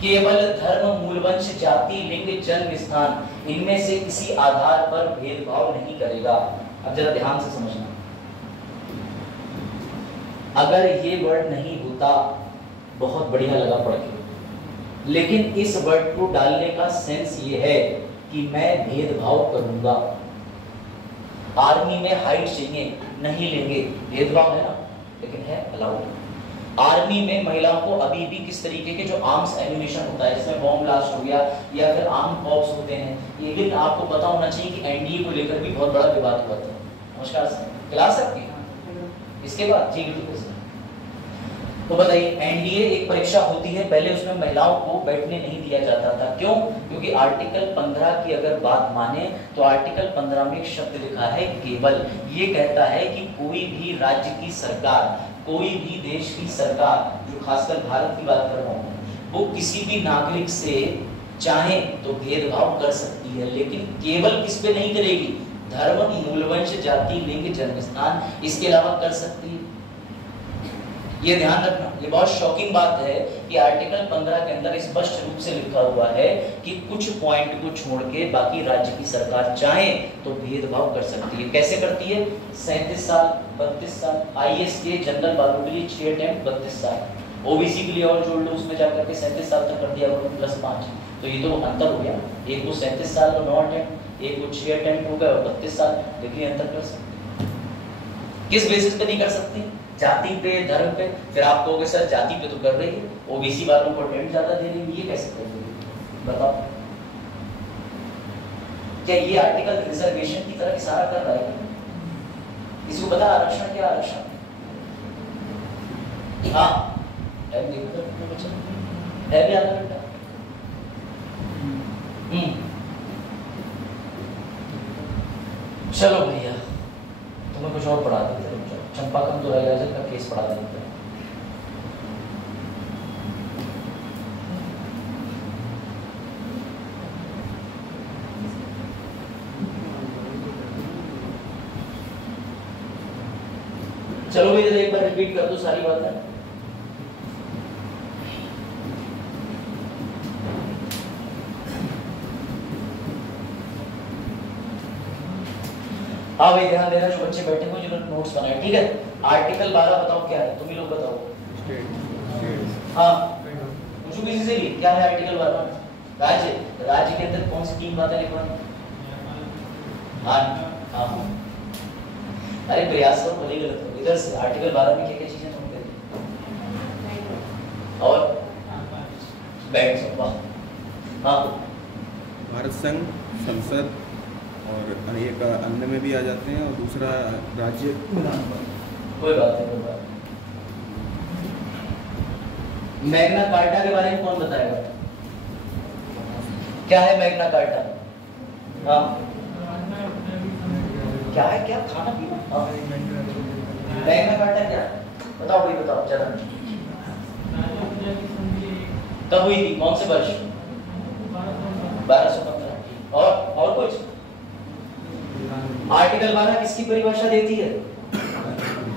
केवल धर्म, मूलवंश, जाति, लिंग, जन्म स्थान इनमें से किसी आधार पर भेदभाव नहीं करेगा। अब जरा ध्यान से समझना, अगर ये वर्ड नहीं होता बहुत बढ़िया लगा पढ़ के, लेकिन इस वर्ड को डालने का सेंस ये है कि मैं भेदभाव करूंगा। आर्मी में हाइट चाहिए, नहीं लेंगे, भेदभाव है ना, लेकिन है अलाउड। आर्मी में महिलाओं को अभी भी किस तरीके के जो आर्म्स एम्यूनिशन होता है, जिसमें बॉम्ब ब्लास्ट हो गया या फिर आर्म कॉर्प्स होते हैं, ये भी आपको पता होना चाहिए कि एनडीए को लेकर भी बहुत बड़ा विवाद हुआ था। नमस्कार सर, क्लास आपकी इसके बाद ठीक है। तो बताइए, एनडीए एक परीक्षा होती है, पहले उसमें महिलाओं को बैठने नहीं दिया जाता था। क्यों? क्योंकि आर्टिकल 15 की अगर बात माने तो आर्टिकल 15 में एक शब्द लिखा है केवल। ये कहता है कि कोई भी राज्य की सरकार, कोई भी देश की सरकार, जो खासकर भारत की बात कर रहा हूँ, वो किसी भी नागरिक से चाहे तो भेदभाव कर सकती है, लेकिन केवल किस पे नहीं करेगी? धर्म, मूलवंश, जाति, लिंग, जन्मस्थान, इसके अलावा कर सकती है। ये ध्यान रखना, ये बहुत शॉकिंग बात है कि आर्टिकल 15 के अंदर स्पष्ट रूप से लिखा हुआ है कि कुछ पॉइंट को छोड़ के बाकी राज्य की सरकार चाहे तो भेदभाव कर सकती है। कैसे करती है? 37 साल, 32 साल, आईएएस के जनरल वालों के लिए 6 अटेम्प्ट 32 साल, ओबीसी के लिए और जोड़ लो, उसमें जाकर के 37 साल तक कर दिया +5, तो ये तो अंतर हो गया। एक को 37 साल और 9 अटेम्प्ट, एक को 6 अटेम्प्ट हो गए और 32 साल, लेकिन अंतर कर सकते। किस बेसिस पे नहीं कर सकती? जाति पे, धर्म पे। फिर आप कहोगे सर जाति पे तो कर रही है, ओबीसी वालों को अटेम्प्ट ज्यादा दे रही है, ये कैसे कर रही है? बताओ, क्या ये आर्टिकल रिजर्वेशन की तरफ इशारा कर रहा है? इसको पता आरक्षण क्या? आरक्षण हाँ है भी आधा घंटा। चलो भैया तुम्हें कुछ और पढ़ा देते हैं। चंपाकंद दुरायराजन का केस पढ़ा देते हैं। चलो भैया एक बार रिपीट कर दो सारी बातें। हाँ भाई ध्यान देना, जो बच्चे बैठे हुए जिन्होंने नोट्स बनाए, ठीक है। आर्टिकल 12 बताओ क्या है, तुम ही लोग बताओ। हाँ पूछो किसी से भी, क्या है आर्टिकल 12? राज्य, राज्य के अंदर कौन सी 3 बातें लिखवानी? हाँ हाँ अरे प्रयास करो, भले गलत हो। इधर से आर्टिकल 12 में क्या क्या चीजें नोट करें? और बैठ सकता। हाँ भारत संघ, संसद और एक अन्य में भी आ जाते हैं, और दूसरा राज्य विधानसभा। कोई बात नहीं, कोई बात। मैग्ना कार्टा के बारे में कौन बताएगा? क्या है मैग्ना कार्टा? हाँ क्या है? क्या खाना पीना? हाँ मैग्ना कार्टा क्या है? बताओ भाई बताओ जरा। कब हुई थी? कौन से वर्ष? 1215। और कुछ? आर्टिकल 12 किसकी परिभाषा देती है?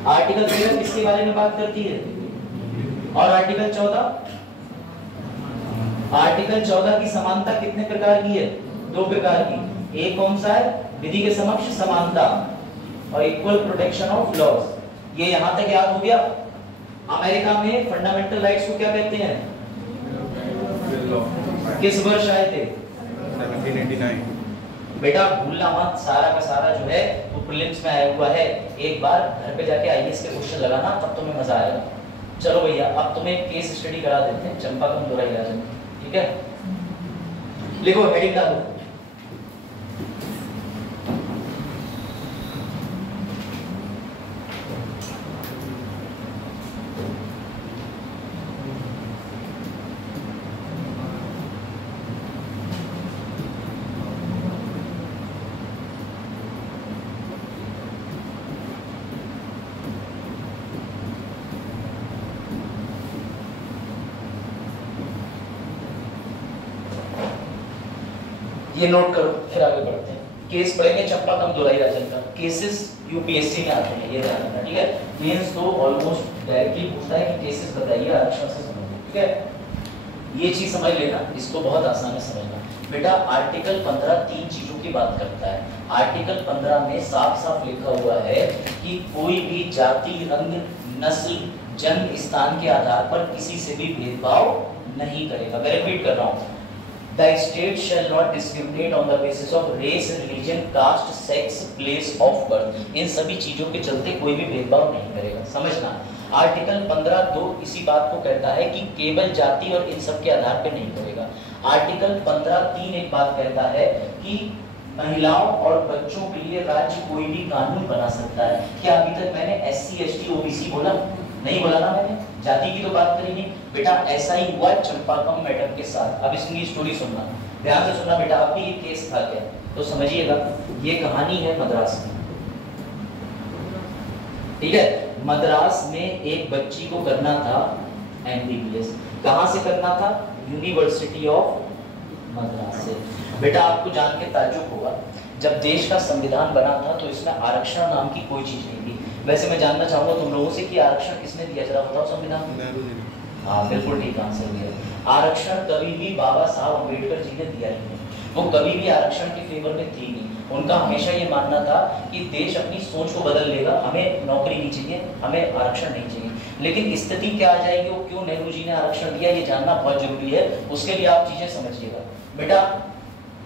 आर्टिकल 13 किसके बारे में बात करती है? और आर्टिकल 14? आर्टिकल 14 की समानता कितने प्रकार की है? 2 प्रकार की। एक कौन सा है? विधि के समक्ष समानता और इक्वल प्रोटेक्शन ऑफ लॉज। ये यहां तक याद हो गया। अमेरिका में फंडामेंटल राइट्स को क्या कहते हैं? किस वर्ष आए थे? 1789। बेटा भूलना मत, सारा का सारा जो है वो प्रीलिम्स में आया हुआ है। एक बार घर पे जाके आईएएस के क्वेश्चन लगाना, तब तुम्हें मजा आएगा। चलो भैया, अब तुम्हें केस स्टडी करा देते हैं चंपाकम दोहराई राजन, ठीक है? लिखो, हेडिंग डालो। ये नोट करो, फिर आगे बढ़ते हैं। केस पढ़ेंगे चंपाकम दोहराई राजन का। केसेस यूपीएससी में आते हैं, ये ध्यान रखना, ठीक है? मेंस तो ऑलमोस्ट डायरेक्टली पूछता है कि केसेस बताइए, आरक्षण से संबंधित, ठीक है? ये चीज समझ लेना, इसको बहुत आसान है समझना। बेटा आर्टिकल 15 3 चीजों की बात करता है। आर्टिकल 15 में साफ साफ लिखा हुआ है कि कोई भी जाति, रंग, नस्ल, जन्म स्थान के आधार पर किसी से भी भेदभाव नहीं करेगा। मैं रिपीट कर रहा हूँ, The state shall not discriminate on the basis of race, religion, caste, sex, place of birth. इन सभी चीजों के चलते कोई भी भेदभाव नहीं करेगा, समझना। आर्टिकल 15(2) इसी बात को कहता है कि केवल जाति और इन सब के आधार पे नहीं करेगा। आर्टिकल 15(3) एक बात कहता है कि महिलाओं और बच्चों के लिए राज्य कोई भी कानून बना सकता है। क्या अभी तक मैंने SC, ST, OBC बोला? नहीं बोला ना मैंने? जाति की तो बात करी नहीं। बेटा ऐसा ही हुआ चंपाकम मैडम के साथ। अब इसकी स्टोरी सुनना, ध्यान से सुनना बेटा। अब भी ये केस था क्या तो समझिएगा। ये कहानी है मद्रास की, ठीक है? मद्रास में एक बच्ची को करना था MBBS। कहां से करना था? यूनिवर्सिटी ऑफ मद्रास से। बेटा आपको जान के ताज्जुब होगा, जब देश का संविधान बना था तो इसमें आरक्षण नाम की कोई चीज नहीं थी। वैसे मैं जानना चाहूंगा तुम लोगों से कि आरक्षण किसने दिया, जरा बताओ संविधान में। हाँ बिल्कुल ठीक आंसर दिया। आरक्षण कभी भी बाबा साहब अम्बेडकर जी ने दिया ही नहीं। वो कभी भी आरक्षण के फेवर में थी नहीं। उनका हमेशा ये मानना था कि देश अपनी सोच को बदल लेगा, हमें नौकरी नहीं चाहिए, हमें आरक्षण नहीं चाहिए। लेकिन स्थिति क्या आ जाएगी, वो क्यों नेहरू जी ने आरक्षण दिया, ये जानना बहुत जरूरी है। उसके लिए आप चीजें समझिएगा। बेटा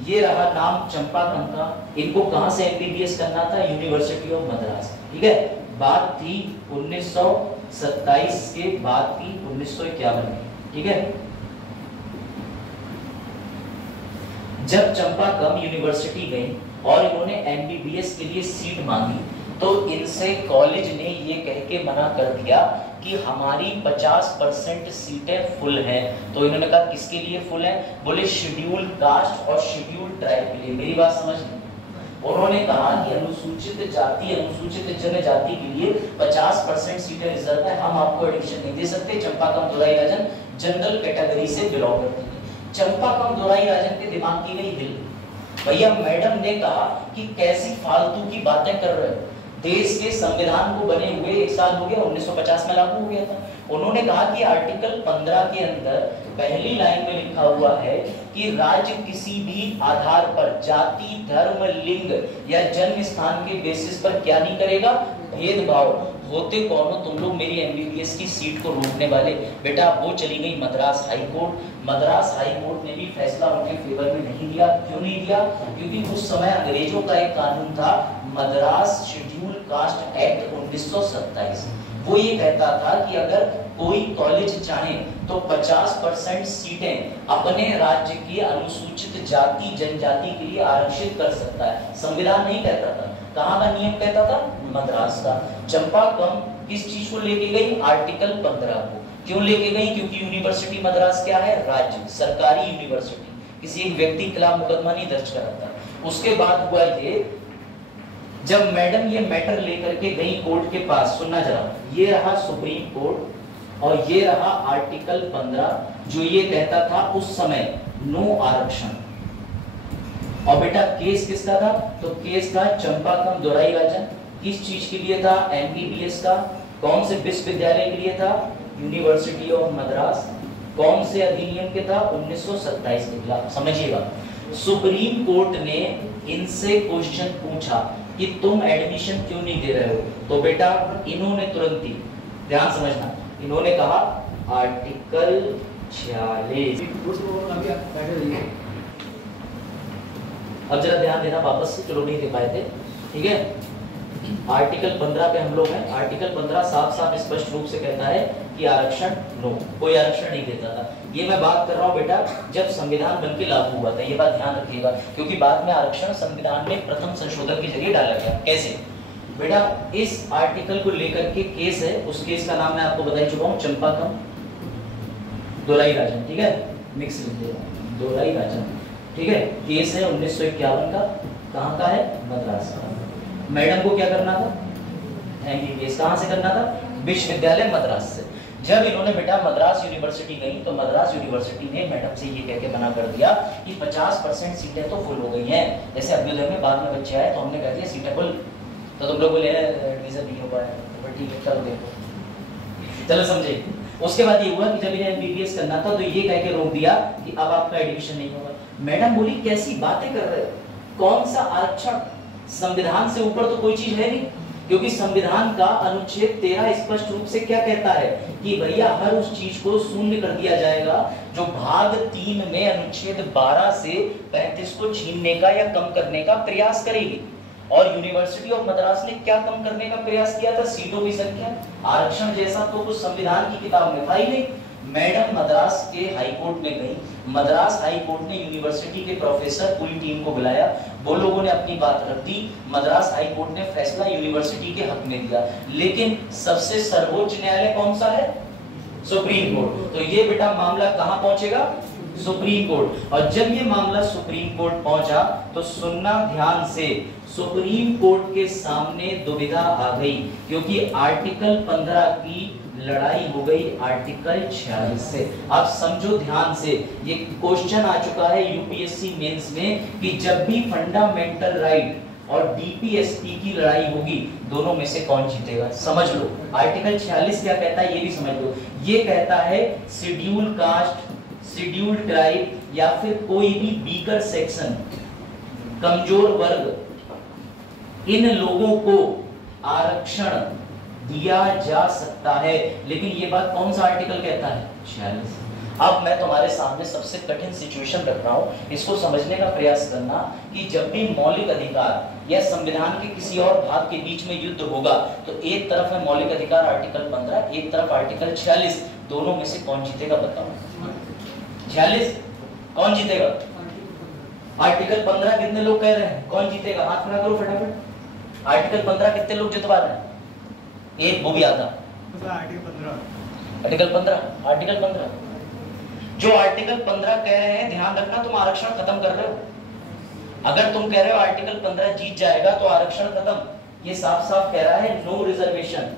ये रहा नाम चंपाकम का। इनको कहां से MBBS करना था? यूनिवर्सिटी ऑफ मद्रास, ठीक है? बात थी 1927 के बाद की 1951 में, ठीक है? जब चंपाकम यूनिवर्सिटी गई और इन्होंने MBBS के लिए सीट मांगी तो इनसे कॉलेज ने ये कह के मना कर दिया कि हमारी 50% सीटें फुल हैं। तो इन्होंने कहा किसके लिए फुल है? बोले शेड्यूल कास्ट और शेड्यूल ट्राइब के लिए। मेरी बात समझ ली। उन्होंने कहा कि अनुसूचित जाति, अनुसूचित जनजाति के लिए 50% सीटें रिजर्व है, हम आपको एडमिशन नहीं दे सकते। चंपाकम दोहराई राजन जनरल कैटेगरी से बिलोंग करती है। चंपाकम दोहराई राजन के दिमाग की गई हिल। भैया मैडम ने कहा कि कैसी फालतू की बातें कर रहे हो, देश के संविधान को बने हुए 1 साल हो गया, 1950 में लागू हो गया था। उन्होंने कहा कि आर्टिकल 15 के अंदर पहली लाइन में लिखा हुआ है कि राज्य किसी भी आधार पर जाति, धर्म, लिंग या जन्म स्थान के बेसिस पर क्या नहीं करेगा? भेदभाव। होते कौन हो तुम लोग मेरी MBBS की सीट को रोकने वाले? बेटा वो चली गई Madras high court. Madras high court ने भी फैसला उनके फेवर में नहीं दिया। क्यों नहीं दिया? क्योंकि उस समय अंग्रेजों का एक कानून था, मद्रास शेड्यूल कास्ट एक्ट 1927। वो ये कहता था कि अगर कोई कॉलेज चाहे तो 50% सीटें अपने राज्य की अनुसूचित जाति जनजाति के लिए आरक्षित कर सकता है। संविधान नहीं कहता था, कहाँ का नियम कहता था? मद्रास का। चंपाकम किस चीज को लेके गई? आर्टिकल 15 को। क्यों लेके गई? क्योंकि यूनिवर्सिटी मद्रास क्या है? राज्य, सरकारी यूनिवर्सिटी। किसी एक व्यक्ति के खिलाफ मुकदमा नहीं दर्ज करा था। उसके बाद हुआ ये, जब मैडम ये मैटर लेकर के गई कोर्ट के पास, सुनना जरा, ये रहा सुप्रीम कोर्ट और ये रहा आर्टिकल 15 जो ये कहता था उस समय नो आरक्षण। और बेटा केस किसका था? तो केस था चंपाकम दोहराई राजन किस चीज के लिए था? एमबीबीएस का। कौन से विश्वविद्यालय के लिए था? University of Madras. कौन से अधिनियम के था? 1927 के खिलाफ। समझिएगा, सुप्रीम कोर्ट ने इनसे क्वेश्चन पूछा कि तुम एडमिशन क्यों नहीं दे रहे हो, तो बेटा इन्होंने तुरंत ही, ध्यान समझना, इन्होंने कहा आर्टिकल 46। अब जरा ध्यान देना वापस से, चलो नहीं दे पाए थे, ठीक है। आर्टिकल 15 पे हम लोग हैं। आर्टिकल 15 साफ साफ स्पष्ट रूप से कहता है कि आरक्षण नो, कोई आरक्षण नहीं देता था। ये मैं बात कर रहा हूँ बेटा जब संविधान बन के लागू हुआ था, ये बात ध्यान रखिएगा, क्योंकि बाद में आरक्षण संविधान में प्रथम संशोधन के जरिए डाला गया। कैसे बेटा? इस आर्टिकल को लेकर के केस है, उस केस का नाम मैं आपको बता चुका हूँ, चंपाकम दोराईराजन, ठीक है, मिक्स लिख दिया, दोराईराजन, ठीक है। केस है 1951 का, कहाँ का है? मद्रास का। मैडम को क्या करना था? एमबीबीएस। कहाँ से करना था? विश्वविद्यालय मद्रास से। जब इन्होंने बेटा मद्रास यूनिवर्सिटी गई तो मद्रास यूनिवर्सिटी ने मैडम से ये कह के मना कर दिया कि 50% सीटें तो फुल हो गई हैं। जैसे अभ्युदय में बाद में बच्चे आए तो हमने कह दिया सीटें फुल, तो तुम लोग बोले एडमिशन नहीं हो पाया, तो ठीक है चलो देखो, चलो समझे। उसके बाद ये हुआ कि जब इन्हें एमबीबीएस करना था तो ये कह के रोक दिया कि अब आपका एडमिशन नहीं होगा। मैडम बोली कैसी बातें कर रहे हो, कौन सा आरक्षण? संविधान से ऊपर तो कोई चीज है नहीं, क्योंकि संविधान का अनुच्छेद 13 स्पष्ट रूप से क्या कहता है कि भैया हर उस चीज को शून्य कर दिया जाएगा जो भाग 3 में अनुच्छेद 12 से 35 को छीनने का या कम करने का प्रयास करेगी। और यूनिवर्सिटी ऑफ मद्रास ने क्या कम करने का प्रयास किया था? सीटों की संख्या। आरक्षण जैसा तो कुछ संविधान की किताब में था ही नहीं। मैडम मद्रास के हाई कोर्ट में गई, मद्रास हाई कोर्ट ने यूनिवर्सिटी के प्रोफेसर पूरी टीम को बुलाया, वो लोगों ने अपनी बात रख दी, मद्रास हाई कोर्ट ने फैसला यूनिवर्सिटी के हक में दिया। लेकिन सबसे सर्वोच्च न्यायालय कौन सा है? Supreme court. तो ये बेटा मामला कहां पहुंचेगा? Supreme court. और जब ये मामला सुप्रीम कोर्ट पहुंचा तो सुनना ध्यान से, सुप्रीम कोर्ट के सामने दुविधा आ गई, क्योंकि आर्टिकल 15 की लड़ाई हो गई आर्टिकल 46 से। आप समझो ध्यान से, ये क्वेश्चन आ चुका है यूपीएससी मेंस में कि जब भी फंडामेंटल राइट और डीपीएसपी की लड़ाई होगी, दोनों में से कौन जीतेगा? समझ लो आर्टिकल 46 क्या कहता है, ये भी समझ लो। ये कहता है शेड्यूल कास्ट, शेड्यूल ट्राइब या फिर कोई भी वीकर सेक्शन, कमजोर वर्ग, इन लोगों को आरक्षण दिया जा सकता है। लेकिन ये बात कौन सा आर्टिकल कहता है? 46। अब मैं तुम्हारे सामने सबसे कठिन सिचुएशन रख रहा हूं, इसको समझने का प्रयास करना कि जब भी मौलिक अधिकार या संविधान के किसी और भाग के बीच में युद्ध होगा तो एक तरफ है मौलिक अधिकार आर्टिकल 15, एक तरफ आर्टिकल 46, दोनों में से कौन जीतेगा बताओ? 46 कौन जीतेगा? आर्टिकल 15 कितने लोग कह रहे हैं कौन जीतेगा? हाथ खड़ा करो फटाफट। आर्टिकल 15 कितने लोग जितवा रहे हैं? एक वो भी आता आर्टिकल 15 जो आर्टिकल 15 कह रहे हैं, ध्यान रखना तुम आरक्षण खत्म कर रहे हो। अगर तुम कह रहे हो आर्टिकल 15 जीत जाएगा तो आरक्षण खत्म, ये साफ साफ कह रहा है नो रिजर्वेशन।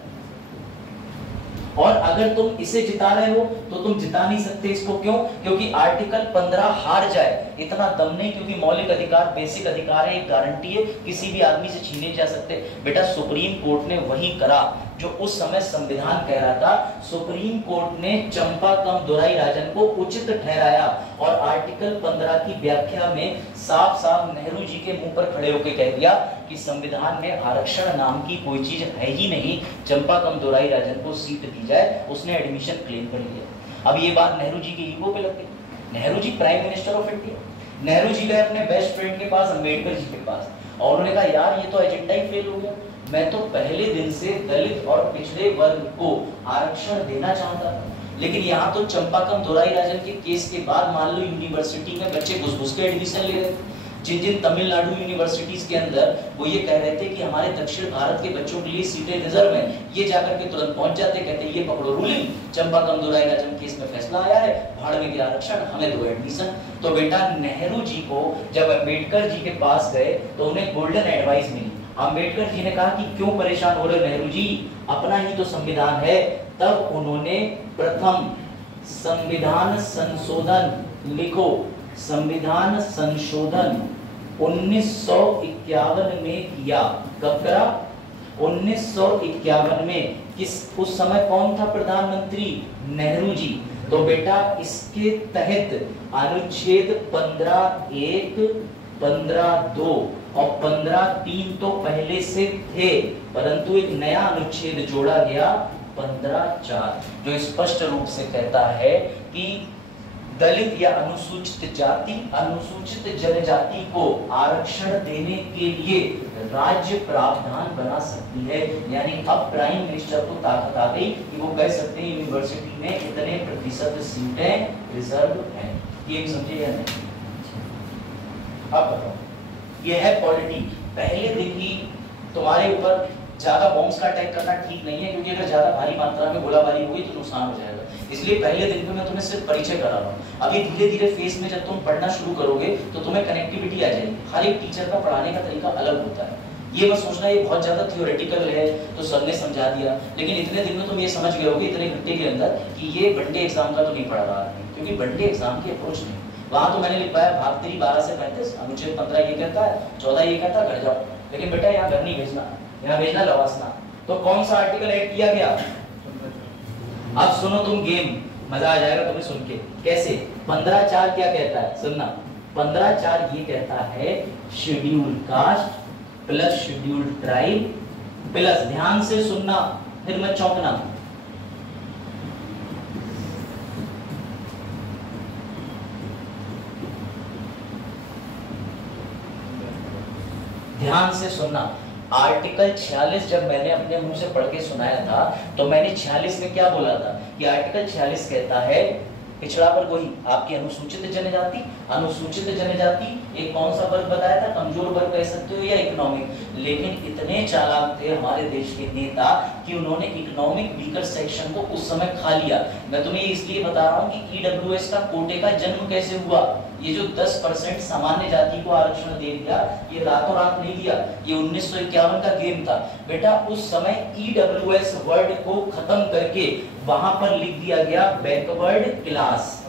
और अगर तुम इसे जिता रहे हो तो तुम जिता नहीं सकते इसको। क्यों? क्योंकि आर्टिकल 15 हार जाए इतना दम नहीं, क्योंकि मौलिक अधिकार बेसिक अधिकार है, एक गारंटी है, किसी भी आदमी से छीने जा सकते। बेटा सुप्रीम कोर्ट ने वही करा जो उस समय संविधान कह रहा था। सुप्रीम कोर्ट ने चंपाकम दोराईराजन को उचित ठहराया और आर्टिकल 15 की व्याख्या में साफ साफ नेहरू जी के मुंह पर खड़े होकर कह दिया कि संविधान में आरक्षण नाम की कोई चीज है ही नहीं, चंपाकम दोराईराजन को सीट दी जाए। उसने एडमिशन क्लेम कर लिया। अब ये बात नेहरू जी की ईगो पे लग गई। Nehru ji prime minister of India, Nehru ji गए अपने बेस्ट फ्रेंड के पास, अंबेडकर जी के पास, और उन्होंने कहा यार ये तो एजेंडा ही फेल हो गया, मैं तो पहले दिन से दलित और पिछड़े वर्ग को आरक्षण देना चाहता था, लेकिन यहाँ तो चंपाकम दोराईराजन के केस के बाद मान लो यूनिवर्सिटी में बच्चे घुस-घुस के एडमिशन ले रहे थे। जिन तमिलनाडु यूनिवर्सिटीज के अंदर वो ये कह रहे थे कि हमारे दक्षिण भारत के बच्चों के लिए सीटें रिजर्व हैं, ये जाकर के तुरंत पहुंच जाते, कहते ये पकड़ो रूलिंग, चंपाकम दोराईराजन केस में फैसला आया है, भाड़ में गया आरक्षण, हमें दो एडमिशन। तो बेटा नेहरू जी को जब अंबेडकर जी के पास गए तो उन्हें गोल्डन एडवाइस मिली। अंबेडकर जी ने कहा कि क्यों परेशान हो रहे हो नेहरू जी, अपना ही तो संविधान है। तब उन्होंने प्रथम संविधान संशोधन लिखो, संविधान संशोधन 1951 में किया। कब करा? 1951 में उस समय कौन था प्रधानमंत्री? नेहरू जी। तो बेटा इसके तहत अनुच्छेद 15(1), 15(2) और 15(3) तो पहले से थे, परंतु एक नया अनुच्छेद जोड़ा गया 15(4), जो स्पष्ट रूप से कहता है कि दलित या अनुसूचित जाति, अनुसूचित जनजाति को आरक्षण देने के लिए राज्य प्रावधान बना सकती है। यानी अब प्राइम मिनिस्टर को ताकत आ गई कि वो कह सकते हैं यूनिवर्सिटी में इतने प्रतिशत सीटें रिजर्व हैं। ये भी समझे या नहीं? अब बताओ, ये है पॉलिटी। पहले दिन ही तुम्हारे ऊपर ज्यादा बॉम्ब्स का अटैक करना ठीक नहीं है, क्योंकि अगर ज्यादा भारी मात्रा में गोलाबारी होगी तो नुकसान हो जाएगा। इसलिए पहले दिन पे मैं तुम्हें सिर्फ परिचय करा रहा हूँ। अभी धीरे धीरे फेस में जब तुम पढ़ना शुरू करोगे तो तुम्हें कनेक्टिविटी आ जाएगी। हर एक टीचर का पढ़ाने का तरीका अलग होता है। ये मत सोचना ये बहुत ज्यादा थियोरेटिकल है तो सर ने समझा दिया, लेकिन इतने दिन में तुम ये समझ गए होगे इतने घंटे के अंदर कि ये वनडे एग्जाम का तो नहीं पढ़ा रहा है, क्योंकि वनडे एग्जाम की अप्रोच नहीं। वहां तो मैंने लिखवाया भाग 3 12 से 35, अनुच्छेद 15 ये कहता है, 14 ये कहता है घर जाओ, लेकिन बेटा यहाँ घर नहीं भेजना, यहाँ भेजना लवासना। तो कौन सा आर्टिकल ऐड किया गया? अब सुनो तुम गेम, मजा आ जाएगा तुम्हें सुन के। कैसे? 15(4) क्या कहता है? सुनना, 15(4) ये कहता है schedule caste plus schedule tribe plus, ध्यान से सुनना फिर मत चौंकना, ध्यान से सुनना। आर्टिकल 46 जब मैंने अपने मुंह से पढ़ के सुनाया था तो मैंने 46 में क्या बोला था कि आर्टिकल 46 कहता है पिछड़ा वर्ग वही आपकी अनुसूचित जनजाति। अनुसूचित जनजाति एक कौन सा वर्ग बताया था? कमजोर वर्ग कह सकते हो या इकोनॉमिक। लेकिन इतने चालाक थे हमारे देश के नेता कि उन्होंने इकोनॉमिक वीकर सेक्शन को उस समय खा लिया। मैं तुम्हें इसलिए बता रहा हूँ कि ईडब्ल्यूएस का कोटे का जन्म कैसे हुआ। ये जो 10% सामान्य जाति को आरक्षण दे दिया, ये रातों रात नहीं दिया, ये 1951 का गेम था बेटा। उस समय ईडब्ल्यूएस वर्ड को खत्म करके वहां पर लिख दिया गया बैकवर्ड क्लास,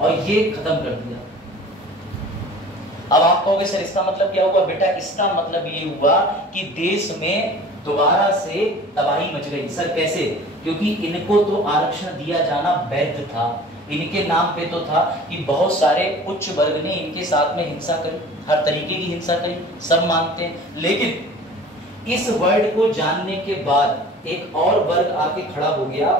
और ये खत्म कर दिया। अब आप कहोगे सर इसका मतलब क्या हुआ? बेटा इसका मतलब ये हुआ कि देश में दोबारा से तबाही मच गई। सर कैसे? क्योंकि इनको तो आरक्षण दिया जाना वैध था, इनके नाम पे तो था कि बहुत सारे उच्च वर्ग ने इनके साथ में हिंसा करी, हर तरीके की हिंसा करी, सब मानते हैं। लेकिन इस वर्ड को जानने के बाद एक और वर्ग आके खड़ा हो गया,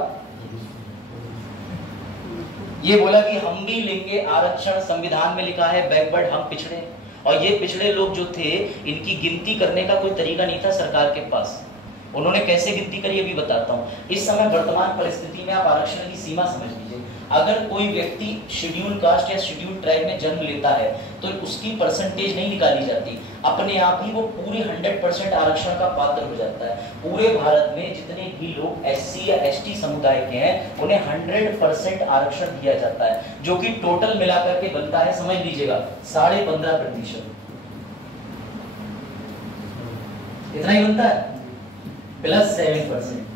ये बोला कि हम भी लेंगे आरक्षण, संविधान में लिखा है बैकवर्ड, हम पिछड़े। और ये पिछड़े लोग जो थे इनकी गिनती करने का कोई तरीका नहीं था सरकार के पास। उन्होंने कैसे गिनती करी अभी बताता हूँ। इस समय वर्तमान परिस्थिति में आप आरक्षण की सीमा समझ लीजिए। अगर कोई व्यक्ति शेड्यूल कास्ट या शेड्यूल ट्राइब में जन्म लेता है तो उसकी परसेंटेज नहीं निकाली जाती, अपने आप ही वो पूरे 100% आरक्षण का पात्र हो जाता है। पूरे भारत में जितने भी लोग एससी या एसटी समुदाय के हैं उन्हें 100% आरक्षण दिया जाता है, जो कि टोटल मिलाकर के बनता है, समझ लीजिएगा 15.5%। इतना ही बनता है प्लस 7%।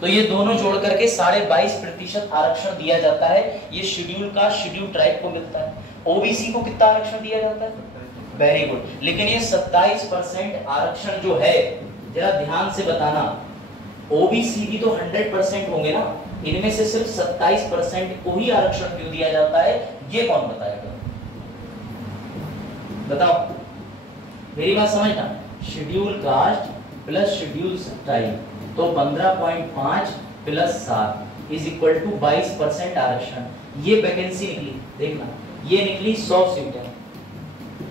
तो ये दोनों जोड़ करके 22.5% आरक्षण दिया जाता है। ये शेड्यूल का शेड्यूल ट्राइब को मिलता है। ओबीसी को कितना आरक्षण दिया जाता है? Very good. लेकिन ये 27% आरक्षण जो है, जरा ध्यान से बताना, ओबीसी भी तो 100% होंगे ना, इनमें से सिर्फ 27% को ही आरक्षण क्यों दिया जाता है? ये कौन बताएगा? बताओ, मेरी बात समझना। Schedule caste plus schedule tribe तो 15.5 प्लस 7 इज इक्वल टू 22% आरक्षण। ये वैकेंसी निकली, देखना, ये निकली 100 सीटें।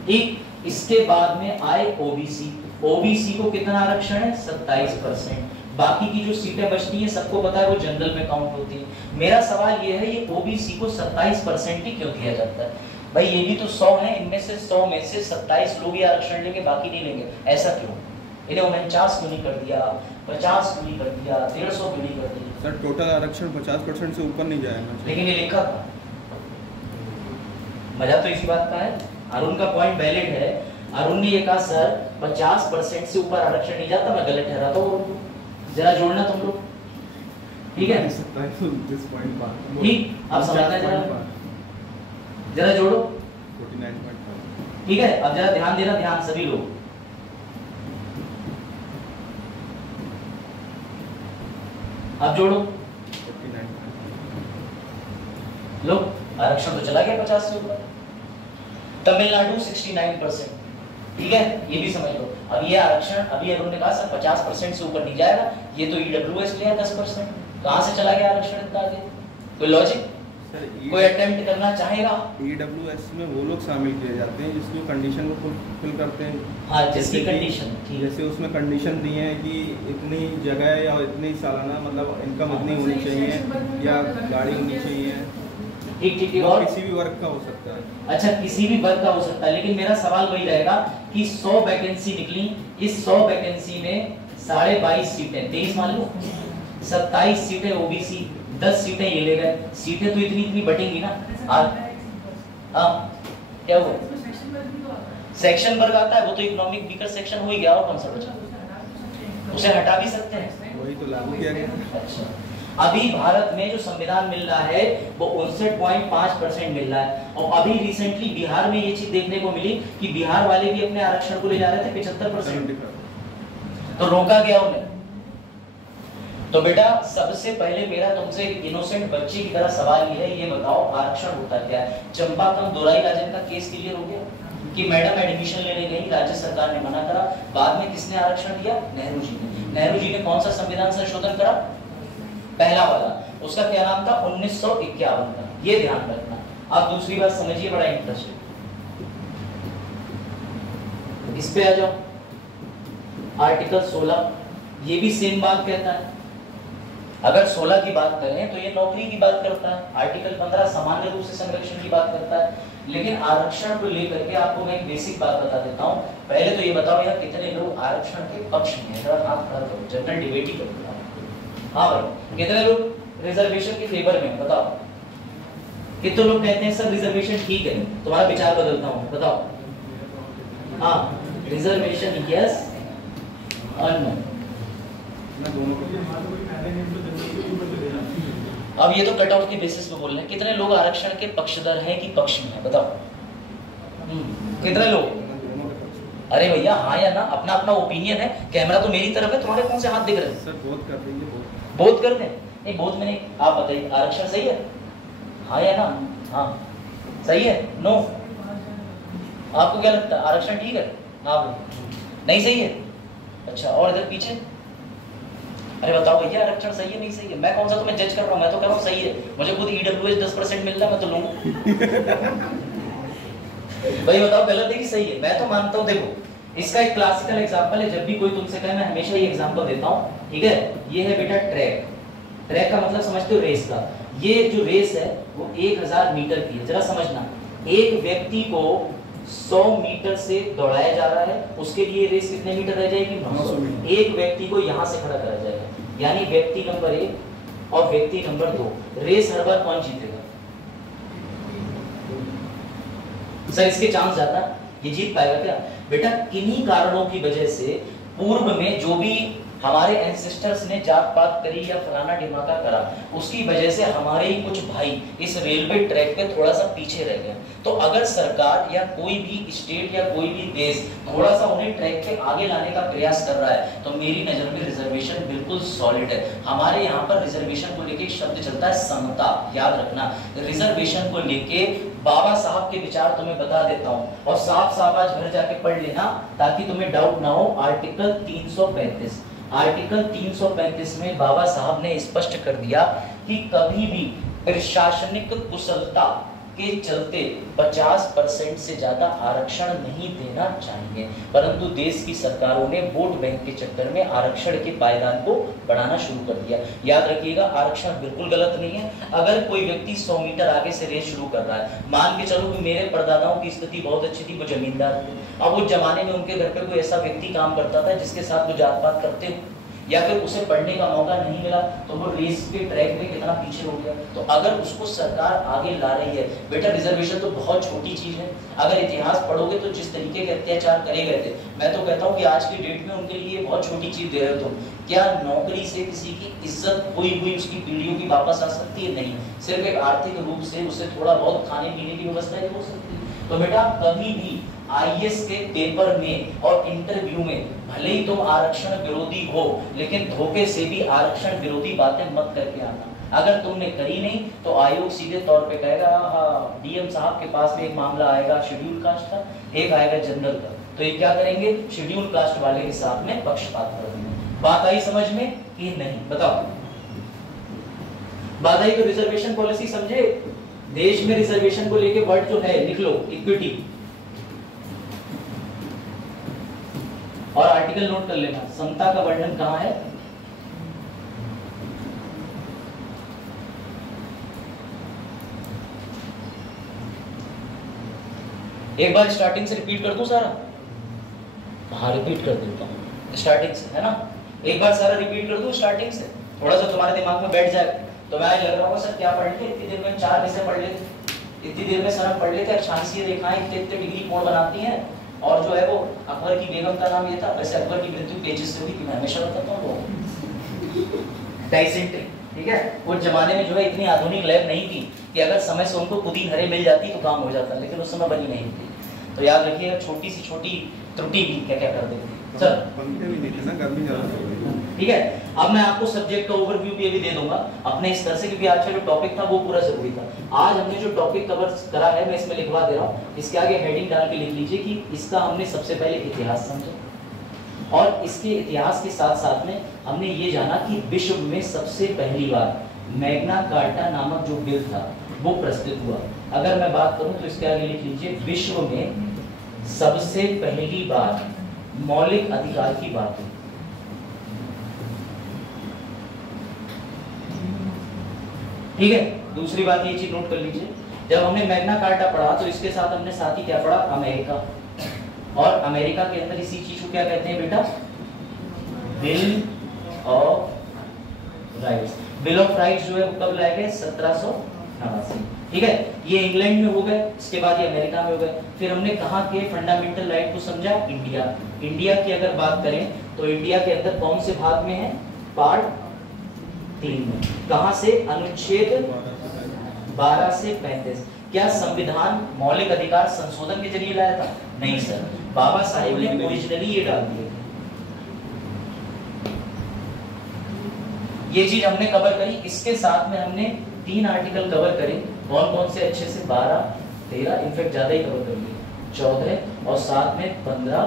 ठीक, इसके बाद में आए ओबीसी। ओबीसी को कितना आरक्षण है? 27%। बाकी की जो सीटें बचती हैं सबको पता है वो जनरल में काउंट होती है। मेरा सवाल ये है, ये ओबीसी को 27% ही क्यों दिया जाता है? भाई ये भी तो 100 है, इनमें से 100 में से 27 लोग ही आरक्षण लेंगे, बाकी नहीं लेंगे, ऐसा क्यों? इन्हें 49 क्यों नहीं कर दिया, 50 क्यों नहीं कर दिया, 150 क्यों नहीं कर दिया? सर टोटल आरक्षण 50% से ऊपर नहीं जाएगा। लेकिन ये लिखा था। मजा तो इसी बात का है। अरुण का पॉइंट वैलिड है। अरुण ने ये कहा सर 50% से ऊपर आरक्षण नहीं जाता, मैं गलत ठहराता हूँ। जरा जोड़ना तुम लोग, ठीक है? ठीक, आप समझना जरा जोड़ो, ठीक है? अब जरा ध्यान देना, ध्यान सभी लोग। अब जोड़ो 49। लो आरक्षण तो चला गया 50 से ऊपर। तमिलनाडु 69%, ठीक है, ये भी समझ लो। अब ये आरक्षण अभी उन्होंने कहा सर 50% से ऊपर नहीं जाएगा, ये तो ईडब्ल्यूएस लिया 10%, कहां से चला गया आरक्षण इतना आगे? कोई लॉजिक? कोई अटेम्प्ट करना चाहेगा? ईडब्ल्यूएस में वो लोग शामिल किए जाते हैं जिसको कंडीशन को फुलफिल करते हैं। हाँ, जिसकी कंडीशन, ठीक है, जैसे उसमें कंडीशन दी है कि इतनी जगह या इतनी सालाना मतलब इनकम इतनी होनी चाहिए या गाड़ी होनी चाहिए। ठीक ठीक। और किसी भी वर्ग का हो सकता है। अच्छा, किसी भी वर्ग का हो सकता है, लेकिन मेरा सवाल वही रहेगा कि 100 वैकेंसी निकली, इस 100 वैकेंसी में 22.5 सीटें, 23 मान लो, 27 सीटें ओबीसी, 10 सीटें ये ले गए, सीटें तो इतनी बटेंगी ना। हाँ क्या हुआ? सेक्शन वर्ग आता है, वो तो इकोनॉमिक वीकर सेक्शन हो ही गया, और कौन सा बचा? उसे हटा भी सकते हैं, वही तो लागू किया गया। अच्छा, अभी भारत में जो संविधान मिल रहा है वो 59.5% मिल रहा है, और अभी रिसेंटली बिहार में ये चीज देखने को मिली कि बिहार वाले भी अपने आरक्षण को ले जा रहे थे 75%, तो रोका गया उन्हें। तो बेटा सबसे पहले मेरा तुमसे इनोसेंट बच्चे की तरह सवाल ये है, ये बताओ आरक्षण होता क्या है? चंपाकम दोराईराजन का केस क्लियर हो गया कि मैडम एडमिशन लेने गई, राज्य सरकार ने मना करा, बाद में किसने आरक्षण दिया? नेहरू जी ने। नेहरू जी ने कौन सा संविधान संशोधन करा? पहला वाला, उसका क्या नाम था? 1951 का, ये ध्यान रखना। अब दूसरी बात समझिए, बड़ा इंटरेस्टिंग, इस पे आ जाओ, आर्टिकल 16, ये भी सेम बात कहता है। अगर 16 की बात करें तो ये नौकरी की बात करता है, आर्टिकल 15 सामान्य रूप से संरक्षण की बात करता है। लेकिन आरक्षण को लेकर के आपको मैं एक बेसिक बात बता देता हूं। पहले तो ये बताओ यार, कितने लोग आरक्षण के पक्ष में हैं? हाथ खड़ा करो, जनरल डिबेट ही करो। हाँ भाई, कितने लोग रिजर्वेशन के फेवर में? बताओ। कितने लोग कहते हैं सर रिजर्वेशन ठीक है? तुम्हारा विचार बदलता हूं, बताओ। हाँ, रिजर्वेशन यस और नो। अब ये तो कट ऑफ के बेसिस पे बोल रहे हैं। कितने लोग आरक्षण के पक्षधर हैं कि पक्ष में है? बताओ। कितने लोग? अरे भैया हाँ या ना, अपना अपना ओपिनियन है। कैमरा तो मेरी तरफ है, तुम्हारे कौन से हाथ दिख रहे हैं? सर बोध कर देंगे, बोध कर दें? नहीं, बोध में नहीं। आप बताइए, आरक्षण सही है? हाँ या ना? हाँ सही है, नो? आपको क्या लगता है, आरक्षण ठीक है? आप नहीं सही है? अच्छा, और इधर पीछे? अरे बताओ भैया, आरक्षण सही है नहीं सही है? मैं कौन सा तुम्हें जज कर रहा हूँ? मैं तो कह रहा हूँ सही है। मुझे खुद ईडब्ल्यूएस 10% मिल रहा है, मैं तो लूंगा। भाई बताओ गलत है कि सही है? मैं तो मानता हूँ, देखो इसका एक क्लासिकल एग्जांपल है, जब भी कोई तुमसे कहे मैं हमेशा ये एग्जांपल देता हूँ, ठीक है? ये है बेटा ट्रैक। ट्रैक का मतलब समझते हो? रेस का। ये जो रेस है वो 1000 मीटर की है। जरा समझना, एक व्यक्ति को 100 मीटर से दौड़ाया जा रहा है, उसके लिए रेस कितने मीटर रह जाएगी? 900 मीटर। एक व्यक्ति को यहाँ से खड़ा करा जाएगा, यानी व्यक्ति नंबर 1 और व्यक्ति नंबर 2। रेस हर बार कौन जीतेगा? सर इसके चांस ज्यादा, ये जीत पाएगा क्या? बेटा किन्हीं कारणों की वजह से पूर्व में जो भी हमारे एंसेस्टर्स ने जात पात करी या फलाना ढिमाका करा, उसकी वजह से हमारे ही कुछ भाई इस रेलवे ट्रैक पे थोड़ा सा पीछे रह गए। तो अगर सरकार या कोई भी स्टेट या कोई भी देश थोड़ा सा उन्हें ट्रैक पे आगे लाने का प्रयास कर रहा है, तो मेरी नजर में रिजर्वेशन बिल्कुल सॉलिड है। हमारे यहाँ पर रिजर्वेशन को लेके एक शब्द चलता है समता, याद रखना। रिजर्वेशन को लेके बाबा साहब के विचार तुम्हें बता देता हूँ, और साफ साफ आज घर जाके पढ़ लेना ताकि तुम्हें डाउट ना हो। आर्टिकल 335, आर्टिकल 335 में बाबा साहब ने स्पष्ट कर दिया कि कभी भी प्रशासनिक कुशलता के चलते 50% से ज्यादा आरक्षण नहीं देना चाहिए। परंतु देश की सरकारों ने वोट बैंक के चक्कर में आरक्षण के पायदान को बढ़ाना शुरू कर दिया। याद रखिएगा, आरक्षण बिल्कुल गलत नहीं है। अगर कोई व्यक्ति 100 मीटर आगे से रेस शुरू कर रहा है, मान के चलो कि मेरे परदादाओं की स्थिति बहुत अच्छी थी, वो जमींदार थे। अब उस जमाने में उनके घर पे कोई ऐसा व्यक्ति काम करता था जिसके साथ वो जात पात करते हो, या फिर उसे पढ़ने का मौका नहीं मिला, तो वो रेस के ट्रैक पे कितना पीछे हो गया। तो अगर उसको सरकार आगे ला रही है, बेटा रिजर्वेशन तो बहुत छोटी चीज है। अगर इतिहास पढ़ोगे तो जिस तरीके के अत्याचार करे गए थे, मैं तो कहता हूँ कि आज की डेट में उनके लिए बहुत छोटी चीज दे रहे हो तुम। क्या नौकरी से किसी की इज्जत हुई उसकी पीढ़ियों की वापस आ सकती है? नहीं। सिर्फ एक आर्थिक रूप से उसे थोड़ा बहुत खाने पीने की व्यवस्था हो सकती है। तो बेटा कभी भी आईएएस के पेपर में और इंटरव्यू में भले ही तुम आरक्षण विरोधी हो, लेकिन धोखे से भी आरक्षण विरोधी बातें मत करके आना। अगर तुमने करी नहीं तो आयोग सीधे तौर पे कहेगा डीएम साहब के पास में एक मामला आएगा शेड्यूल कास्ट का, एक आएगा जनरल का, तो ये क्या करेंगे, शेड्यूल कास्ट वाले के साथ में पक्षपात कर देंगे। बात आई समझ में कि नहीं, बताओ। बात आई तो रिजर्वेशन पॉलिसी समझे। देश में रिजर्वेशन को लेके वर्ड जो है लिख लो, इक्विटी, और आर्टिकल नोट कर लेना, समता का वर्णन कहां है। एक बार स्टार्टिंग से रिपीट कर दूं सारा, हाँ रिपीट कर देता हूं स्टार्टिंग से, है ना। एक बार सारा रिपीट कर दूं स्टार्टिंग से, थोड़ा सा तुम्हारे दिमाग में बैठ जाए। तो मैं लग रहा होगा सर क्या पढ़ लिए, इतनी देर में 4 विषय पढ़ लेते, इतनी देर में सर हम पढ़ लेते। अक्षांशीय रेखाएं इतने डिग्री कोण बनाती हैं, और जो है वो अकबर की बेगम का नाम ये था। वैसे अकबर की मृत्यु पेजेस से हुई थी, मैं हमेशा बताता हूँ वो डाइसेंट्रिक, ठीक है। उस जमाने में जो है इतनी आधुनिक लैब नहीं थी कि अगर समय से उनको खुद ही हरे मिल जाती तो काम हो जाता, लेकिन उस समय बनी नहीं थी। तो याद रखिएगा, छोटी सी छोटी त्रुटि भी क्या क्या कर देती। चल पंखे भी नहीं थे ना, गर्मी ज्यादा हो गई। ठीक है, अब मैं आपको सब्जेक्ट का ओवरव्यू भी अभी दे दूंगा अपने इस तरह से, क्योंकि आज का जो टॉपिक था वो पूरा जरूरी था। आज हमने जो टॉपिक कवर करा है मैं इसमें लिखवा दे रहा हूँ, इसके आगे हेडिंग डाल के लिख लीजिए कि इसका हमने सबसे पहले इतिहास समझा, और इसके इतिहास के साथ साथ में हमने ये जाना कि विश्व में सबसे पहली बार मैग्ना कार्टा नामक जो बिल था वो प्रस्तुत हुआ। अगर मैं बात करूं तो इसके आगे लिख लीजिए, विश्व में सबसे पहली बार मौलिक अधिकार की बात हुई। ठीक है, दूसरी बात ये चीज नोट कर लीजिए, जब हमने मैग्ना कार्टा पढ़ा तो इसके साथ हमने साथ ही क्या पढ़ा, अमेरिका। और अमेरिका के अंदर इसी चीज को क्या कहते हैं बेटा, bill of rights. Bill of rights जो है वो कब लाए गए, 1789। ठीक है, ये इंग्लैंड में हो गए, इसके बाद ये अमेरिका में हो गए। फिर हमने कहाँ के फंडामेंटल राइट को समझा, इंडिया। इंडिया की अगर बात करें तो इंडिया के अंदर कौन से भाग में है, पार्ट 3 में। कहां से, अनुच्छेद 12 से 35। क्या संविधान मौलिक अधिकार संशोधन के जरिए लाया था, नहीं सर, बाबा साहेब ने ओरिजिनली ये डाल दिए। ये चीज हमने कवर करी। इसके साथ में हमने 3 आर्टिकल कवर करे, कौन कौन से, अच्छे से 12, 13, इनफैक्ट ज्यादा ही कवर कर लिए, 14 और साथ में 15,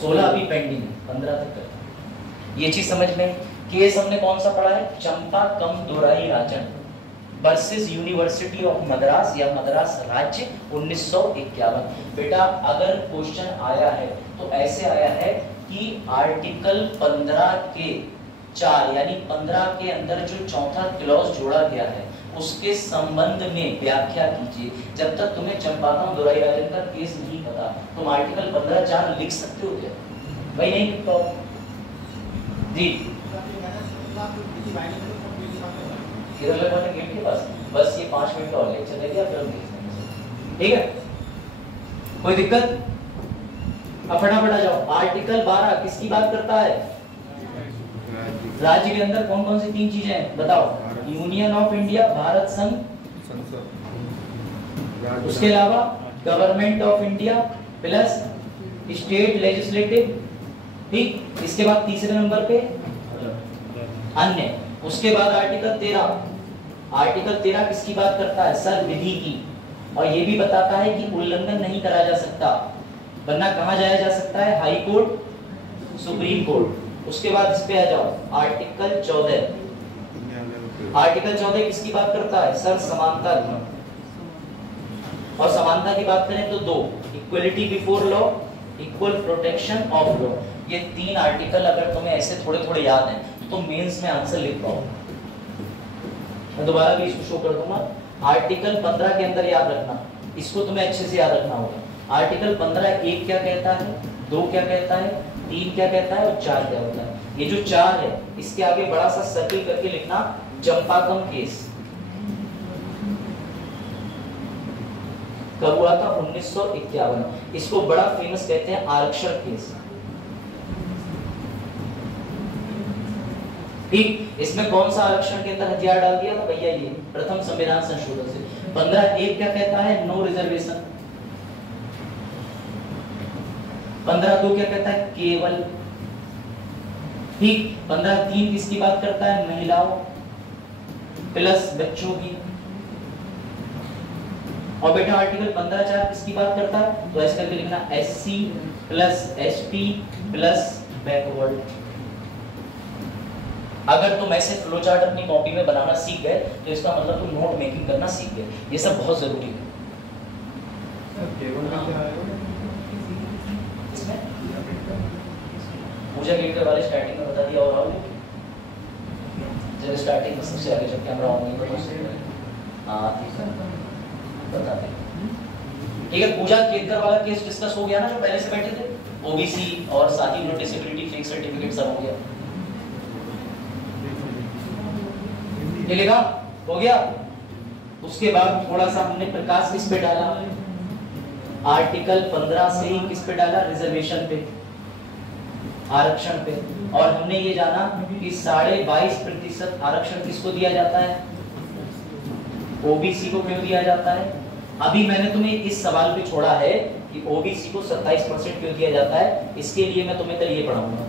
16 अभी पेंडिंग है, 15 तक करते। ये चीज समझ में। केस हमने कौन सा पढ़ा है, चंपा कम दोराई राजन वर्सेस यूनिवर्सिटी ऑफ मद्रास या मद्रास राज्य 1951। बेटा अगर क्वेश्चन आया है तो ऐसे आया है कि आर्टिकल 15 के 4 यानी 15 के अंदर जो चौथा क्लॉज जोड़ा गया है उसके संबंध में व्याख्या कीजिए। जब तक तुम्हें चंपाकम दोराई राजन का केस नहीं पता तुम आर्टिकल 15(4) लिख सकते हो क्या, भाई नहीं लिख पाओ जी। गेट के पास बस ये 5 मिनट और लेक्चर दे दिया फिर हम भेज देंगे, ठीक है, कोई दिक्कत। अब फटाफट आ जाओ। आर्टिकल 12 किसकी बात करता है, राज्य के अंदर कौन कौन सी 3 चीजें हैं बताओ, यूनियन ऑफ इंडिया, भारत संघ, उसके अलावा government of India plus state legislative, ठीक। इसके बाद तीसरे नंबर पे अन्य। उसके बाद आर्टिकल 13, आर्टिकल 13 किसकी बात करता है, सर विधि की, और ये भी बताता है कि उल्लंघन नहीं करा जा सकता, वरना कहां जाया जा सकता है, हाई कोर्ट, सुप्रीम कोर्ट। उसके बाद इस पे आ जाओ, आर्टिकल 14, आर्टिकल 14 किसकी बात करता है, सर समानता की, और समानता की बात करें तो 2, equality before law, equal protection of law. ये 3 आर्टिकल अगर तुम्हें ऐसे थोड़े थोड़े याद हैं तो मेंस में आंसर लिख पाओ। मैं दोबारा भी इसको शो कर दूंगा। आर्टिकल 15 के अंदर याद रखना, इसको तुम्हें अच्छे से याद रखना होगा। आर्टिकल 15 1 क्या कहता है, 2 क्या कहता है, 3 क्या कहता है और 4 क्या होता है। ये जो 4 है इसके आगे बड़ा सा सर्किल करके लिखना, चंपाकम केस कब हुआ था, 1951। इसको बड़ा फेमस कहते हैं आरक्षण केस, ठीक। इसमें कौन सा आरक्षण के अंदर हथियार डाल दिया था भैया, ये प्रथम संविधान संशोधन से। 15(1) क्या कहता है, नो रिजर्वेशन, 15(2) क्या कहता है? केवल। ठीक, 15(3) किसकी बात करता है? महिलाओं प्लस बच्चों की। और बेटा आर्टिकल 15(4) किसकी बात करता है? तो ऐसे करके लिखना SC plus ST plus backward. अगर तुम ऐसे फ्लो चार्ट अपनी कॉपी में बनाना सीख गए तो इसका मतलब तुम नोट मेकिंग करना सीख गए। ये सब बहुत जरूरी है। इसमें पूजा गेट वाले स्टार्टिंग में बता दिया और जब स्टार्टिंग में सबसे आगे जब कैमरा ऑन नहीं तो हाँ बता दे। ठीक है, पूजा केतकर वाला केस डिस्कस हो गया ना, जो पहले से बैठे थे, ओबीसी और साथ ही में डिसेबिलिटी फेक सर्टिफिकेट सब हो गया। ये लिखा हो गया। उसके बाद थोड़ा सा हमने प्रकाश किस पे डाला? आर्टिकल 15 से ही किस पे डाला? रिजर्वेशन पे, आरक्षण पे। और हमने ये जाना कि 22.5% आरक्षण किसको दिया जाता है? ओबीसी को क्यों दिया जाता है? अभी मैंने तुम्हें इस सवाल पे छोड़ा है कि ओबीसी को 27% क्यों दिया जाता है, इसके लिए मैं तुम्हें कल ये पढ़ाऊंगा।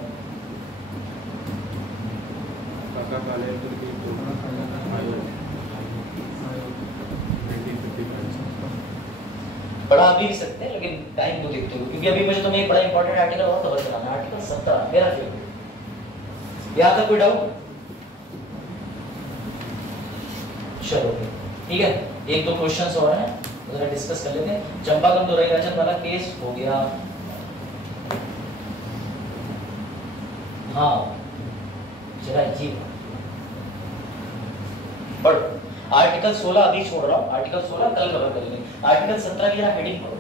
पढ़ा अभी भी सकते हैं लेकिन टाइम को देखते हुए, क्योंकि अभी मुझे तुम्हें एक बड़ा इंपॉर्टेंट आर्टिकल और कवर कराना है, आर्टिकल 17 मेरा फेवरेट। यहाँ तक कोई डाउट? चलो ठीक है, एक दो क्वेश्चंस और हैं, जरा डिस्कस कर लेते हैं। चंपाकम दोराईराजन वाला केस हो गया। हाँ जरा ये पढ़। आर्टिकल 16 अभी छोड़ रहा हूँ, आर्टिकल 16 कल कवर करेंगे। आर्टिकल 17 की हेडिंग पढ़ो।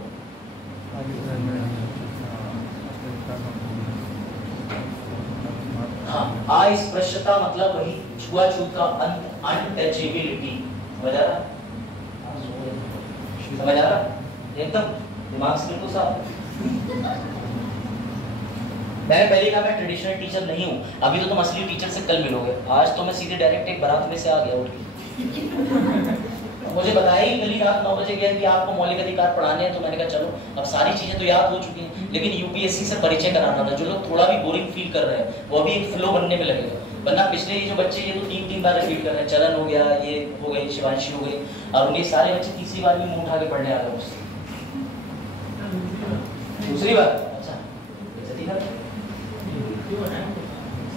हाँ, अस्पृश्यता मतलब वही छुआछूत का अंत, अनटचेबिलिटी। समझ आ रहा? समझ आ रहा? एकदम दिमाग से बिल्कुल साफ। मैंने पहले कहा मैं ट्रेडिशनल टीचर नहीं हूँ, अभी तो तुम असली टीचर से कल मिलोगे। आज तो मैं सीधे डायरेक्ट एक बारात में से आ गया उठ के। मुझे बताया ही कल रात 9 बजे गया कि आपको मौलिक अधिकार पढ़ाने हैं, तो मैंने कहा चलो, अब सारी चीजें तो याद हो चुकी हैं, लेकिन यूपीएससी से परिचय कराना था। जो लोग थोड़ा भी बोरिंग फील कर रहे हैं वो भी एक फ्लो बनने में लगेगा, वरना पिछले ये जो बच्चे ये तो 3 बार रिपीट कर रहे हैं, चरण हो गया, ये हो गई, शिवांशी हो गई, और उन्हें सारे बच्चे तीसरी बार भी मुंह उठा के पढ़ने आ गए मुझसे। दूसरी बार अच्छा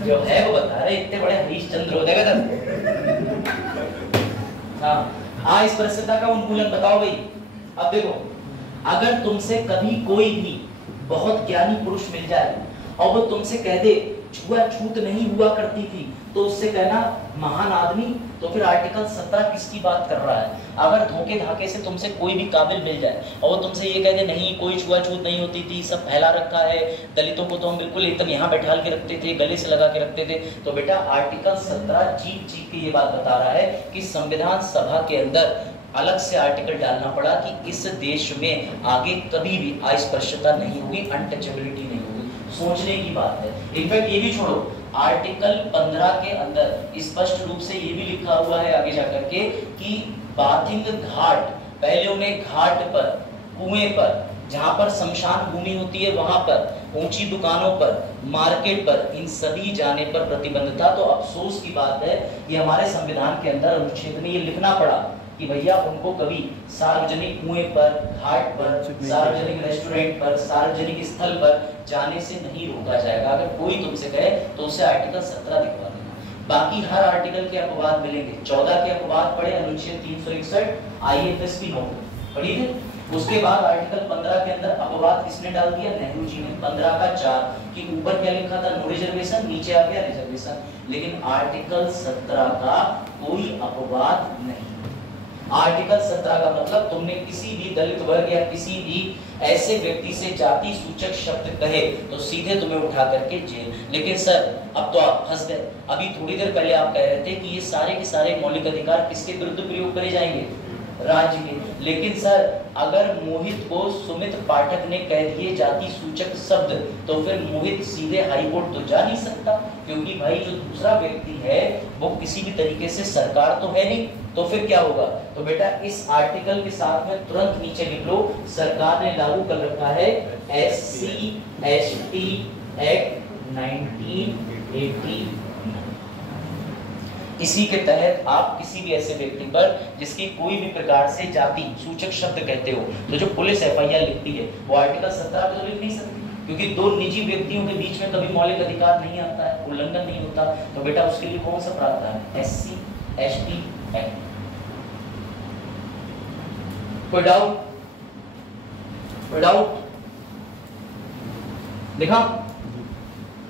जो है वो बता रहे, इतने बड़े हरीशचंद्र हो जाएगा। हाँ, अस्पृश्यता का उन्मूलन बताओ भाई। अब देखो, अगर तुमसे कभी कोई भी बहुत ज्ञानी पुरुष मिल जाए और वो तुमसे कह दे छुआछूत नहीं हुआ करती थी, तो उससे कहना महान आदमी। तो फिर आर्टिकल 17 किसकी बात कर रहा है? अगर धोखे धाके से तुमसे कोई भी काबिल मिल जाए और वो तुमसे ये कह दे नहीं कोई छुआछूत नहीं होती थी, सब फैला रखा है, दलितों को तो हम बिल्कुल एकदम यहाँ बैठा के रखते थे, गले से लगा के रखते थे, तो बेटा आर्टिकल 17 चीख के ये बात बता रहा है कि संविधान सभा के अंदर अलग से आर्टिकल डालना पड़ा कि इस देश में आगे कभी भी अस्पृश्यता नहीं होगी, अनटचेबिलिटी नहीं होगी। सोचने की बात है। इनफैक्ट ये भी छोड़ो, आर्टिकल 15 के अंदर स्पष्ट रूप से ये भी लिखा हुआ है आगे जाकर के कि बाथिंग घाट, पहले उन्हें घाट पर, कुएं पर, जहां पर शमशान भूमि होती है वहां पर, ऊंची दुकानों पर, मार्केट पर, इन सभी जाने पर प्रतिबंध था। तो अफसोस की बात है कि हमारे संविधान के अंदर अनुच्छेद में ये लिखना पड़ा कि भैया उनको कभी सार्वजनिक कुएं पर, घाट पर, सार्वजनिक रेस्टोरेंट पर, सार्वजनिक स्थल पर जाने से नहीं रोका जाएगा। अगर कोई तुमसे कहे तो उसे आर्टिकल 17 दिखवा देना। बाकी हर आर्टिकल के अपवाद मिलेंगे। 14 के अपवाद पढ़े, अनुच्छेद 361 IFSP नो पढ़ी थे। उसके बाद आर्टिकल 15 के अंदर अपवाद किसने डाल दिया? नेहरू जी ने। 15 का 4 कि ऊपर क्या लिखा था? नो रिजर्वेशन, नीचे आ गया रिजर्वेशन। लेकिन आर्टिकल 17 का कोई अपवाद नहीं। आर्टिकल 17 का मतलब तुमने किसी भी दलित वर्ग या किसी भी ऐसे व्यक्ति से जाति सूचक शब्द कहे तो सीधे तुम्हें उठा करके जेल। लेकिन सर अब तो आप फंस गए। अभी थोड़ी देर पहले आप कह रहे थे कि ये सारे के सारे मौलिक अधिकार किसके विरुद्ध प्रयोग करे जाएंगे? राज्य के। लेकिन सर अगर मोहित को सुमित पाठक ने कह दिए जाति सूचक शब्द, तो फिर मोहित सीधे हाई कोर्ट तो जा नहीं सकता, क्योंकि भाई जो दूसरा व्यक्ति है वो किसी भी तरीके से सरकार तो है नहीं। तो फिर क्या होगा? तो बेटा इस आर्टिकल के साथ में तुरंत नीचे लिख लो, सरकार ने लागू कर रखा है SC/ST एक्ट 1980। इसी के तहत आप किसी भी ऐसे व्यक्ति पर जिसकी कोई भी प्रकार से जाति सूचक शब्द कहते हो, तो जो पुलिस FIR लिखती है वो आर्टिकल 17 पे तो लिख नहीं सकती, क्योंकि दो निजी व्यक्तियों के बीच में कभी मौलिक अधिकार नहीं आता है, उल्लंघन नहीं होता। तो बेटा उसके लिए कौन सा प्रावधान है? SC/ST act. कोई डाउट? कोई डाउट? लिखा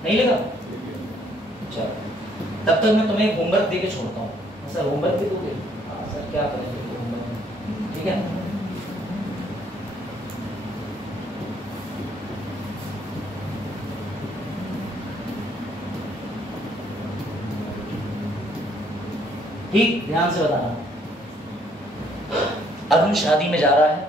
नहीं लिखा? अच्छा, तब तक मैं तुम्हें होमवर्क देके छोड़ता हूँ। सर होमवर्क भी दोगे? हाँ सर, क्या करेंगे होमवर्क? ठीक है। ठीक, ध्यान से बताना। अरुण शादी में जा रहा है,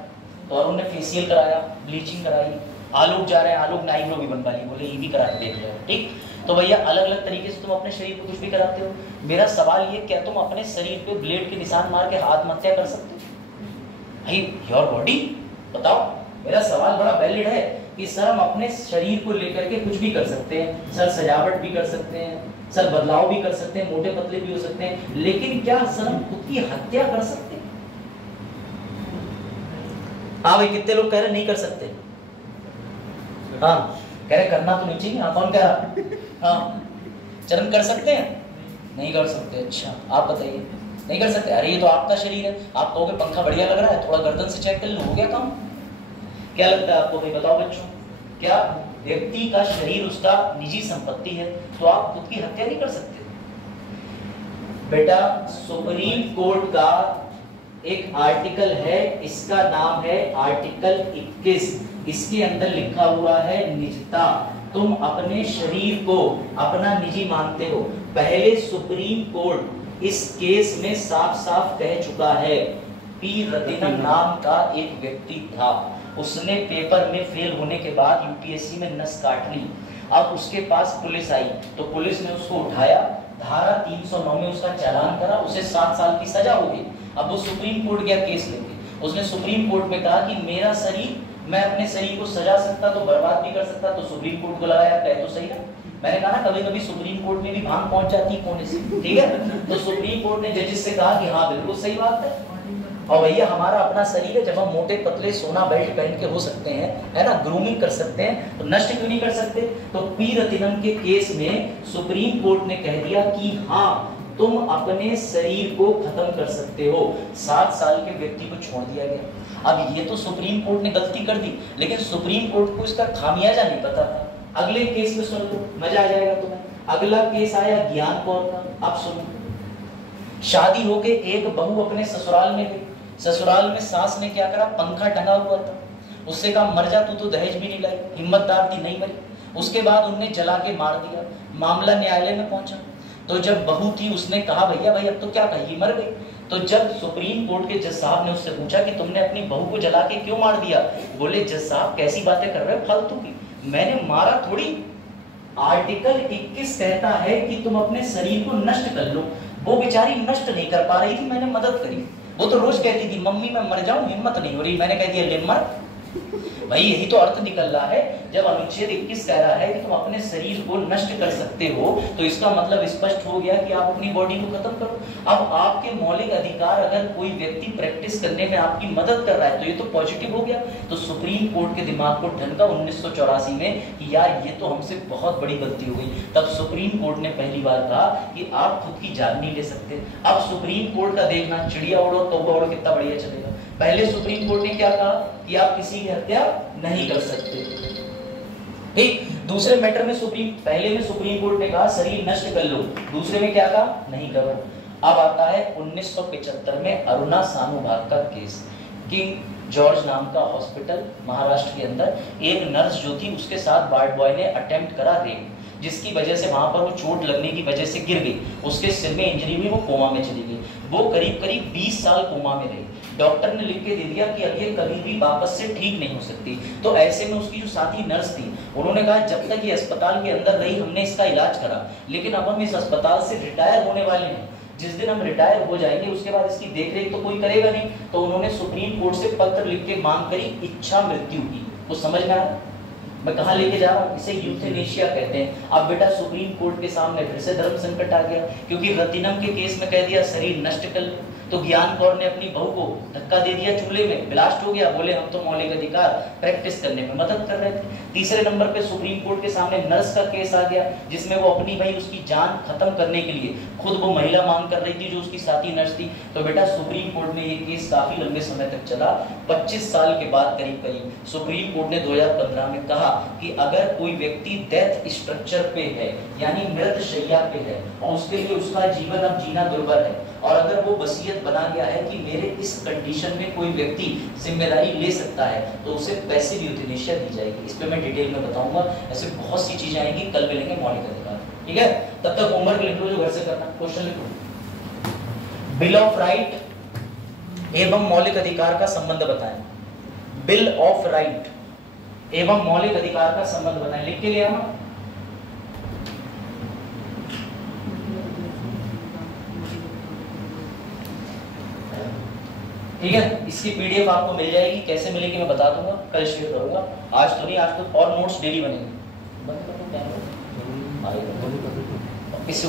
तो अरुण ने फेशियल कराया, ब्लीचिंग कराई। आलोक जा रहे हैं, आलोक नाइब्रो भी बनवा ली, बोले ये भी करा के देख लो। ठीक, तो भैया अलग अलग तरीके से तुम अपने शरीर पे कुछ भी कराते हो। मेरा सवाल ये, क्या तुम अपने शरीर पे ब्लेड के निशान मार के आत्महत्या कर सकते हो? भाई योर बॉडी, बताओ। मेरा सवाल बड़ा वैलिड है कि सर हम अपने शरीर को लेकर के कुछ भी कर सकते हैं, सर सजावट भी कर सकते हैं, सर बदलाव भी कर सकते हैं, मोटे पतले भी हो सकते हैं, लेकिन क्या सर हम खुद की हत्या कर सकते हैं? हाँ भाई, कितने लोग कह रहे नहीं कर सकते? हाँ कह रहे करना तो नहीं चाहिए। हाँ कौन कह रहा? हाँ चरण कर सकते हैं? नहीं कर सकते। अच्छा आप बताइए, नहीं कर सकते? अरे ये तो आपका शरीर है, आप कहोगे पंखा बढ़िया लग रहा है, थोड़ा गर्दन से चेक कर लो, हो गया काम। क्या लगता है आपको भाई, बताओ बच्चों? क्या व्यक्ति का शरीर उसका निजी संपत्ति है, तो आप खुद की हत्या नहीं कर सकते? बेटा सुप्रीम कोर्ट का एक आर्टिकल है, इसका नाम है आर्टिकल 21। इसके अंदर लिखा हुआ है निजता। तुम अपने शरीर को अपना निजी मानते हो। पहले सुप्रीम कोर्ट इस केस में साफ साफ कह चुका है। पी रतिनन नाम का एक व्यक्ति था, उसने पेपर में फेल होने के बाद यूपीएससी में नस काट ली। अब उसके पास पुलिस आई, तो पुलिस ने उसको उठाया, धारा 309 में उसका चालान करा, उसे 7 साल की सजा हो गई। अब वो सुप्रीम कोर्ट गया केस लेके, उसने सुप्रीम कोर्ट में कहा कि मेरा शरीर, मैं अपने शरीर को सजा सकता तो बर्बाद भी कर सकता, तो सुप्रीम कोर्ट को लगा यार कह तो सही है। मैंने कहा ना कभी कभी सुप्रीम कोर्ट में भी भांग पहुंच जाती है कोने से, ठीक है। तो सुप्रीम कोर्ट ने जजेस से कहा कि हाँ बिल्कुल सही बात है, और भैया हमारा अपना शरीर है, जब हम मोटे पतले सोना बेल्ट पहन के हो सकते हैं, है ना, ग्रूमिंग कर सकते हैं, तो नष्ट क्यों नहीं कर सकते? तो पी रतिनन के केस में सुप्रीम कोर्ट ने कह दिया कि हाँ तुम अपने शरीर को खत्म कर सकते हो। 7 साल के व्यक्ति को छोड़ दिया गया। अब ये तो सुप्रीम कोर्ट ने गलती कर दी, लेकिन सुप्रीम कोर्ट को इसका खामियाजा नहीं पता था। अगले केस में सुन लो, मजा आ जाएगा तुम्हें। अगला केस आया ज्ञान कौर का। अब सुनो, शादी होके एक बहू अपने ससुराल में गई, ससुराल में सास ने क्या करा, पंखा टंगा हुआ था, उससे कहा मर जा तू तो दहेज भी नहीं लाई, हिम्मतदार थी नहीं मरी। उसके बाद उनने जला के मार दिया, मामला न्यायालय में पहुंचा। तो जब बहू थी उसने कहा भैया भाई अब तो क्या कही, मर गई। तो जब सुप्रीम कोर्ट के जज साहब ने उससे पूछा कि तुमने अपनी बहू को जला के क्यों मार दिया, बोले जज साहब कैसी बातें कर रहे हो फालतू की, मैंने मारा थोड़ी। आर्टिकल 21 कहता है कि तुम अपने शरीर को नष्ट कर लो। वो बेचारी नष्ट नहीं कर पा रही थी, मैंने मदद करी। वो तो रोज कहती थी मम्मी मैं मर जाऊं, हिम्मत नहीं हो रही, मैंने कह दिया ले मर। भाई यही तो अर्थ निकल रहा है जब अनुच्छेद 21 कह रहा है कि तुम अपने शरीर को नष्ट कर सकते हो, तो इसका मतलब स्पष्ट हो गया कि आप अपनी बॉडी को खत्म करो। अब आपके मौलिक अधिकार अगर कोई व्यक्ति प्रैक्टिस करने में आपकी मदद कर रहा है तो ये तो पॉजिटिव हो गया। तो सुप्रीम कोर्ट के दिमाग को ठनका 1984 में कि यार ये तो हमसे बहुत बड़ी गलती हो गई। तब सुप्रीम कोर्ट ने पहली बार कहा कि आप खुद की जान नहीं ले सकते। अब सुप्रीम कोर्ट का देखना, चिड़िया उड़ो कौवा उड़ो कितना बढ़िया चलेगा। पहले सुप्रीम कोर्ट ने क्या कहा कि आप किसी की हत्या नहीं कर सकते, ठीक। दूसरे मैटर में पहले में सुप्रीम कोर्ट ने कहा शरीर नष्ट कर लो, दूसरे में क्या कहा, नहीं करो। अब आता है 1975 में अरुणा सानूभाग का केस। किंग जॉर्ज नाम का हॉस्पिटल महाराष्ट्र के अंदर, एक नर्स जो थी उसके साथ वार्ड बॉय ने अटेम्प्ट करा रेप, जिसकी वजह से वहां पर वो चोट लगने की वजह से गिर गई, उसके सिर में इंजरी हुई, वो कोमा में चली गई। वो करीब करीब 20 साल कोमा में रही। डॉक्टर ने लिख के दे दिया कि अब ये कभी भी वापस से ठीक नहीं हो सकती। तो ऐसे में उसकी जो साथी नर्स थी उन्होंने कहा जब तक ये अस्पताल के अंदर रही हमने इसका इलाज करा, लेकिन अब हम इस अस्पताल से रिटायर होने वाले हैं, जिस दिन हम रिटायर हो जाएंगे उसके बाद इसकी देखरेख तो कोई करेगा नहीं। तो उन्होंने सुप्रीम कोर्ट से पत्र लिख के मांग करी इच्छा मृत्यु की। तो समझ में आ रहा मैं कहाँ लेके जा रहा हूँ? इसे यूथेनेशिया कहते हैं। अब बेटा सुप्रीम कोर्ट के सामने फिर से धर्म संकट आ गया, क्योंकि रतिनम के केस में कह दिया शरीर नष्ट कर, तो ज्ञान कौर ने अपनी बहू को धक्का दे दिया चूल्हे में, ब्लास्ट हो गया। बोले हम तो मौलिक अधिकार प्रैक्टिस करने में मदद कर रहे थे। तीसरे नंबर पे सुप्रीम कोर्ट के सामने नर्स का केस आ गया, जिसमें वो अपनी भाई उसकी जान खत्म करने के लिए खुद वो महिला मांग कर रही थी जो उसकी साथी नर्स थी। तो बेटा सुप्रीम कोर्ट में ये केस काफी लंबे समय तक चला। 25 साल के बाद करीब करीब सुप्रीम कोर्ट ने 2015 में कहा कि अगर कोई व्यक्ति डेथ स्ट्रक्चर पे है, यानी मृत शैया पे है, और उसके लिए उसका जीवन अब जीना दुर्भर है, और अगर वो वसीयत बना गया है कि मेरे इस कंडीशन में कोई व्यक्ति जिम्मेदारी ले सकता है, तो उसे पैसिव यूथेनेशिया दी जाएगी। इस पे मैं डिटेल में बताऊंगा। ऐसे बहुत सी चीजें आएंगी, कल मिलेंगे मौलिक अधिकार। ठीक है, तब तक होमवर्क लिख लो जो घर से करना। क्वेश्चन लिखो, बिल ऑफ राइट एवं मौलिक अधिकार का संबंध बताएं। बिल ऑफ राइट एवं मौलिक अधिकार का संबंध बताएं। लिख के लिया ना? ठीक है, इसकी पीडीएफ आपको मिल जाएगी। कैसे मिलेगी मैं बता दूंगा, कल शेयर करूंगा। आज तो नहीं, आज तो और नोट्स डेली बनेंगे। बंद कर दो कैमरा। इससे